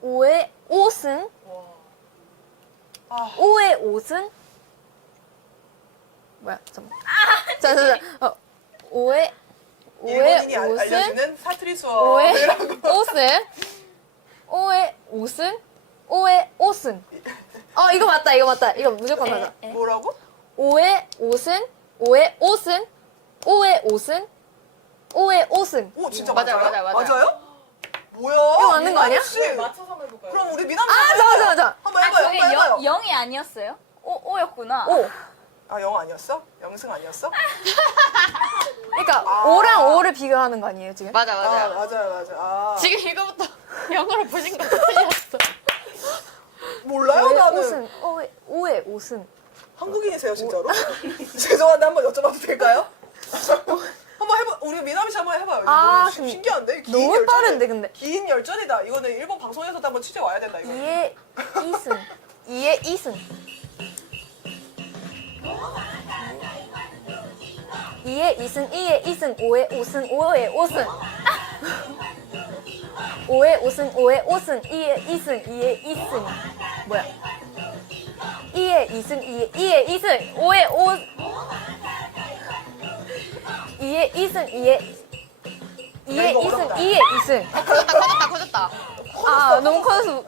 5에 5승. 아, 5에 5승. 뭐야? 잠깐만. 자. 5에 일본인이 5승. 알려주는 사투리 5에 수업이라고. 5승. 5에 5승. 5에 5승. 이거 맞다. 이거 무조건 맞아. 뭐라고? 5에 5승. 5에 5승. 5에 5승. 5에 5승. 오, 진짜 맞아요, 맞아요? 맞아요, 맞아요. 뭐야? 이거 맞는 거 아니야? 미나미 씨. 맞춰서 한번 해볼까요? 그럼 우리 미나미 씨 맞아. 한번 해봐요. 저게 한번 해봐요. 0이 아니었어요? 5였구나. 5. 아, 0 아니었어? 0승 아니었어? 그러니까 5랑 5를 비교하는 거 아니에요, 지금? 맞아, 아, 맞아. 맞아요. 아, 지금 이거부터 영어로 보신 거 틀렸어. 몰라요, 5에 나는. 5승. 5에 5승. 한국인이세요, 진짜로? 죄송한데 한번 여쭤봐도 될까요? 한번 해봐. 우리 미나미 씨 한번 해봐요. 아, 이거 신기한데? 긴 너무 열전이- 빠른데, 근데. 긴 열전이다. 이거는 일본 방송에서도 한번 취재 와야 된다, 이거. 2에 2승. 2에 2승. 2에 2승, 2에 2승, 5에 5승, 5에 5승. 5에 5승, 5에 5승, 2에 2승, 2에 2승. 뭐야? 2에 2승, 2에 2승, 5에 5. 2에 2승, 2에 이거 2승, 어렵다. 2에 2승. 커졌다. 너무 커서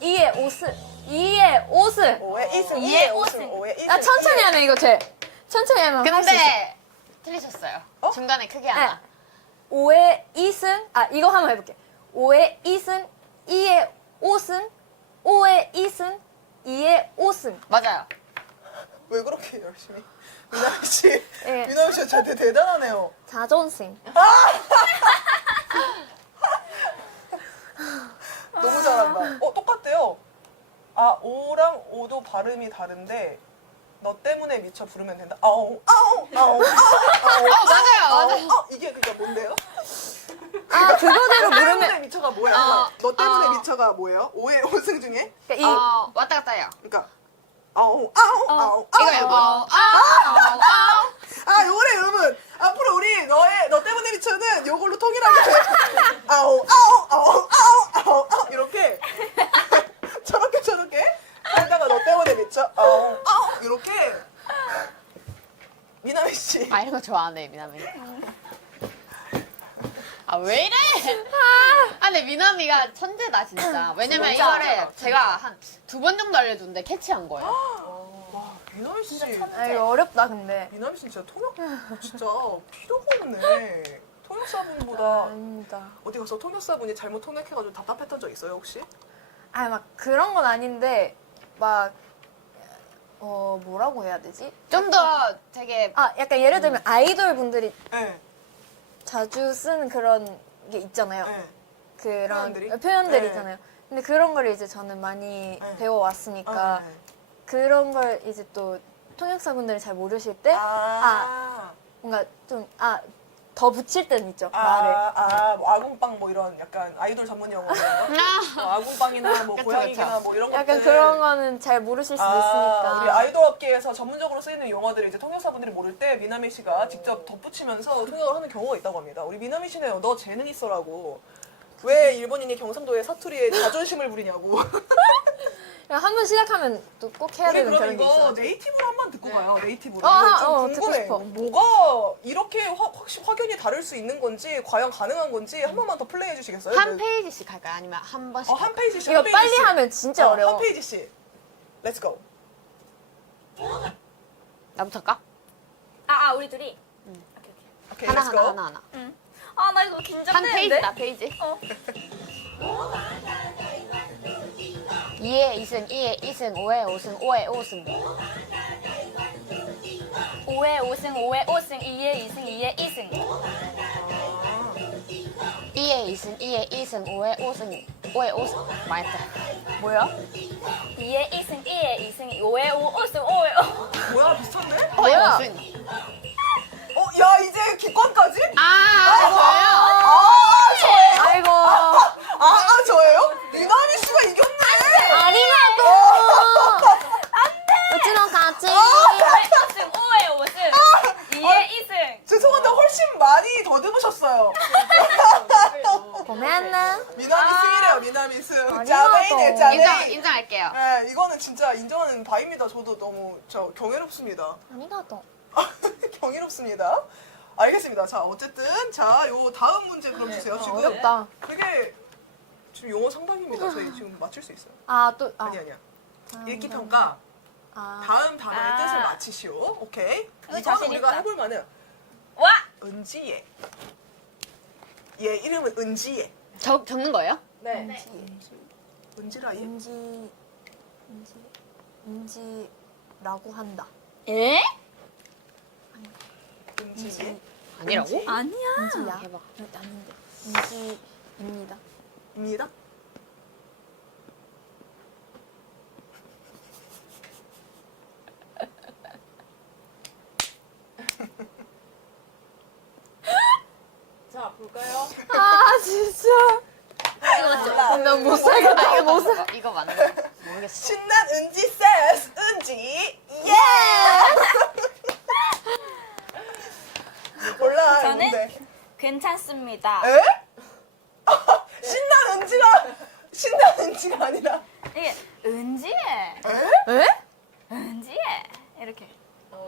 2에 5승, 2에 5승. 5에 1승, 2에 2에 5승, 5에 1승. 천천히 하면 이거 돼. 천천히 하면 할 수 있어. 근데 틀리셨어요. 어? 중간에 크게 하나. 5에 2승, 이거 한번 해볼게. 5에 2승, 2에 5승, 5에 2승, 2에 5승. 맞아요. 왜 그렇게 열심히? 미나미 씨, 예. 미나미 씨 진짜 대단하네요. 자존심. 너무 잘한다. 똑같대요. 5랑 5도 발음이 다른데 너 때문에 미쳐 부르면 된다. 아웅 아웅 아웅 아웅 맞아요. 이게 그니까 뭔데요? 그거대로 너 때문에 부르면. 미쳐가 뭐야? 너 때문에 미쳐가 뭐예요? 5의 5승 중에? 그러니까 왔다 갔다 해요. 그러니까 아웅 아웅 아웅 이거요. 요거래 여러분. 앞으로 우리 너 때문에 미쳐는 요걸로 통일하게 돼. 아웅 아웅 아웅 아웅 아웅 이렇게 저렇게 살다가 너 때문에 미쳐. 아웅 씨. 아 이런 거 좋아하네 미나미. 아 왜 이래? 아 근데 미나미가 천재다 진짜. 왜냐면 진짜. 이거를 제가 한 2번 정도 알려줬는데 캐치한 거예요. 와, 미나미 씨. 아, 이거 어렵다, 근데. 미나미 씨 진짜 통역 진짜 필요가 없네. 통역사분보다 아닙니다. 어디 가서 통역사분이 잘못 통역해가지고 답답했던 적 있어요 혹시? 아, 막 그런 건 아닌데, 막, 뭐라고 해야 되지? 좀 더 되게 아, 약간 예를 들면 아이돌 분들이 네. 자주 쓰는 그런 게 있잖아요. 네. 그런 표현들이? 표현들이 네. 있잖아요. 근데 그런 걸 이제 저는 많이 네. 배워왔으니까 아, 네. 그런 걸 이제 또 통역사분들이 잘 모르실 때 뭔가 좀 더 붙일 때는 있죠 말을. 뭐 아궁빵 뭐 이런 약간 아이돌 전문 용어 이런 거? 아궁빵이나 뭐 그쵸, 고양이기나 그쵸. 뭐 이런 약간 것들. 그런 거는 잘 모르실 수도 있으니까. 우리 아이돌 업계에서 전문적으로 쓰이는 용어들을 이제 통역사분들이 모를 때 미나미 씨가 직접 덧붙이면서 통역을 하는 경우가 있다고 합니다. 우리 미나미 씨는 너 재능 있어라고. 왜 일본인이 경상도의 사투리에 자존심을 부리냐고. 한 번 시작하면 또 꼭 해야 우리 되는 그럼 그런 게 이거 있어요. 네이티브로 한번 듣고 가요. 네이티브로. 어, 이거 좀 듣고 궁금해. 싶어. 뭐가 이렇게 확연히 다를 수 있는 건지 과연 가능한 건지 한 번만 더 플레이해 주시겠어요? 한 페이지씩 할까요? 아니면 한 번씩? 한 페이지씩. 이거 한 빨리 페이지씩. 하면 진짜 어려워. 한 페이지씩. 렛츠 고. 나부터 할까? 우리 둘이. 오케이, 오케이. 오케이, 하나 렛츠 고. 하나. 나 이거 한 긴장되는데? 페이지다 페이지. 어. 2회 2승 2회 2승 5회 5승 5회 5승 5회 5승, 5회 5승, 2회 2승, 2회 2승. 2회 2승 2회 2승 5회 5승 5회 5승 망했다. 뭐야? 2회 2승, 2회 2승, 5회 5승, 5회 뭐야 비슷한데? 5회 5승. 야 이제 기권까지? 저요? 아이고. 저예요? 미나미 씨가 이겼네. 아리가또. 우찌노 같이. 5회 5승, 5회 5승, 2회 2승. 죄송한데 훨씬 많이 더듬으셨어요. 고맙나? 미나미 승이래요. 미나미 승. 아리가또. 짜네이네 짜네. 인정할게요. 네, 이거는 진짜 인정하는 바입니다. 저도 너무 경이롭습니다. 아리가또. 경이롭습니다. 알겠습니다. 자, 어쨌든 요 다음 문제 그럼 주세요. 지금 어렵다. 되게 지금 용어 상담입니다. 저희 지금 맞출 수 있어요. 아니야. 읽기 평가. 다음 단어의 뜻을 맞히시오. 오케이. 이건 자신 우리가 있다. 해볼 만해요. 와! 은지예. 얘 이름은 은지예. 적는 거예요? 네. 은지라 얘. 은지라고 한다. 에? 은지예. 아니라고? 아니야. 은지야. 대박. 아닌데. 은지입니다. 입니다. 자, 볼까요? 진짜. 몰라. 난못 살겠다. 이거 못 살. 이거 맞나? 모르겠어. 신난 은지 세스 은지 예. 몰라. 저는 뭔데? 괜찮습니다. 에? 신난 은지가 아니라 이게 은지에. 에? 은지에. 이렇게.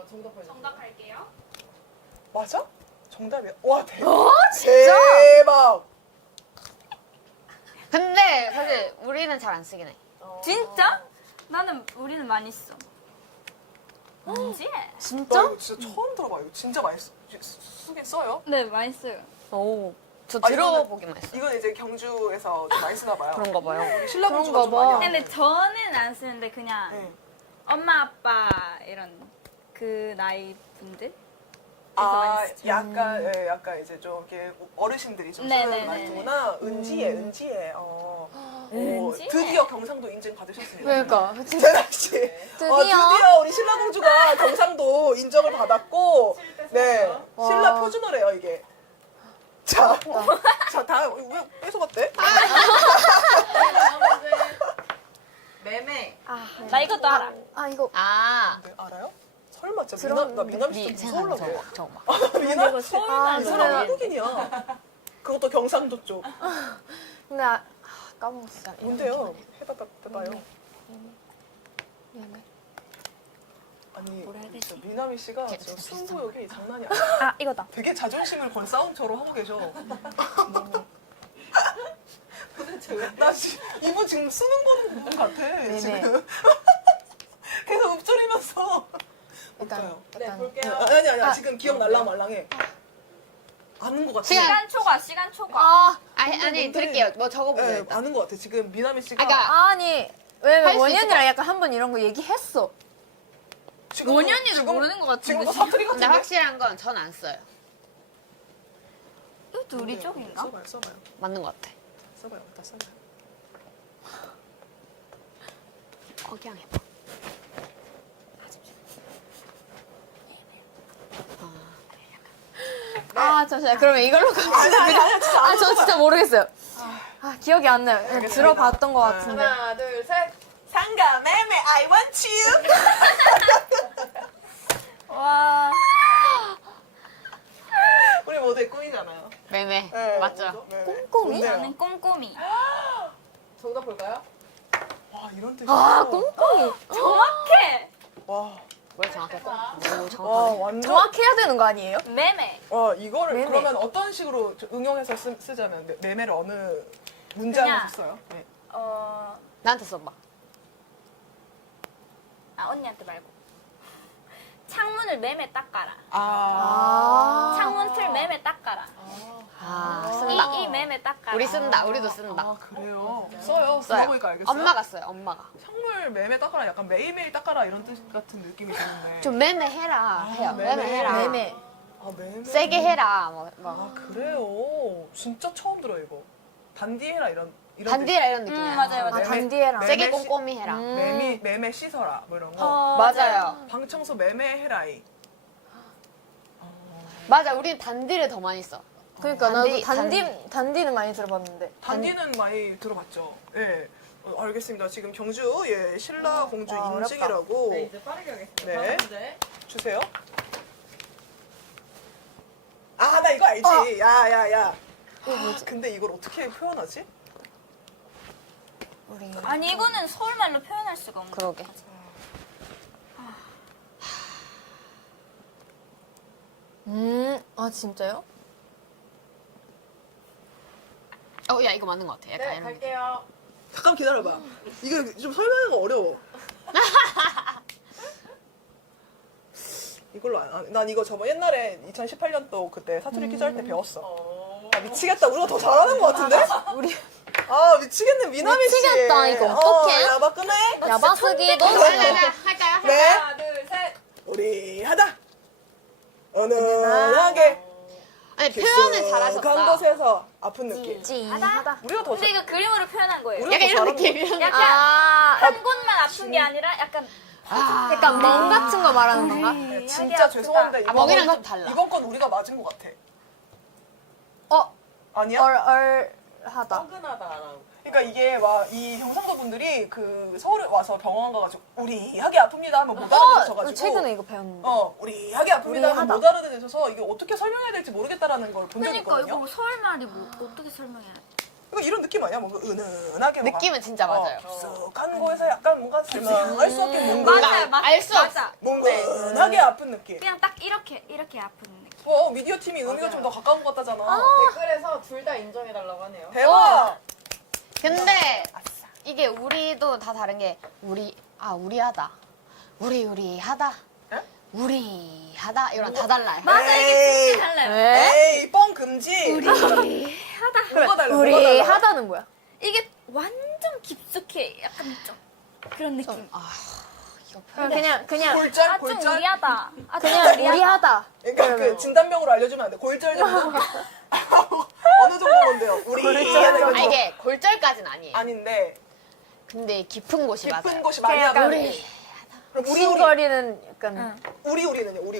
정답 정답할게요. 맞아? 정답이야. 와 대박. 대박. 근데 사실 우리는 잘 안 쓰긴 해. 진짜? 우리는 많이 써. 은지에. 나 진짜? 이거 진짜 처음 들어봐요. 진짜 많이 쓰긴 써요. 네, 많이 써요. 오. 저 아, 들어보기만 했어. 이건 이제 경주에서 좀 많이 쓰나 봐요. 그런가 봐요. 신라공주가 좀 그런가 봐. 많이 근데 저는 안 쓰는데 그냥 네. 엄마 아빠 이런 그 나이 분들. 약간 이제 좀 이렇게 어르신들이 좀 쓰는 네네네네. 말투구나. 은지예. 은지예. 드디어 경상도 인증 받으셨습니다. 그러니까. 재나 씨. 드디어. 드디어 우리 신라공주가 경상도 인정을 받았고, 네. 와. 신라 표준어래요, 이게. 자, 다음. 왜 뺏어갔대? 매매. 나 이것도 알아. 이거. 네, 알아요? 설마 진짜 들었는데. 나 미남 씨 좀 무서우려고. 저거 봐. 미남 이 이 사람 그래. 한국인이야. 그것도 경상도 쪽. 근데 까먹었어. 뭔데요? 해봐봐요. 미안해. 아니 진짜 미나미 씨가 진짜 승부욕이 장난이 아니야. 아 이거다. 되게 자존심을 건 싸움처럼 하고 계셔. 도대체 왜? 나 지금 이분 지금 수능 보는 분 같아. 지금 계속 읊조리면서. 일단 네, 일단 볼게요. 아니 지금 기억 날랑말랑해. 아는 것 같아. 시간 초과. 아니 들을게요. 뭐 적어보세요. 네, 아는 것 같아. 지금 미나미 씨가 그러니까 아니 할수 왜냐면 있을 원현이랑 약간 한 번 이런 거 얘기했어. 지금 원현이를 지금- 모르는 것 같은데, 지금 사투리 근데 같은데. 확실한 건 전 안 써요. 이것도 우리 쪽인가? 써봐요. 맞는 것 같아. 써봐요. 다 써봐요. 억양해봐. 아 잠시만 그러면 이걸로 갑시다. 아 저 진짜 모르겠어요. 아 기억이 안 나요. 그냥 알겠습니다. 들어봤던 것 같은데. 하나, 둘, 셋. 상가 매매 I want you. 와. 우리 모두의 꿈이잖아요. 매매. 네, 맞죠? 뭐죠? 매매. 꼼꼼히? 뭔데요? 나는 꼼꼼히. 정답 볼까요? 와 이런 뜻이 아 꼼꼼히. 정확해. 와, 뭘 정확했고? 오, 와 정확하네. 완전 정확해야 되는 거 아니에요? 매매. 와 이거를 매매. 그러면 어떤 식으로 응용해서 쓰자면 매매를 어느 문장에서 그냥- 써요? 네. 나한테 써봐. 아 언니한테 말고. 창문을 매매 닦아라. 아, 창문 틀 매매 닦아라. 쓴다. 이 매매 닦아라. 우리 쓴다. 우리도 쓴다. 아 그래요? 써요. 써요. 써보니까 알겠어요. 엄마가 써요. 엄마가. 창물 매매 닦아라 약간 매일매일 닦아라 이런 뜻 같은 느낌이 드는데. 좀 매매해라 해요. 매매해라. 매매. 아 매매. 세게 해라. 뭐. 아 그래요? 진짜 처음 들어요 이거. 단디해라 이런 단디해라 이런 느낌이야. 맞아요, 아 맞아요. 단디해라. 매- 세게 매매 꼼꼼히 해라. 매매 씻어라 뭐 이런 거. 맞아요. 방 청소 매매해라이. 맞아. 우리는 단디를 더 많이 써. 그러니까 나도 단디. 단디는 많이 들어봤는데. 단디는 많이 들어봤죠. 예. 알겠습니다. 지금 경주 예 신라 공주 와, 어렵다. 인증이라고 네, 이제 빠르게 하겠습니다. 네. 다음 문제. 주세요. 아 나 이거 알지. 야야야. 근데 이걸 어떻게 표현하지? 우리 아니 이거는 서울말로 표현할 수가 없는. 그러게. 아 진짜요? 야 이거 맞는 것 같아. 약간 네, 이런 느낌. 갈게요. 잠깐 기다려봐. 이거 좀 설명하기가 어려워. 이걸로 난 이거 저번 옛날에 2018년도 그때 사투리 퀴즈 할 때 배웠어. 아 미치겠다. 우리가 더 잘하는 것 같은데? 우리 아 미치겠네 미나미 씨. 미치겠다, 이거. 어떡해? 야바 끄네. 야바스기도 할까요? 네. 하나, 둘, 셋. 우리 하다. 은은하게 아니 표현을 간 잘하셨다. 곳에서 아픈 느낌. 찌하다. 우리가 더 근데 이거 그림으로 표현한 거예요. 우리가 약간 더 이런 잘하는 느낌. 거. 이런 약간 한 곳만 아픈 게 아니라 약간 약간 멍 같은 거 말하는 건가? 네, 진짜 죄송한데 이번 먹이랑 건- 좀 달라. 이번 건 우리가 맞은 것 같아. 아니야? 얼얼하다. 뻐근하다라고. 그러니까 이게 와 이 경상도 분들이 그 서울에 와서 병원 가가지고 우리 하게 아픕니다 하면 못 알아들으셔가지고 최근에 이거 배웠는데. 우리 하게 아픕니다 하면 우리하다. 못 알아들으셔서 이게 어떻게 설명해야 될지 모르겠다라는 걸 본 적이 그러니까 있거든요. 이거 서울말이 뭐 어떻게 설명해야 돼? 이거 이런 느낌 아니야? 뭔가 은은하게 뭔가 느낌은 진짜 맞아요. 쑥한 곳에서 약간 뭔가 설명할 수 없게 뭔가 알수 없어. 몽근하게 아픈 느낌. 그냥 딱 이렇게 아픈 느낌. 미디어 팀이 의미가 좀 더 가까운 것 같다잖아. 댓글에서 둘 다 인정해달라고 하네요. 대박. 근데 이게 우리도 다 다른 게 우리 하다. 우리 하다. 에? 우리 하다 이런 다 달라요. 맞아 에이. 이게 진짜 달라요. 에이 뻥 금지. 우리 하다. 뭐가 달라? 뭐가 우리 달라? 하다는 뭐야? 이게 완전 깊숙해. 약간 좀 그런 느낌. 그냥 골절 아 좀 골절. 우리하다. 아 좀 그냥 우리하다. 그러니까 그 진단명으로 알려주면 안 돼. 골절 정도. 어느 정도 건데요? 우리 아 이게 골절까지는 아니에요. 아닌데 근데 깊은 곳이 깊은 맞아요. 곳이 많이 약간 아픈 우리 그럼 우리거리는 약간 우리는요? 우리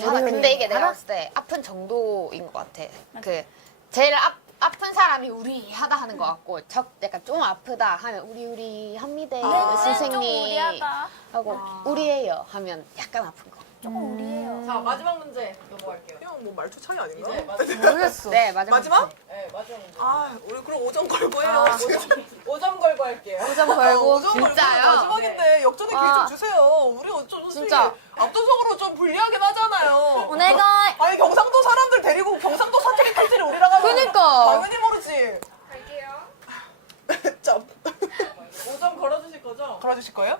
하다. 우리 근데 이게 내가 하다? 봤을 때 아픈 정도인 것 같아. 그 제일 아픈 사람이 우리 하다 하는 것 같고 약간 좀 아프다 하면 우리 합니다 좀 선생님 우리하다. 하고 우리예요 하면 약간 아픈 거. 조금 우리해요. 자, 마지막 문제 넘어갈게요. 그냥 뭐 말투 차이 아닌가? 이제 마지막. 모르겠어. 네, 마지막. 마지막? 네, 마지막 문제. 아, 우리 그럼 5점 걸고 해요. 아. 5점 걸고 할게요. 5점 걸고. 5점 걸고 진짜요? 마지막인데 역전의 기회 아. 좀 주세요. 우리 어쩌 진짜. 압도적으로 좀 불리하긴 하잖아요. 오네가이. 아니 경상도 사람들 데리고 경상도 사투리 퀴즈를 우리랑 하면 그니까. 당연히 모르지. 갈게요. 짭. 5점 걸어주실 거죠? 걸어주실 거예요?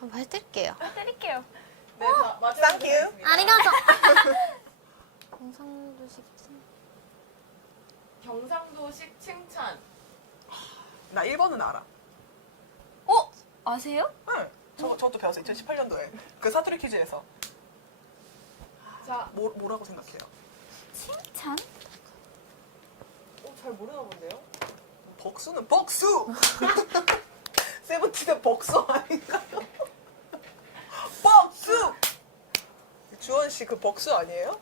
한번 해드릴게요. 드릴게요. 네, 자, 마지막 문제 땡큐. 가겠습니다. 아리가또. 경상도식 경상도식 칭찬. 나 1번은 알아. 아세요? 네. 저것도 배웠어요. 2018년도에. 그 사투리 퀴즈에서. 자, 뭐라고 생각해요? 칭찬? 잘 모르나 본데요? 벅수는 벅수! 세븐틴의 벅수 아닌가요? 벅수! 주원 씨 그 벅수 아니에요?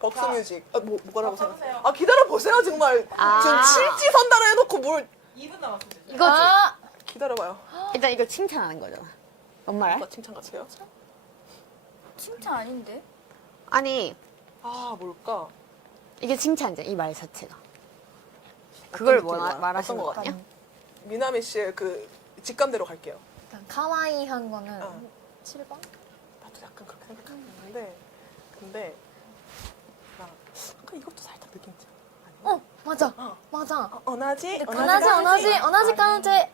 벅수 자, 뮤직. 뭐라고 써보세요. 생각해요? 아, 기다려보세요, 정말. 아. 지금 칠지 선다를 해놓고 뭘. 2분 남았습니다. 이거지. 아, 기다려봐요. 일단 이거 칭찬하는 거잖아. 뭔 말? 오빠 칭찬 같이 해요? 칭찬 아닌데? 아니, 아, 뭘까? 이게 칭찬이잖아, 이 말 자체가. 그걸 어떤 느낌이야? 말하시는 어떤 거 것 아니야? 미나미 씨의 그 직감대로 갈게요. 약간 카와이한 거는 어. 7번? 나도 약간 그렇게 생각하는데, 근데, 나, 약간 이것도 살짝 느낌 있지 않아? 맞아. 어. 맞아. 어나지? 어나지 까운제.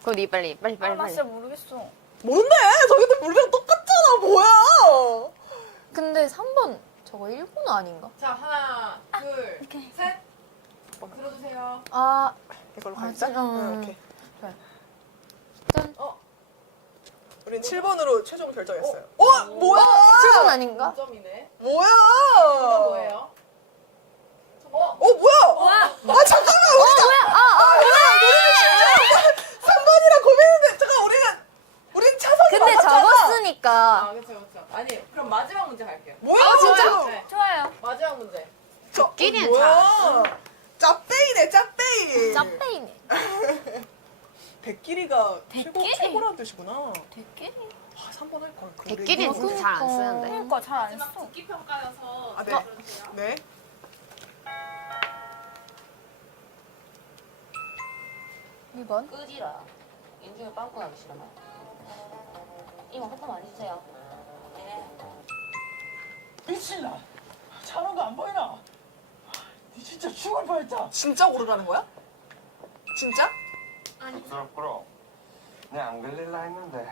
그거 니 빨리. 나 진짜 모르겠어. 모른대! 저기도 물량 똑같잖아, 뭐야! 근데 3번 저거 일본 아닌가? 자, 하나, 둘, 이렇게. 셋. 들어주세요. 아, 이걸로 아, 갈자? 진짜? 이렇게. 짠. 우린 7번으로 최종 결정했어요. 뭐야! 7번 아닌가? 5점이네. 뭐야! 이건 뭐예요? 뭐야! 아, 잠깐만! 우리가! 우리는 3번이랑 고민했는데, 잠깐, 우린 차선이 근데 맞았잖아! 적었으니까. 아, 그렇죠. 아니, 그럼 마지막 문제 갈게요. 뭐야, 진짜? 네, 좋아요. 마지막 문제. 끼리는 뭐야! 짭배이네, 짭배이! 짭배이네. 대끼리가 대끼리? 최고라는 뜻이구나. 대끼리? 아, 3번 할 걸. 대끼리는 진짜 잘 안 쓰는데. 그러니까 잘 안 마지막 써. 듣기 평가여서 아, 네. 들어주세요. 네. 이번? 끄지라. 인중에 빵꾸 나기 싫으면. 이모 한번 많이 주세요. 네. 미친나! 차는 거 안 보이나? 니 진짜 죽을 뻔했다. 진짜 오르라는 거야? 진짜? 쑥스럽구로. 내가 안 걸릴라 했는데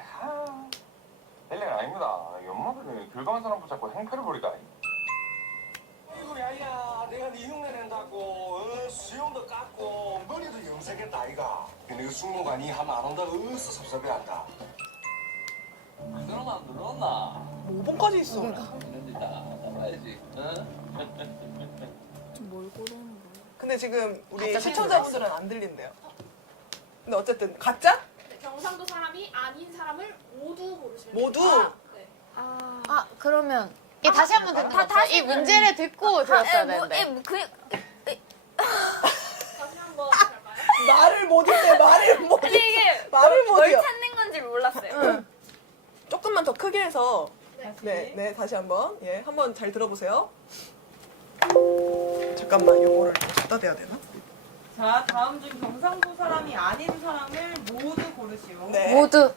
헬렌 아닙니다. 연마들이 긁어간 사람 붙잡고 행패를 부리다. 아이고 야야, 내가 네 흉내 낸다고 수염도 깎고 머리도 염색했다 아이가. 근데 그 숙모가니 하면 안 온다고 어서 섭섭해한다. 그럼 안 들어왔나? 5번까지 있어. 있는데 나와야지. 근데 지금 우리 가짜 시청자분들은 안 들린대요. 근데 어쨌든 가짜? 네, 경상도 사람이 아닌 사람을 모두 고르시면 모두? 됩니다. 네. 아, 그러면 이 다시 한번 듣는 거 같아요. 이 문제를 듣고 들었어야 되는데. 다시 한번 갈까요? 말을 못 읽대, 말을 못 근데 읽 이게 말을 못 뭘 읽어. 찾는 건지 몰랐어요. 조금만 더 크게 해서. 네. 네, 다시 한번. 예, 한번 잘 들어보세요. 잠깐만, 요거를 갖다 대야 되나? 자, 다음 중 경상도 사람이 아닌 사람을 모두 고르시오. 네. 모두.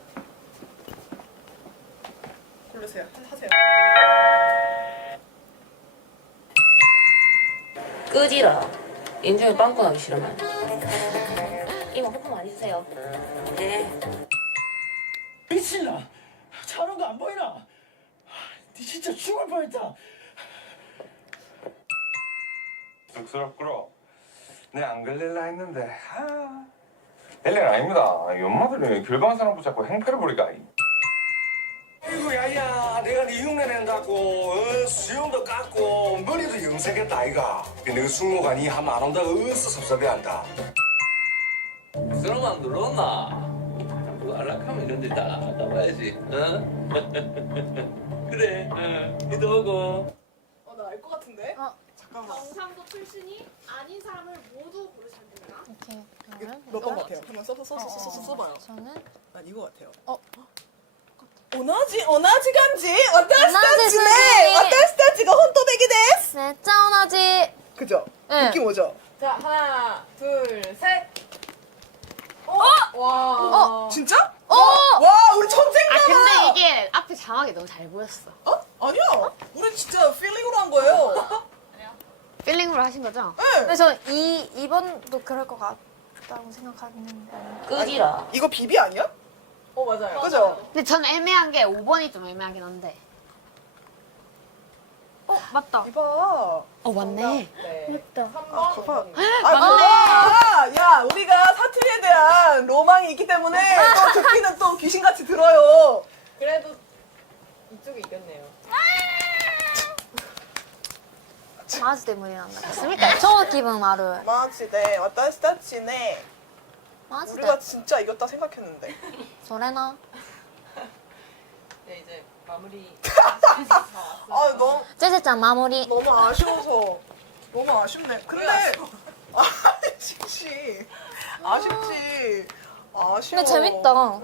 고르세요. 하세요. 끄지라. 인중에 빵꾸 나기 싫으면. 이모 한번 많이 주세요. 네. 미친나! 차는 거 안 보이나? 니 진짜 죽을 뻔했다. 쑥스럽구로. 내가 안 걸릴라 했는데 헬렌 아닙니다. 연마들이 긁어간 사람 붙잡고 행패를 부리다. 아이고 야야, 내가 네 흉내 낸다고 수염도 깎고 머리도 염색했다 아이가. 근데 그 숙모가니 하면 안 온다고 어서 섭섭해한다. 그럼 안 들어왔나? 그거 안락하면 이런 데다 나와야지. 그래. 이도 오고. 나 알 것 같은데? 잠깐만. 경상도 출신이 아닌 사람을 모두 고르시면 됩니다. 이렇게 그러면 몇 번 같아요? 한번 써봐요. 저는 난 이거 같아요. 어. 오나지 간지? 어떤 오나지 스타츠네? 스타츠네. 그죠? 네. 느낌 오죠? 자, 하나, 둘, 셋. 와. 진짜? 와, 우리 천재인가 봐. 근데 이게 앞에 자막이 너무 잘 보였어. 어? 아니야. 우리 진짜 필링으로 한 거예요. 필링으로 하신 거죠? 근데 저 2번도 그럴 것 같다고 생각하는데. 끄지라. 이거 비비 아니야? 맞아요. 그죠? 근데 전 애매한 게 5번이 좀 애매하긴 한데. 맞다. 이봐. 맞네. 네. 아, 거봐. 맞네. 야, 우리가 사투리에 대한 로망이 있기 때문에 또 듣기는 또 귀신같이 들어요. 그래도 이쪽이 이겼네요. 마지 때문에 난다. 맞습니까? 저 기분 마루. 마지네, 와타시타치네. 마지 우리가 때. 진짜 이겼다 생각했는데. 소래나. 네, 이제 마무리. 아, 제제짱 마무리. 너무 아쉬워서. 너무 아쉽네. 근데, 아쉽지. 아쉽지. 아쉬워. 근데 재밌다.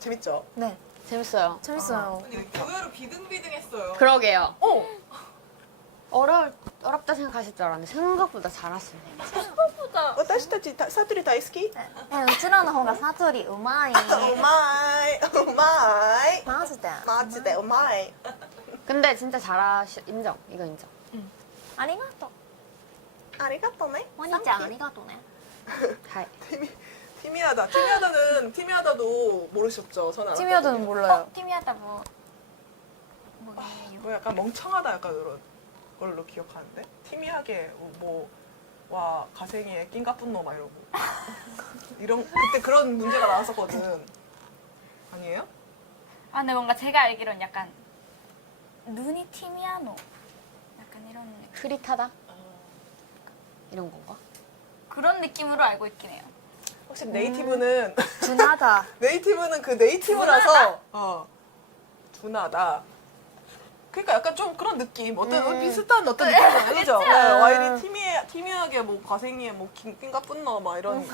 재밌죠? 네. 재밌어요. 재밌어요. 근데 의외로 비등비등했어요. 그러게요. 어렵다 생각하실 줄 알았는데 생각보다 잘하시네요. 와타시타치 사투리 다이스키? うちらの方がサトリうまい。 오마이, 오마이. マジで。 마지네, 오마이. 근데 진짜 인정. 이거 인정. ありがとう。 아리가또네. ワニちゃんありがとうね。 하이. 티미하다. 티미하다도 모르셨죠? 저는 알았거든요. 티미어드는 몰라요. 팀이었다 뭐. 뭐 약간 멍청하다 약간 이런 걸로 기억하는데 티미하게 와 가생이에 낀가뿐노 막 이러고 이런 그때 그런 문제가 나왔었거든. 아니에요? 아, 근데 뭔가 제가 알기로는 약간 눈이 티미아노. 약간 이런 흐릿하다? 이런 건가? 그런 느낌으로 알고 있긴 해요. 확실히 네이티브는 준하다. 네이티브는 그 네이티브라서 둔하다. 그러니까 약간 좀 그런 느낌, 어떤 비슷한 어떤 느낌이잖아요, 그죠? 네, 와이리 티미하게 뭐 가생이에 뭐 낀가뿐노 막 이런.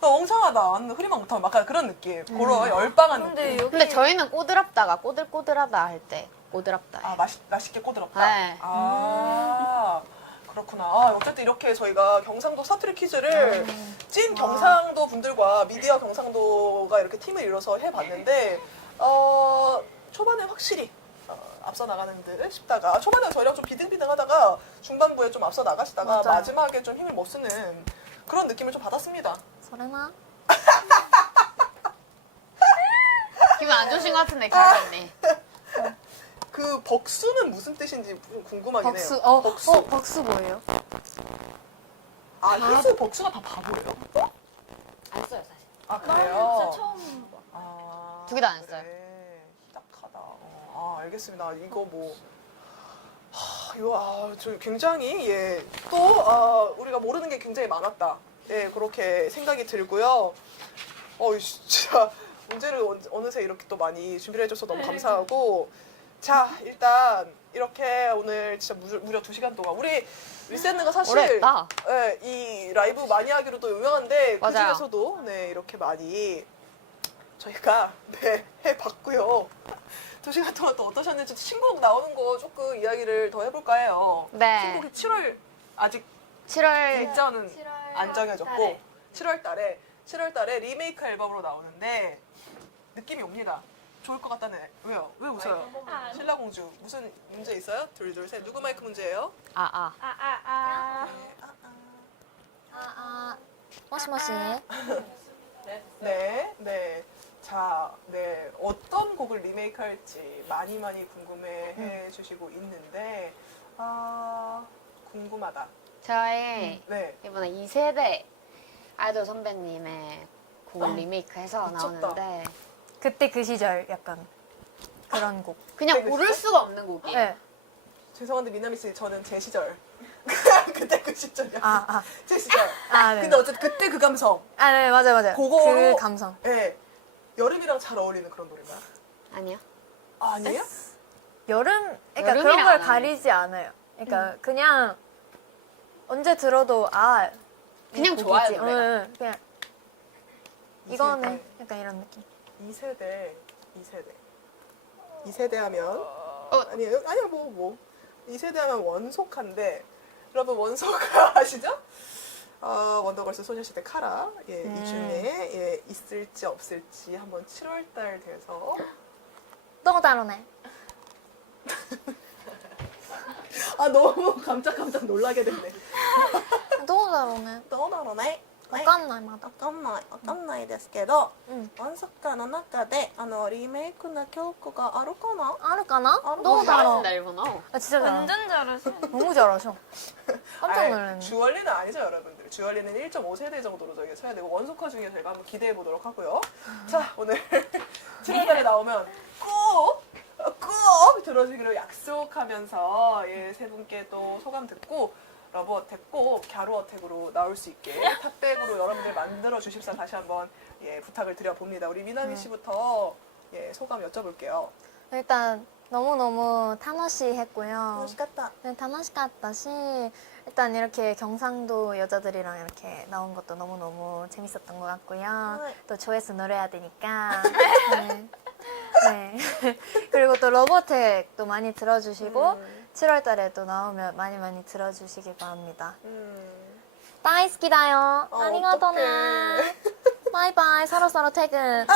엉성하다, 완전 흐리만 못하면 막 약간 그런 느낌. 그런 열방한 느낌. 근데 저희는 꼬들합다가 꼬들꼬들하다 할 때 꼬들합다. 아, 맛있게 꼬들었다. 네. 아, 그렇구나. 아, 어쨌든 이렇게 저희가 경상도 사투리 퀴즈를 찐 경상도 분들과 미디어 경상도가 이렇게 팀을 이뤄서 해봤는데, 초반에 확실히 앞서 나가는 듯 싶다가, 초반에 저희랑 좀 비등비등하다가 중반부에 좀 앞서 나가시다가 맞아요. 마지막에 좀 힘을 못 쓰는 그런 느낌을 좀 받았습니다. それな。 기분 안 좋으신 것 같은데 가겠네. 그 벅수는 무슨 뜻인지 좀 궁금하긴 박수. 해요. 벅수. 박수 뭐예요? 아, 희수 벅수가 다 바보예요? 안 써요 사실. 아, 그래요? 진짜 처음 봐. 아, 두 개 다 안 써요. 그래. 딱하다. 알겠습니다. 이거 뭐. 이거, 저 굉장히, 예, 또, 우리가 모르는 게 굉장히 많았다. 예, 그렇게 생각이 들고요. 진짜, 문제를 어느새 이렇게 또 많이 준비를 해줘서 너무 감사하고. 자, 일단, 이렇게 오늘 진짜 무려 2시간 동안. 우리 리셋느가 사실, 오래 했다. 예, 이 라이브 많이 하기로도 유명한데, 그 맞아요. 중에서도, 네, 이렇게 많이 저희가, 네, 해봤고요. 2시간 동안 또 어떠셨는지 신곡 나오는 거 조금 이야기를 더 해볼까 해요. 네. 신곡이 7월 아직 7월 일정은 안 정해졌고 7월 달에 리메이크 앨범으로 나오는데 느낌이 옵니다. 좋을 것 같다네. 왜요? 왜 웃어요? 신라공주 무슨 문제 있어요? 둘 셋. 누구 마이크 문제예요? 모시모시. 네. 자, 네. 어떤 곡을 리메이크 할지 많이 궁금해 주시고 있는데, 궁금하다. 저희 네. 이번에 2세대 아이돌 선배님의 곡을 리메이크해서 미쳤다. 나오는데 그때 그 시절 약간 그런 곡. 그냥 그때 모를 그 수가 없는 곡이에요. 네. 죄송한데 미나미 씨, 저는 제 시절. 그때 그 시절이요. 제 시절. 네. 근데 어쨌든 그때 그 감성. 네, 맞아요. 그거로- 그 감성. 예. 여름이랑 잘 어울리는 그런 노래인가요? 아니요. 아니에요? 그러니까 여름이랑 그런 걸 안 가리지 않아요. 그러니까 그냥 언제 들어도 그냥 이 좋아요, 곡이지. 노래가. 그냥 이거네. 약간 이런 느낌. 2세대 하면 아니요 뭐 이 세대 하면 원소카인데 여러분 원소카 아시죠? 원더걸스 소녀시대 카라 이 중에 있을지 없을지 한번 7월달 돼서 너무 다르네. 너무 깜짝 놀라게 됐네. 너무 다르네. どうだろうね。わかんないまだ。わかんないですけど、うんワンサッカーの中でリメイクな曲があるかな？あるかな? 아, 너무 달아. 잘하신다 일본어. 아 진짜 잘하. 완전 잘하셔. 너무 잘하셔. 깜짝 놀랐네. 주얼리는 아니죠, 여러분들. 주얼리는 1.5세대 정도로 저희가 쳐야 되고 원소카 중에 저희가 한번 기대해 보도록 하고요. 자, 오늘 7월달에 나오면 꼭 들어주기로 약속하면서 세 분께 또 소감 듣고 러브어택 꼭 갸루어택으로 나올 수 있게 탑백으로 여러분들 만들어 주십사 다시 한번 부탁을 드려봅니다. 우리 미나미 씨부터 소감 여쭤볼게요. 일단 너무너무 타노시했고요. 멋있겠다. 네, 타노시갔다시 일단 이렇게 경상도 여자들이랑 이렇게 나온 것도 너무너무 재밌었던 것 같고요. 네. 또 조회수 노려야 되니까. 네. 네. 그리고 또 러브어택도 많이 들어주시고 7월 달에 또 나오면 많이 들어주시기 바랍니다. 다이스키다요. 아리가토네. 바이바이. 서로서로 퇴근.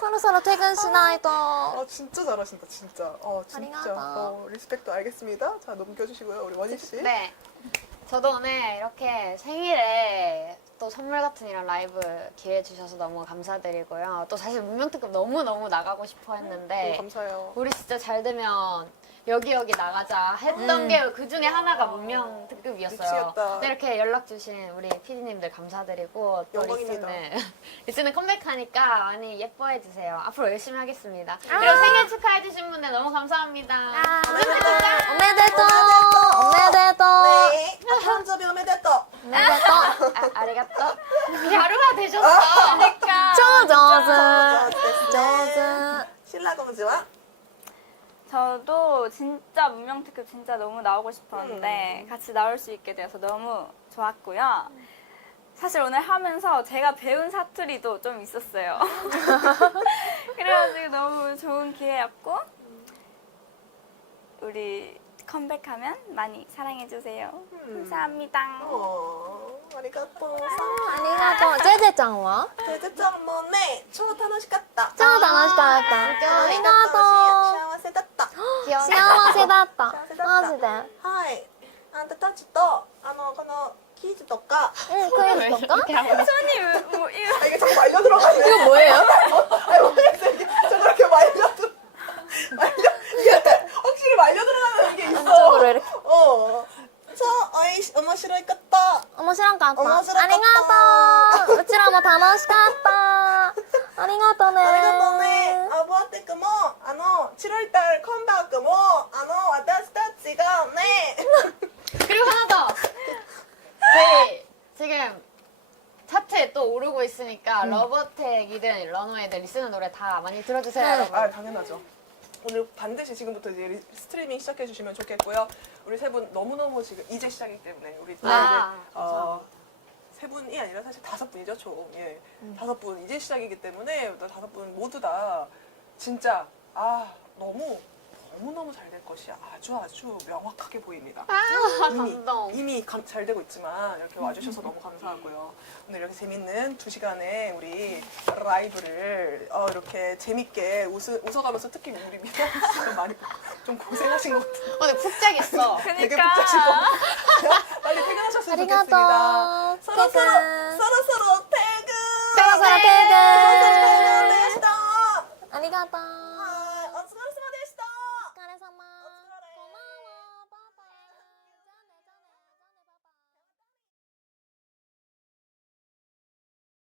서로서로 퇴근 시나이도. 진짜 잘하신다, 진짜. 진짜. 아리가또. 리스펙도 알겠습니다. 자, 넘겨주시고요. 우리 원희 씨. 네. 저도 오늘 이렇게 생일에 또 선물 같은 이런 라이브 기회 주셔서 너무 감사드리고요. 또 사실 문명특급 너무너무 나가고 싶어 했는데 감사해요. 우리 진짜 잘 되면 여기 나가자 했던 게 그 중에 하나가 문명특급이었어요. 미치겠다. 근데 이렇게 연락 주신 우리 PD님들 감사드리고 또 영광입니다. 리스는 컴백하니까 많이 예뻐해 주세요. 앞으로 열심히 하겠습니다. 그리고 생일 축하해 주신 분들 너무 감사합니다. 오메데토. 오메데토. 네. 한점이 오메데토. 오메데토. 아리가또. 갸루가 되셨어. 그러니까. 조조즈. 신라 공주와 저도 진짜 문명특급 진짜 너무 나오고 싶었는데 같이 나올 수 있게 되어서 너무 좋았고요. 사실 오늘 하면서 제가 배운 사투리도 좀 있었어요. 그래가지고 너무 좋은 기회였고 우리 컴백하면 많이 사랑해주세요. 감사합니다. 아리가또. 아리가토. 제제짱와? ててちゃんもね、超楽しかった。超楽しかった。ありがとう。幸せだった。幸せだった。マジで。はい。あんたたちと、この記事とか、응, 그とか? 손이 뭐 이거 이게 자꾸 말려 들어가네. 이거 뭐예요? 아니, 모르겠어. 이게 저렇게 이게 확실히 말려 들어가는 이게 있어. 한쪽으로 이렇게. 面白かった。面白かった。面白かったありがとう。うちらも楽しかった。ありがとうね。ありがとうね。ボアテックも、7월달 컴백も、私たちがね、 그리고 하나 더. 저희 지금 차트에 또 오르고 있으니까 러브어택이든 런웨이든 리스는 노래 다 많이 들어주세요, 여러분. 당연하죠. 오늘 반드시 지금부터 이제 스트리밍 시작해 주시면 좋겠고요. 우리 세 분 너무너무 지금 이제 시작이기 때문에 우리 또 세 분이 아니라 사실 5분이죠, 총. 예. 5분 이제 시작이기 때문에 5분 모두 다 진짜 너무너무 잘 될 것이 아주 명확하게 보입니다. 감동. 이미 잘 되고 있지만 이렇게 와주셔서 너무 감사하고요. 오늘 이렇게 재밌는 2시간의 우리 라이브를 이렇게 재밌게 웃어가면서 특히 우리 미나 씨가 많이 좀 고생하신 것 같아요. 오늘 푹 자겠어. 되게 푹자신 것 같아요. 빨리 퇴근하셨으면 좋겠습니다. 서로 퇴근! 서로서로 퇴근. 서로서로 퇴근! ありがとう。